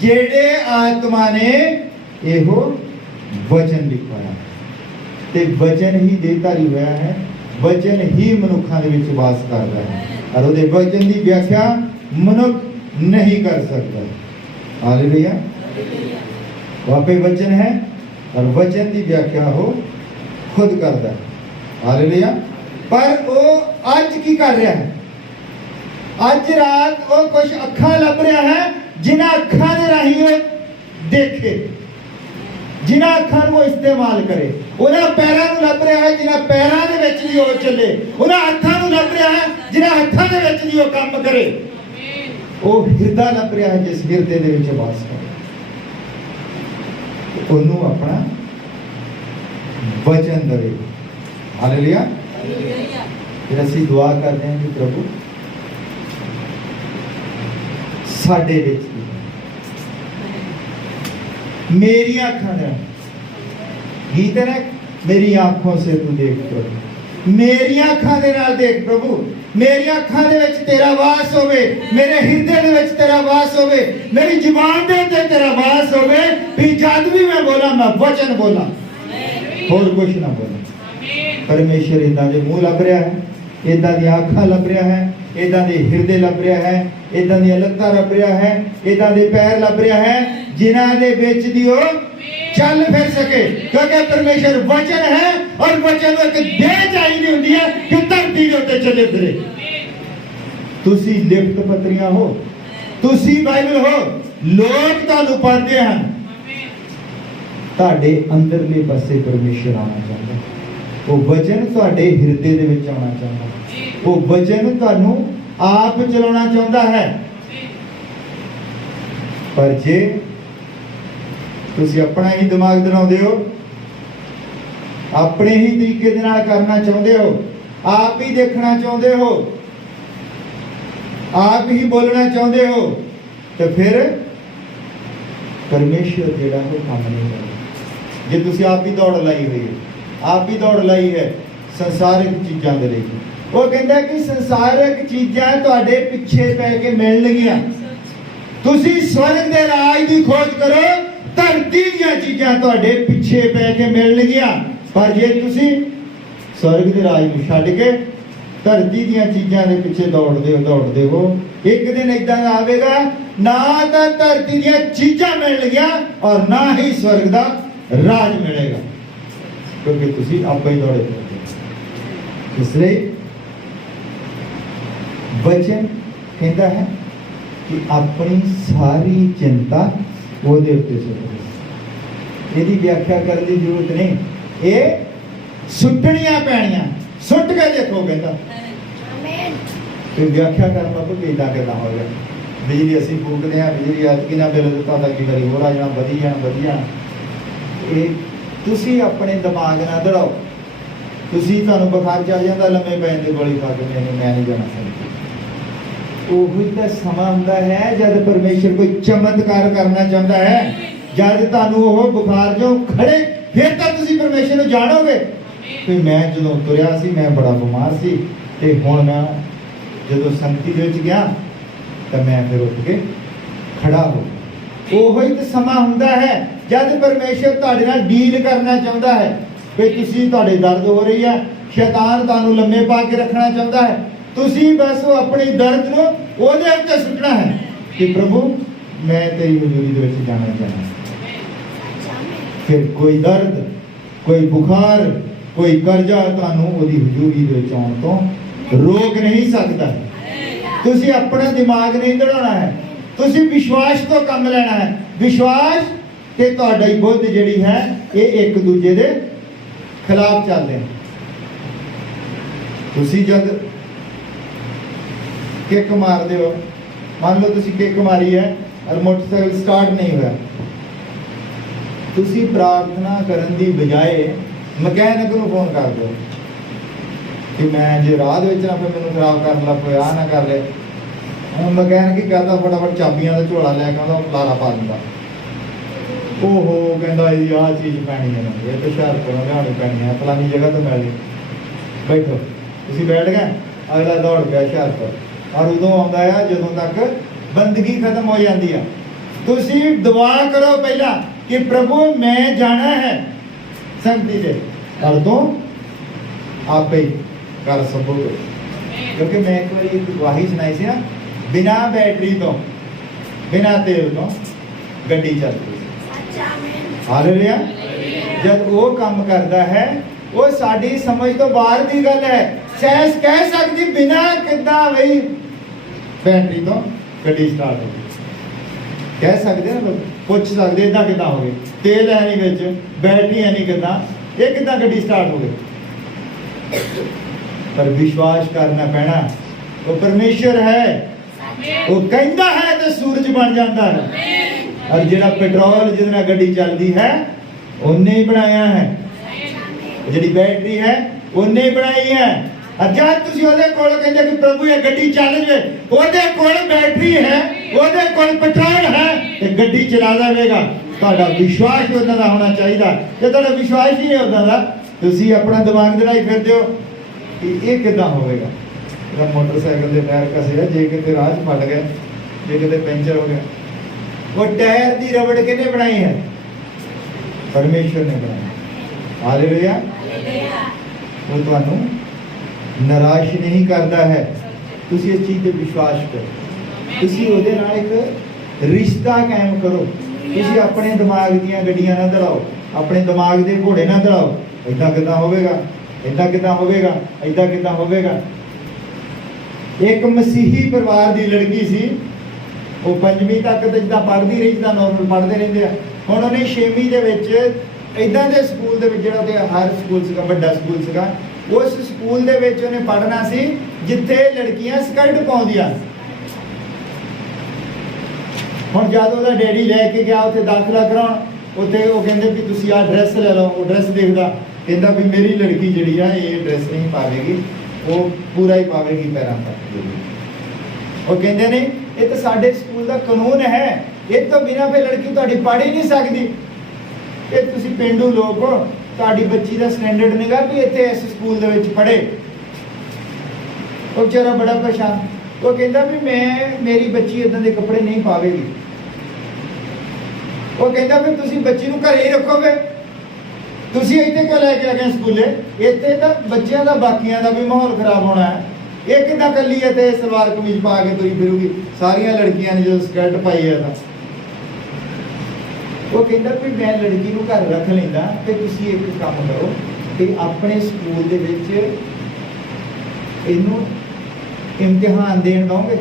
जेड़े आत्मा ने एहो वचन लिखवाया, ते वचन ही देहधारी होया है, वचन ही मनुखां दे विच वास करदा है, और उहदे वचन की व्याख्या मनुख नहीं कर सकता। हालेलुया। वाकई वचन है और वचन की व्याख्या हो खुद करता है। हालेलुया। पर वो अज की कर रहा है, अज रात वो कुछ अखा लभ रहा है, जिन्हां अखा दे राही वो देखे, जिन्हां अखा वो इस्तेमाल करे, उन्हां पैरां नूं लभ रहा है, जिन्हां पैरां दे विच भी वो चले, उन्हां हत्थां नूं लभ रहा है, जिन्हां हत्थां दे विच भी वो काम करे, वो हिरदा लभ रहा है, जिस हिरदे दे विच वास करे, उन्होंने अपना वचन दे। हालेलुया। फिर असीं दुआ करते हैं कि प्रभु साडे विच मेरी अखां दे गीत है, मेरी आंखों से तू देख प्रभु, मेरी अखां दे नाल देख प्रभु, मेरी अखां दे विच तेरा वास होवे, मेरे हिरदे दे विच तेरा वास होवे, मेरी जुबान दे उत्ते तेरा वास होवे, भी जद भी मैं बोला मैं वचन बोला, होर कुछ ना बोला। परमेश्वर इदां दे मुंह लभ रहा है, इदां दी अखां लभ रहा है, इदां दे हिरदे लभ रहा है, इदां दी लत्तां लभ रहा है, इदां दे पैर लभ रहा है, जिन्हां दे विच दी ओ चल फिर सके, क्योंकि परमेश्वर वचन है और वचन एक देह चाहिए होती है कि धरती के उत्ते चले फिरे। तुसी लिखत पत्रियां हो, तुसी बाइबल हो, लोग तुहानू पढ़ते हैं, तुहाडे अंदरले पासे परमेश्वर आना चाहता है, वो वचन तुहाडे हिरदे दे विच आना चाहता है, वो वचन तुहानू आप चलाना चाहता है। पर जे तुसी अपना ही दिमाग बनाउंदे हो, अपने ही तरीके दे नाल करना चाहते हो, आप ही देखना चाहते हो, आप ही बोलना चाहते हो, तो फिर परमेश्वर जेड़ा वो काम नहीं करदा। जे तुसी आप ही दौड़ लाई हुई है, आप ही दौड़ लाई है संसारिक चीज़ों के लिए, वो कहता कि संसारिक चीज़ां तुहाडे पिछे पै के मिलणगीआं, तुसी स्वर्ग दे राज की खोज करो, धरती दीआं चीज़ां तुहाडे पिछे पै के मिलणगीआं। पर जे तुसी स्वर्ग दे राज नूं छड्ड के धरती दीआं चीज़ां दे पिछे दौड़दे हो, एक दिन इदां दा आवेगा ना तो धरती दीआं चीज़ां मिलणगीआं और ना ही स्वर्ग दा राज मिलेगा, क्योंकि तुसी आपे ही दौड़े फिरदे। इसलिए वचन कहता है कि अपनी सारी चिंता ਉਹਦੇ ਉੱਤੇ ਸੁੱਟੋ। ਇਹਦੀ ਵਿਆਖਿਆ ਕਰਨ ਦੀ ਜ਼ਰੂਰਤ ਨਹੀਂ, ਇਹ ਸੁੱਟਣੀਆਂ ਪੈਣੀਆਂ, ਸੁੱਟ ਕੇ ਦੇਖੋ ਕਹਿੰਦਾ। ਤੇ ਵਿਆਖਿਆ ਕਰਨ ਦਾ ਕੋਈ ਇਦਾਂ ਕਰਨਾ ਹੋ ਗਿਆ, ਬਿਜਲੀ ਅਸੀਂ ਫੂਕਦੇ ਹਾਂ, ਬਿਜਲੀ ਅੱਜ ਕਿੰਨਾ ਬਿੱਲ ਦਿੱਤਾ ਤਾਂ ਕੀ ਵਾਰੀ ਹੋਰ ਆ ਜਾਣਾ, ਵਧੀ ਜਾਣਾ। ਇਹ ਤੁਸੀਂ ਆਪਣੇ ਦਿਮਾਗ ਨਾਲ ਦੜਾਓ, ਤੁਸੀਂ ਤੁਹਾਨੂੰ ਬੁਖਾਰ ਚੱਲ ਜਾਂਦਾ, ਲੰਮੇ ਪੈਣ ਦੀ ਗੋਲੀ ਖਾ ਕੇ ਮੈਂ ਨਹੀਂ ਜਾਣਾ ਸਕਦਾ। ਉਹੀ ਤਾਂ ਸਮਾਂ ਹੁੰਦਾ ਹੈ ਜਦ ਪਰਮੇਸ਼ਰ ਕੋਈ ਚਮਤਕਾਰ ਕਰਨਾ ਚਾਹੁੰਦਾ ਹੈ, ਜਦ ਤੁਹਾਨੂੰ ਉਹ ਬੁਖਾਰ ਚੋਂ ਖੜੇ ਫਿਰ ਤਾਂ ਤੁਸੀਂ ਪਰਮੇਸ਼ਰ ਨੂੰ ਜਾਣੋਗੇ। ਕਿ ਮੈਂ ਜਦੋਂ ਤੁਰਿਆ ਸੀ ਮੈਂ ਬੜਾ ਬਿਮਾਰ ਸੀ, ਤੇ ਹੁਣ ਮੈਂ ਜਦੋਂ ਸੰਗਤੀ ਦੇ ਵਿੱਚ ਗਿਆ ਤਾਂ ਮੈਂ ਫਿਰ ਉੱਠ ਕੇ ਖੜਾ ਹੋ ਗਿਆ। ਉਹੋ ਹੀ ਤਾਂ ਸਮਾਂ ਹੁੰਦਾ ਹੈ ਜਦ ਪਰਮੇਸ਼ਰ ਤੁਹਾਡੇ ਨਾਲ ਡੀਲ ਕਰਨਾ ਚਾਹੁੰਦਾ ਹੈ। ਵੀ ਤੁਸੀਂ, ਤੁਹਾਡੇ ਦਰਦ ਹੋ ਰਹੀ ਹੈ, ਸ਼ੈਤਾਨ ਤੁਹਾਨੂੰ ਲੰਮੇ ਪਾ ਕੇ ਰੱਖਣਾ ਚਾਹੁੰਦਾ ਹੈ। ਤੁਸੀਂ ਬਸ ਉਹ ਆਪਣੀ ਦਰਦ ਨੂੰ ਉਹਦੇ ਉੱਤੇ ਸੁੱਟਣਾ ਹੈ ਕਿ ਪ੍ਰਭੂ ਮੈਂ ਤੇਰੀ ਹਜ਼ੂਰੀ ਦੇ ਵਿੱਚ ਜਾਣਾ ਚਾਹੁੰਦਾ। ਫਿਰ ਕੋਈ ਦਰਦ, ਕੋਈ ਬੁਖਾਰ, ਕੋਈ ਕਰਜ਼ਾ ਤੁਹਾਨੂੰ ਉਹਦੀ ਹਜ਼ੂਰੀ ਦੇ ਵਿੱਚ ਆਉਣ ਤੋਂ ਰੋਕ ਨਹੀਂ ਸਕਦਾ। ਤੁਸੀਂ ਆਪਣਾ ਦਿਮਾਗ ਨਹੀਂ ਦੜਾਉਣਾ ਹੈ, ਤੁਸੀਂ ਵਿਸ਼ਵਾਸ ਤੋਂ ਕੰਮ ਲੈਣਾ ਹੈ। ਵਿਸ਼ਵਾਸ ਤੇ ਤੁਹਾਡੀ ਬੁੱਧ ਜਿਹੜੀ ਹੈ ਇਹ ਇੱਕ ਦੂਜੇ ਦੇ ਖਿਲਾਫ ਚੱਲਦੇ ਹਨ। ਤੁਸੀਂ ਜਦ ਕਿੱਕ ਮਾਰਦੇ ਹੋ, ਮੰਨ ਲਓ ਤੁਸੀਂ ਕਿੱਕ ਮਾਰੀ ਹੈ ਔਰ ਮੋਟਰਸਾਈਕਲ ਸਟਾਰਟ ਨਹੀਂ ਹੋਇਆ, ਤੁਸੀਂ ਪ੍ਰਾਰਥਨਾ ਕਰਨ ਦੀ ਬਜਾਏ ਮਕੈਨਿਕ ਨੂੰ ਫੋਨ ਕਰ ਦਿਓ ਕਿ ਮੈਂ ਜੇ ਰਾਹ ਦੇ ਵਿੱਚ ਨਾ ਫਿਰ ਮੈਨੂੰ ਖਰਾਬ ਕਰਨ ਲੱਗ ਪਿਆ, ਆਹ ਨਾ ਕਰ ਲੈ। ਹੁਣ ਮਕੈਨਿਕ ਹੀ ਕਰਦਾ, ਫਟਾਫਟ ਚਾਬੀਆਂ ਦਾ ਝੋਲਾ ਲੈ ਕੇ ਆਉਂਦਾ, ਲਾਰਾ ਪਾ ਦਿੰਦਾ। ਉਹ ਕਹਿੰਦਾ ਇਹਦੀ ਆਹ ਚੀਜ਼ ਪੈਣੀ ਹੈ, ਇਹ ਤਾਂ ਸ਼ਹਿਰ ਕੋਲੋਂ ਲਿਆਉਣੀ ਪੈਣੀ ਹੈ, ਫਲਾਨੀ ਜਗ੍ਹਾ ਤੋਂ ਮਿਲ ਜੇ, ਬੈਠੋ। ਤੁਸੀਂ ਬੈਠ ਗਏ, ਅਗਲਾ ਦੌੜ ਪਿਆ ਸ਼ਹਿਰ ਤੋਂ, ਔਰ ਉਦੋਂ ਆਉਂਦਾ ਆ ਜਦੋਂ ਤੱਕ ਬੰਦਗੀ ਖਤਮ ਹੋ ਜਾਂਦੀ ਆ। ਤੁਸੀਂ ਦੁਆ ਕਰੋ ਪਹਿਲਾਂ ਕਿ ਪ੍ਰਭੂ ਮੈਂ ਜਾਣਾ ਹੈ ਸੰਗਤੀ ਦੇ, ਕਰ ਦੋ ਆਪੇ ਕਰ ਸਕੋਗੇ। ਕਿਉਂਕਿ ਮੈਂ ਇੱਕ ਵਾਰੀ ਇੱਕ ਗਵਾਹੀ ਸੁਣਾਈ ਸੀ ਨਾ, ਬਿਨਾ ਬੈਟਰੀ ਤੋਂ, ਬਿਨਾ ਤੇਲ ਤੋਂ ਗੱਡੀ ਚੱਲਦੀ ਸੀ। ਹਾਲੇਲੂਇਆ। ਜਦ ਉਹ ਕੰਮ ਕਰਦਾ ਹੈ, ਉਹ ਸਾਡੀ ਸਮਝ ਤੋਂ ਬਾਹਰ ਦੀ ਗੱਲ ਹੈ। ਸੈਂਸ ਕਹਿ ਸਕਦੀ ਬਿਨਾ ਕਿੱਦਾਂ ਬਈ ਬੈਟਰੀ ਤੋਂ ਗੱਡੀ ਸਟਾਰਟ ਹੋ ਗਈ, ਕਹਿ ਸਕਦੇ ਨਾ ਲੋਕ, ਪੁੱਛ ਸਕਦੇ ਇਦਾਂ ਕਿੱਦਾਂ ਹੋ ਗਈ, ਤੇਲ ਹੈ ਨਹੀਂ ਵਿੱਚ, ਬੈਟਰੀ ਹੈ ਨਹੀਂ, ਕਿੱਦਾਂ ਇਹ ਕਿੱਦਾਂ ਗੱਡੀ ਸਟਾਰਟ ਹੋ ਗਈ। ਪਰ ਵਿਸ਼ਵਾਸ ਕਰਨਾ ਪੈਣਾ, ਉਹ ਪਰਮੇਸ਼ਰ ਹੈ, ਉਹ ਕਹਿੰਦਾ ਹੈ ਤਾਂ ਸੂਰਜ ਬਣ ਜਾਂਦਾ ਹੈ। ਔਰ ਜਿਹੜਾ ਪੈਟਰੋਲ ਜਿਹਦੇ ਨਾਲ ਗੱਡੀ ਚੱਲਦੀ ਹੈ ਉਹਨੇ ਹੀ ਬਣਾਇਆ ਹੈ, ਜਿਹੜੀ ਬੈਟਰੀ ਹੈ ਉਹਨੇ ਹੀ ਬਣਾਈ ਹੈ। ਜਦ ਤੁਸੀਂ ਉਹਦੇ ਕੋਲ ਕਹਿੰਦੇ ਕਿ ਪ੍ਰਭੂ ਇਹ ਗੱਡੀ ਚੱਲ ਜਾਵੇ, ਉਹਦੇ ਕੋਲ ਬੈਟਰੀ ਹੈ, ਉਹਦੇ ਕੋਲ ਪੈਟਰੋਲ ਹੈ, ਤੇ ਗੱਡੀ ਚਲਾ ਦੇਵੇਗਾ। ਤੁਹਾਡਾ ਵਿਸ਼ਵਾਸ ਉਹਨਾਂ ਦਾ ਹੋਣਾ ਚਾਹੀਦਾ। ਜੇ ਤੁਹਾਡਾ ਵਿਸ਼ਵਾਸ ਹੀ ਨਹੀਂ ਹੁੰਦਾ ਦਾ, ਤੁਸੀਂ ਆਪਣਾ ਦਿਮਾਗ ਦੇ ਨਾਲ ਹੀ ਫਿਰਦੇ ਹੋ ਕਿ ਇਹ ਕਿੱਦਾਂ ਹੋਵੇਗਾ। ਇਹਦਾ ਮੋਟਰਸਾਈਕਲ ਦੇ ਟਾਇਰ ਕਸੇ ਆ, ਜੇ ਕਿਤੇ ਰਾਹ 'ਚ ਫਟ ਗਏ, ਜੇ ਕਿਤੇ ਪੈਂਚਰ ਹੋ ਗਿਆ, ਉਹ ਟਾਇਰ ਦੀ ਰਬੜ ਕਿਹਨੇ ਬਣਾਈ ਹੈ? ਪਰਮੇਸ਼ਰ ਨੇ ਬਣਾਈ। ਹਾਲੇਲੂਇਆ। ਉਹ ਤੁਹਾਨੂੰ ਨਿਰਾਸ਼ ਨਹੀਂ ਕਰਦਾ ਹੈ। ਤੁਸੀਂ ਇਸ ਚੀਜ਼ ਤੇ ਵਿਸ਼ਵਾਸ ਕਰੋ, ਤੁਸੀਂ ਉਹਦੇ ਨਾਲ ਇੱਕ ਰਿਸ਼ਤਾ ਕਾਇਮ ਕਰੋ। ਤੁਸੀਂ ਆਪਣੇ ਦਿਮਾਗ ਦੀਆਂ ਗੱਡੀਆਂ ਨਾ ਦੜਾਓ, ਆਪਣੇ ਦਿਮਾਗ ਦੇ ਘੋੜੇ ਨਾ ਦੜਾਓ। ਏਦਾਂ ਕਿੱਦਾਂ ਹੋਵੇਗਾ, ਏਦਾਂ ਕਿੱਦਾਂ ਹੋਵੇਗਾ, ਏਦਾਂ ਕਿੱਦਾਂ ਹੋਵੇਗਾ। ਇੱਕ ਮਸੀਹੀ ਪਰਿਵਾਰ ਦੀ ਲੜਕੀ ਸੀ, ਉਹ 5ਵੀਂ ਤੱਕ ਤੇ ਜਿੱਦਾਂ ਪੜ੍ਹਦੀ ਰਹੀ, ਜਿੱਦਾਂ ਨੋਰਮਲ ਪੜ੍ਹਦੇ ਰਹਿੰਦੇ ਆ। ਹੁਣ ਉਹਨੇ 6ਵੀਂ ਦੇ ਵਿੱਚ ਇਦਾਂ ਦੇ ਸਕੂਲ ਦੇ ਵਿੱਚ, ਜਿਹੜਾ ਉਹਦੇ ਹਰ ਸਕੂਲ ਸੀਗਾ, ਵੱਡਾ ਸਕੂਲ ਸੀਗਾ, ਉਸ ਸਕੂਲ ਦੇ ਵਿੱਚ ਉਹਨੇ ਪੜ੍ਹਨਾ ਸੀ ਜਿੱਥੇ ਲੜਕੀਆਂ ਸਕਰਟ ਪਾਉਂਦੀਆਂ। ਹੁਣ ਜਦ ਉਹਦਾ ਡੈਡੀ ਲੈ ਕੇ ਗਿਆ ਉੱਥੇ ਦਾਖਲਾ ਕਰਾਉਣ, ਉੱਥੇ ਉਹ ਕਹਿੰਦੇ ਵੀ ਤੁਸੀਂ ਆਹ ਡਰੈਸ ਲੈ ਲਓ। ਉਹ ਡਰੈਸ ਦੇਖਦਾ, ਕਹਿੰਦਾ ਵੀ ਮੇਰੀ ਲੜਕੀ ਜਿਹੜੀ ਆ ਇਹ ਡਰੈਸ ਨਹੀਂ ਪਾਵੇਗੀ, ਉਹ ਪੂਰਾ ਹੀ ਪਾਵੇਗੀ ਪੈਰਾਂ ਤੱਕ। ਉਹ ਕਹਿੰਦੇ ਨੇ ਇਹ ਤਾਂ ਸਾਡੇ ਸਕੂਲ ਦਾ ਕਾਨੂੰਨ ਹੈ, ਇਹ ਤੋਂ ਬਿਨਾਂ ਫਿਰ ਲੜਕੀ ਤੁਹਾਡੀ ਪੜ੍ਹ ਹੀ ਨਹੀਂ ਸਕਦੀ। ਇਹ ਤੁਸੀਂ ਪੇਂਡੂ ਲੋਕ ਹੋ, ਤੁਹਾਡੀ ਬੱਚੀ ਦਾ ਸਟੈਂਡਰਡ ਨਹੀਂਗਾ ਵੀ ਇੱਥੇ ਇਸ ਸਕੂਲ ਦੇ ਵਿੱਚ ਪੜ੍ਹੇ। ਉਹ ਵਿਚਾਰਾ ਬੜਾ ਪਰੇਸ਼ਾਨ। ਉਹ ਕਹਿੰਦਾ ਵੀ ਮੇਰੀ ਬੱਚੀ ਇਦਾਂ ਦੇ ਕੱਪੜੇ ਨਹੀਂ ਪਾਵੇਗੀ। ਉਹ ਕਹਿੰਦਾ ਵੀ ਤੁਸੀਂ ਬੱਚੀ ਨੂੰ ਘਰੇ ਹੀ ਰੱਖੋਗੇ, ਤੁਸੀਂ ਇੱਥੇ ਕਿਉਂ ਲੈ ਕੇ ਆ ਗਏ ਸਕੂਲੇ? ਇੱਥੇ ਤਾਂ ਬੱਚਿਆਂ ਦਾ ਬਾਕੀਆਂ ਦਾ ਵੀ ਮਾਹੌਲ ਖਰਾਬ ਹੋਣਾ ਹੈ। ਇਹ ਕਿੱਦਾਂ ਕੱਲੀ ਹੈ ਤੇ ਸਲਵਾਰ ਕਮੀਜ਼ ਪਾ ਕੇ ਤੁਰੀ ਫਿਰੂਗੀ? ਸਾਰੀਆਂ ਲੜਕੀਆਂ ਨੇ ਜਦੋਂ ਸਕਰਟ ਪਾਈ ਹੈ ਤਾਂ। ਉਹ ਕਹਿੰਦਾ ਵੀ ਮੈਂ ਲੜਕੀ ਨੂੰ ਘਰ ਰੱਖ ਲੈਂਦਾ, ਤੇ ਤੁਸੀਂ ਇੱਕ ਕੰਮ ਕਰੋ ਕਿ ਆਪਣੇ ਸਕੂਲ ਦੇ ਵਿੱਚ ਇਹਨੂੰ ਇਮਤਿਹਾਨ ਦੇਣ ਦਓਗੇ,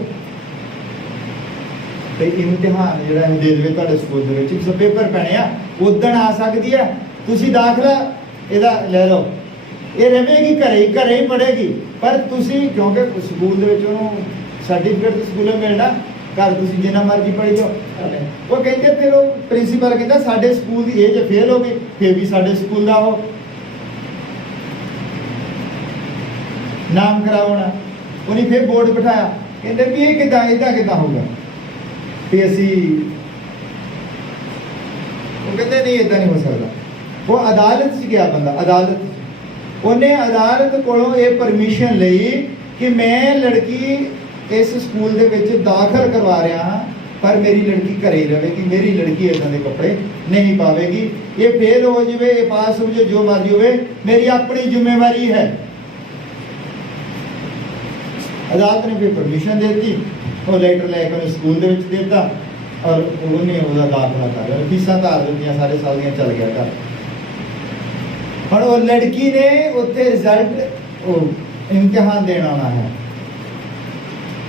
ਤੇ ਇਮਤਿਹਾਨ ਜਿਹੜਾ ਇਹ ਦੇ ਦੇਵੇ ਤੁਹਾਡੇ ਸਕੂਲ ਦੇ ਵਿੱਚ। ਇੱਕ ਪੇਪਰ ਪੈਣੇ ਆ, ਉਦਣ ਆ ਸਕਦੀ ਹੈ, ਤੁਸੀਂ ਦਾਖਲਾ ਇਹਦਾ ਲੈ ਲਓ। ਇਹ ਰਹੇਗੀ ਘਰੇ ਹੀ ਪੜ੍ਹੇਗੀ, ਪਰ ਤੁਸੀਂ ਕਿਉਂਕਿ ਸਕੂਲ ਦੇ ਵਿੱਚ ਉਹਨੂੰ ਸਰਟੀਫਿਕੇਟ ਸਕੂਲੋਂ ਮਿਲਣਾ, ਘਰ ਤੁਸੀਂ ਜਿੰਨਾ ਮਰਜ਼ੀ ਪੜ੍ਹੀ ਜਾਓ। ਉਹ ਕਹਿੰਦੇ ਫਿਰ ਉਹ ਪ੍ਰਿੰਸੀਪਲ ਕਹਿੰਦਾ ਸਾਡੇ ਸਕੂਲ ਦੀ ਇਹ ਜੇ ਫੇਲ ਹੋ ਗਈ ਫਿਰ ਵੀ ਸਾਡੇ ਸਕੂਲ ਦਾ ਉਹ ਨਾਮ ਖਰਾਬ ਹੋਣਾ। ਉਹਨੇ ਫਿਰ ਬੋਰਡ ਬਿਠਾਇਆ, ਕਹਿੰਦੇ ਵੀ ਇਹ ਕਿੱਦਾਂ ਹੋਊਗਾ ਵੀ ਅਸੀਂ, ਉਹ ਕਹਿੰਦੇ ਨਹੀਂ ਇਦਾਂ ਨਹੀਂ ਹੋ ਸਕਦਾ। वो अदालत च गया बंदा, अदालत उन्हें अदालत कोलों ये परमिशन ली कि मैं लड़की इस स्कूल दे विच दाखिल करवा रहा हाँ, पर मेरी लड़की घरे ही रहेगी, मेरी लड़की इदां दे कपड़े नहीं पावेगी, ये फेल हो जाए, ये पास हो जाए, जो मर्जी हो, मेरी अपनी जिम्मेवारी है। अदालत ने फिर परमिशन दे दी, वो लेटर लैके उन्हें स्कूल दे विच देता और उन्हें उसका दाखिला कर लिया, फीसां धार दित्तियां, सारे साल दियां चल गया घर। और वो लड़की ने उत्थे रिजल्ट इम्तिहान देना आना है,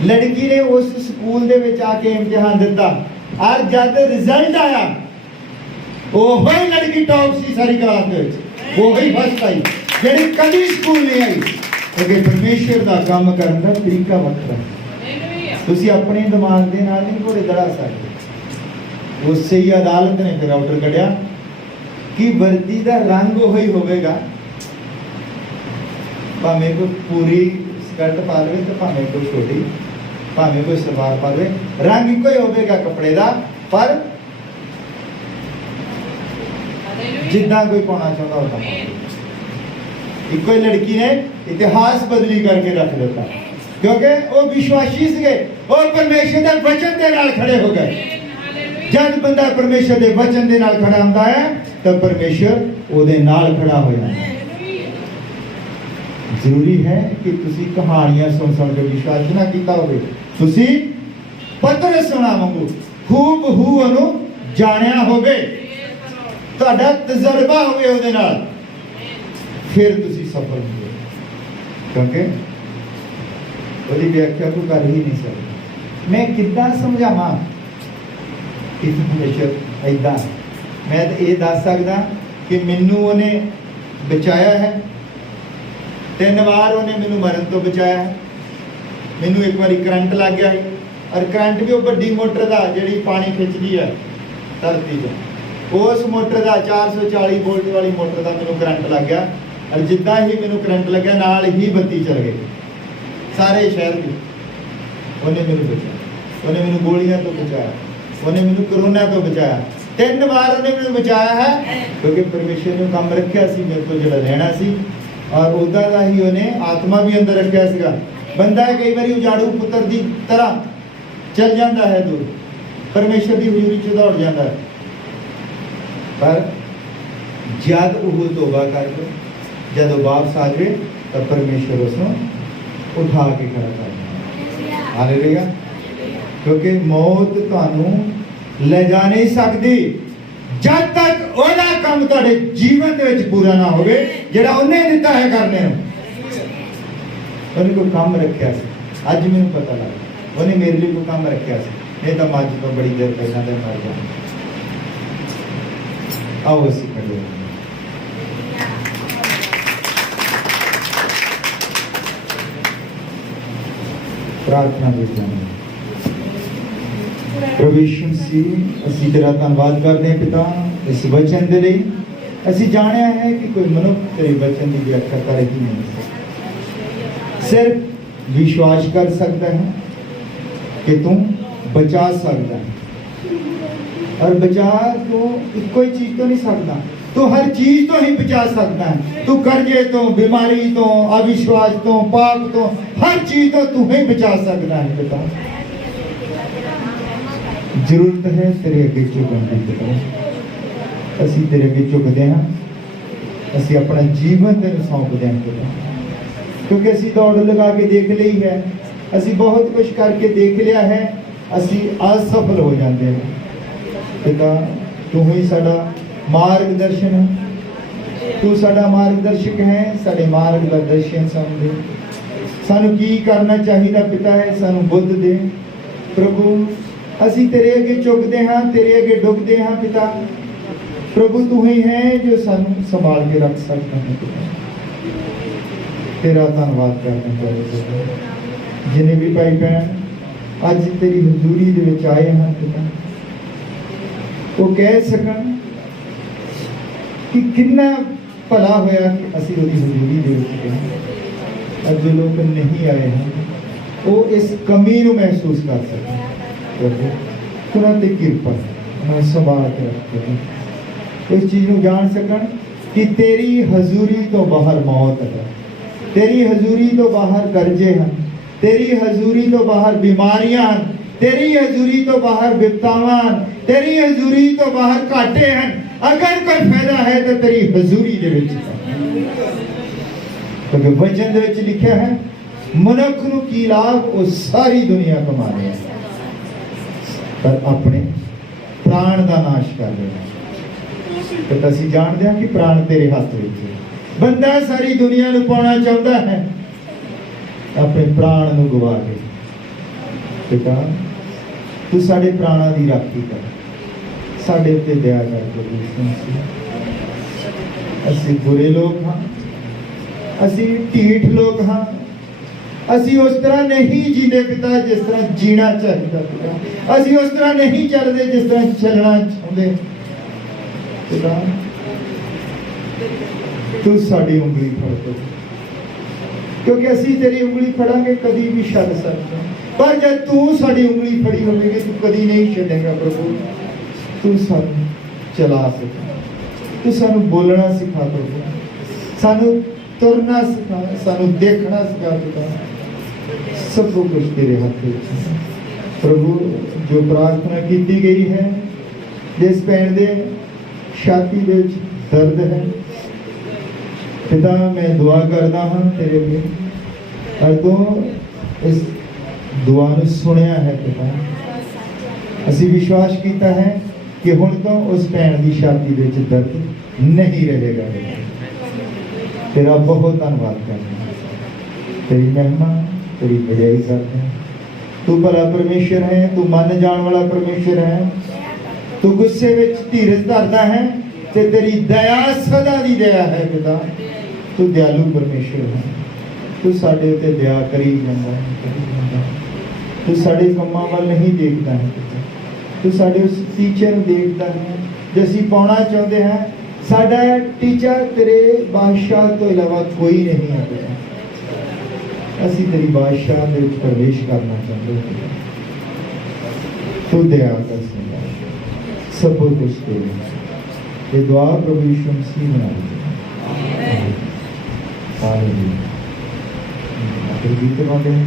लड़की ने उस स्कूल दे विच आके इम्तिहान दिता और जब रिजल्ट आया वो ही लड़की टॉप सी सारी क्लास दे विच, वो ही फर्स्ट आई जिहड़ी कभी स्कूल नहीं आई। क्योंकि परमेश्वर का काम करने का तरीका वखरा, तुसीं अपने दिमाग दे नाल नहीं घोड़े दड़ा सकते। उससे ही अदालत ने फिर ऑर्डर कढ़िया कि वर्दी का रंग वही होगा, भावें कोई पूरी स्कर्ट पा ले तो भावें कोई छोटी, भावें कोई सलवार पा ले, रंग एक ही होगा कपड़े का, पर जिदा कोई पाना चाहता होता। एक ही लड़की ने इतिहास बदली करके रख दिता, क्योंकि वो विश्वासी थे, वो परमेश्वर के वचन के नाल खड़े हो गए। जब बंदा परमेश्वर के वचन के नाल खड़ा होता है तो परमेश्वर ਉਹਦੇ ਨਾਲ खड़ा हो जाता है। जरूरी है कि तुसी कहानियां सुन के विश्वास ना किया होवे, तुसी पत्रस सुना वांगू खूब हू ਉਹਨੂੰ ਜਾਣਿਆ होवे, ਤੁਹਾਡਾ ਤਜਰਬਾ ਹੋਵੇ ਉਹਦੇ ਨਾਲ, फिर तुसी सफल होगे। क्योंकि ਉਹਦੀ व्याख्या को कर ही नहीं सकते। मैं कितना समझावां कि परमेश्वर ऐदा, मैं तो ये दस सकता कि मैनू उन्हें बचाया है, 3 बार उन्हें मैनू मरण तो बचाया है। मैनू एक बार करंट लग गया, और करंट भी वो बड़ी मोटर का जी पानी खिंचती है धरती से, उस मोटर का 440 वोल्ट वाली मोटर का मैनू करंट लग गया, और जिदा ही मैनू करंट लग्या नाल ही बत्ती चल गई सारे शहर की। उन्हें मैनू बचाया, उन्हें मैनू गोलियां तो बचाया, उन्हें मैनू कोरोना तो बचाया, 3 बार उन्हें मैनू बचाया है। क्योंकि परमेश्वर ने काम रखा सी मेरे को जो रहना सी, और उदा का ही उन्हें आत्मा भी अंदर रखा सीगा। बंदा कई बार उजाड़ू पुत्र की तरह चल जाता है दूर, परमेश्वर की हजूरी च दौड़ जाता है, पर जब वो तौबा करके जब वापस आ जाए तो परमेश्वर उसको उठा के खड़ा कर देगा। हालेलुया। क्योंकि मौत तुहानू ले जा नहीं सकती जब तक ओदा काम तुहाडे जीवन दे विच पूरा ना होवे जेड़ा उन्हें दिता है करने नूं। उन्हें कोई काम रखिया सी, अज मैनूं पता लगा उन्हें मेरे लिए कोई काम रखिया सी, नहीं तो मैं अज तो बड़ी देर पहला दे मर जाना। आओ असीं खड़े प्रार्थना करते हैं। प्रभु यीशु मसीह, ਅਸੀਂ ਤੇਰਾ ਧੰਨਵਾਦ ਕਰਦੇ ਹਾਂ ਪਿਤਾ ਇਸ ਵਚਨ ਦੇ ਲਈ। ਅਸੀਂ ਜਾਣਿਆ ਹੈ ਕਿ ਕੋਈ ਮਨੁੱਖ ਤੇਰੇ ਵਚਨ ਦੀ ਵਿਆਖਿਆ ਕਰ ਹੀ ਨਹੀਂ ਸਕਦਾ, सिर्फ विश्वास कर सकता है कि तुम बचा सकता है, और बचा तो कोई चीज तो नहीं सकता, तो हर चीज तो ही बचा सकता है। तू कर्जे तो, बीमारी तो, अविश्वास तो, पाप तो, हर चीज तो तू ही बचा सकता है पिता। जरूरत है तेरे अगे झुकण दी पिता, असीं तेरे अगे झुकदे हां, असीं अपना जीवन तेरे सौंपदे हां पिता। क्योंकि असीं दौड़ लगा के देख ली है, असीं बहुत कुछ करके देख लिया है, असीं असफल हो जाते हैं पिता। तू ही साडा मार्गदर्शन है, तू साडा मार्गदर्शक है, साडे मार्ग दा दर्शन समझे, सानू की करना चाहिए पिता है, सानू बुद्ध दे प्रभु। असीं तेरे अगे झुकदे हां, तेरे अगे डुबदे हां पिता। प्रभु तू ही है जो सानू संभाल के रख सकता है पिता। तेरा धन्यवाद करना चाहिए जिन्हें भी भाई बहन अज तेरी हजूरी दे विच आए हैं पिता, वो कह सकन कि कितना भला होया कि असीं उहदी हजूरी दे विच गए। अज जो लोग नहीं आए हैं वो इस कमी नूं महसूस कर सकते, प्रभु तुहां ते किरपा उन्हें संभाल के रखते हैं, इस चीज़ नूं जान सकन कि तेरी हजूरी तो बाहर मौत है, तेरी हजूरी तो बाहर कर्जे हैं, तेरी हजूरी तो बाहर बीमारियां हैं, तेरी हजूरी तो बाहर विपतावां हैं, तेरी हजूरी तो बाहर घाटे हैं। अगर कोई फायदा है तो तेरी हजूरी दे विच, क्योंकि वचन दे विच लिखा है मनुख नूं की लाभ वो सारी दुनिया कमा रहे हैं पर अपने प्राण का नाश कर रहे हैं। तो ਅਸੀਂ ਜਾਣਦੇ ਹਾਂ कि प्राण तेरे हथ विच है। बंदा सारी दुनिया नूं पाउणा चाहुंदा है अपने प्राण नूं गवा के। पिता तू साडे प्राणां दी राखी कर, साडे उत्ते दया कर प्रभु। ਅਸੀਂ बुरे लोग हाँ, ਅਸੀਂ ਢੀਠ लोग हाँ, ਅਸੀਂ उस तरह नहीं जीते पिता जिस तरह जीना चाहिए पिता। ਅਸੀਂ उस तरह नहीं चलते जिस तरह चलना चाहते पिता। तू साड़ी उंगली फड़ दो, क्योंकि ਅਸੀਂ तेरी उंगली फड़ांगे कभी भी छड़ सकते, पर जब तू साड़ी उंगली फड़ी होगी तू कभी नहीं छड़ेगा प्रभु। तू सानू चला सका, तू सानू बोलना सिखा प्रभु, सानू तुरना सिखा, सानू देखना सिखा पिता। सब कुछ तेरे हाथ में प्रभु। जो प्रार्थना की गई है, जिस भैन दे छाती दे दर्द है पिता, मैं दुआ करता हाँ तेरे लिए, और तू इस दुआ नूं सुनिया है पिता। असी विश्वास किया है कि हुण तो उस भैन की छाती दे दर्द नहीं रहेगा। तेरा बहुत धन्यवाद करते हैं, तेरी महिमा तेरी बड़ाई करते हैं। तू भला परमेश्वर है, तू मन जान वाला परमेश्वर है, तू गुस्से विच धीरज धरदा है ते तेरी दया सदा दी दया है पिता। तू दयालु परमेश्वर है, तू साडे उत्ते दया करी जांदा है, तू साडे कम्मां वल नहीं देखदा है पिता। तू साडे उस टीचे नूं देखदा है जे असीं पाउणा चाहुंदे हैं। साडा टीचा तेरे बादशाह तो इलावा कोई नहीं है पिता। असी तेरी बादशाह दे विच प्रवेश करना चाहते हैं। तू दया कर सब कुछ तेरे। ये दुआ प्रभु यीशु मसीह बना। हालेलुया। गीत गाते हैं।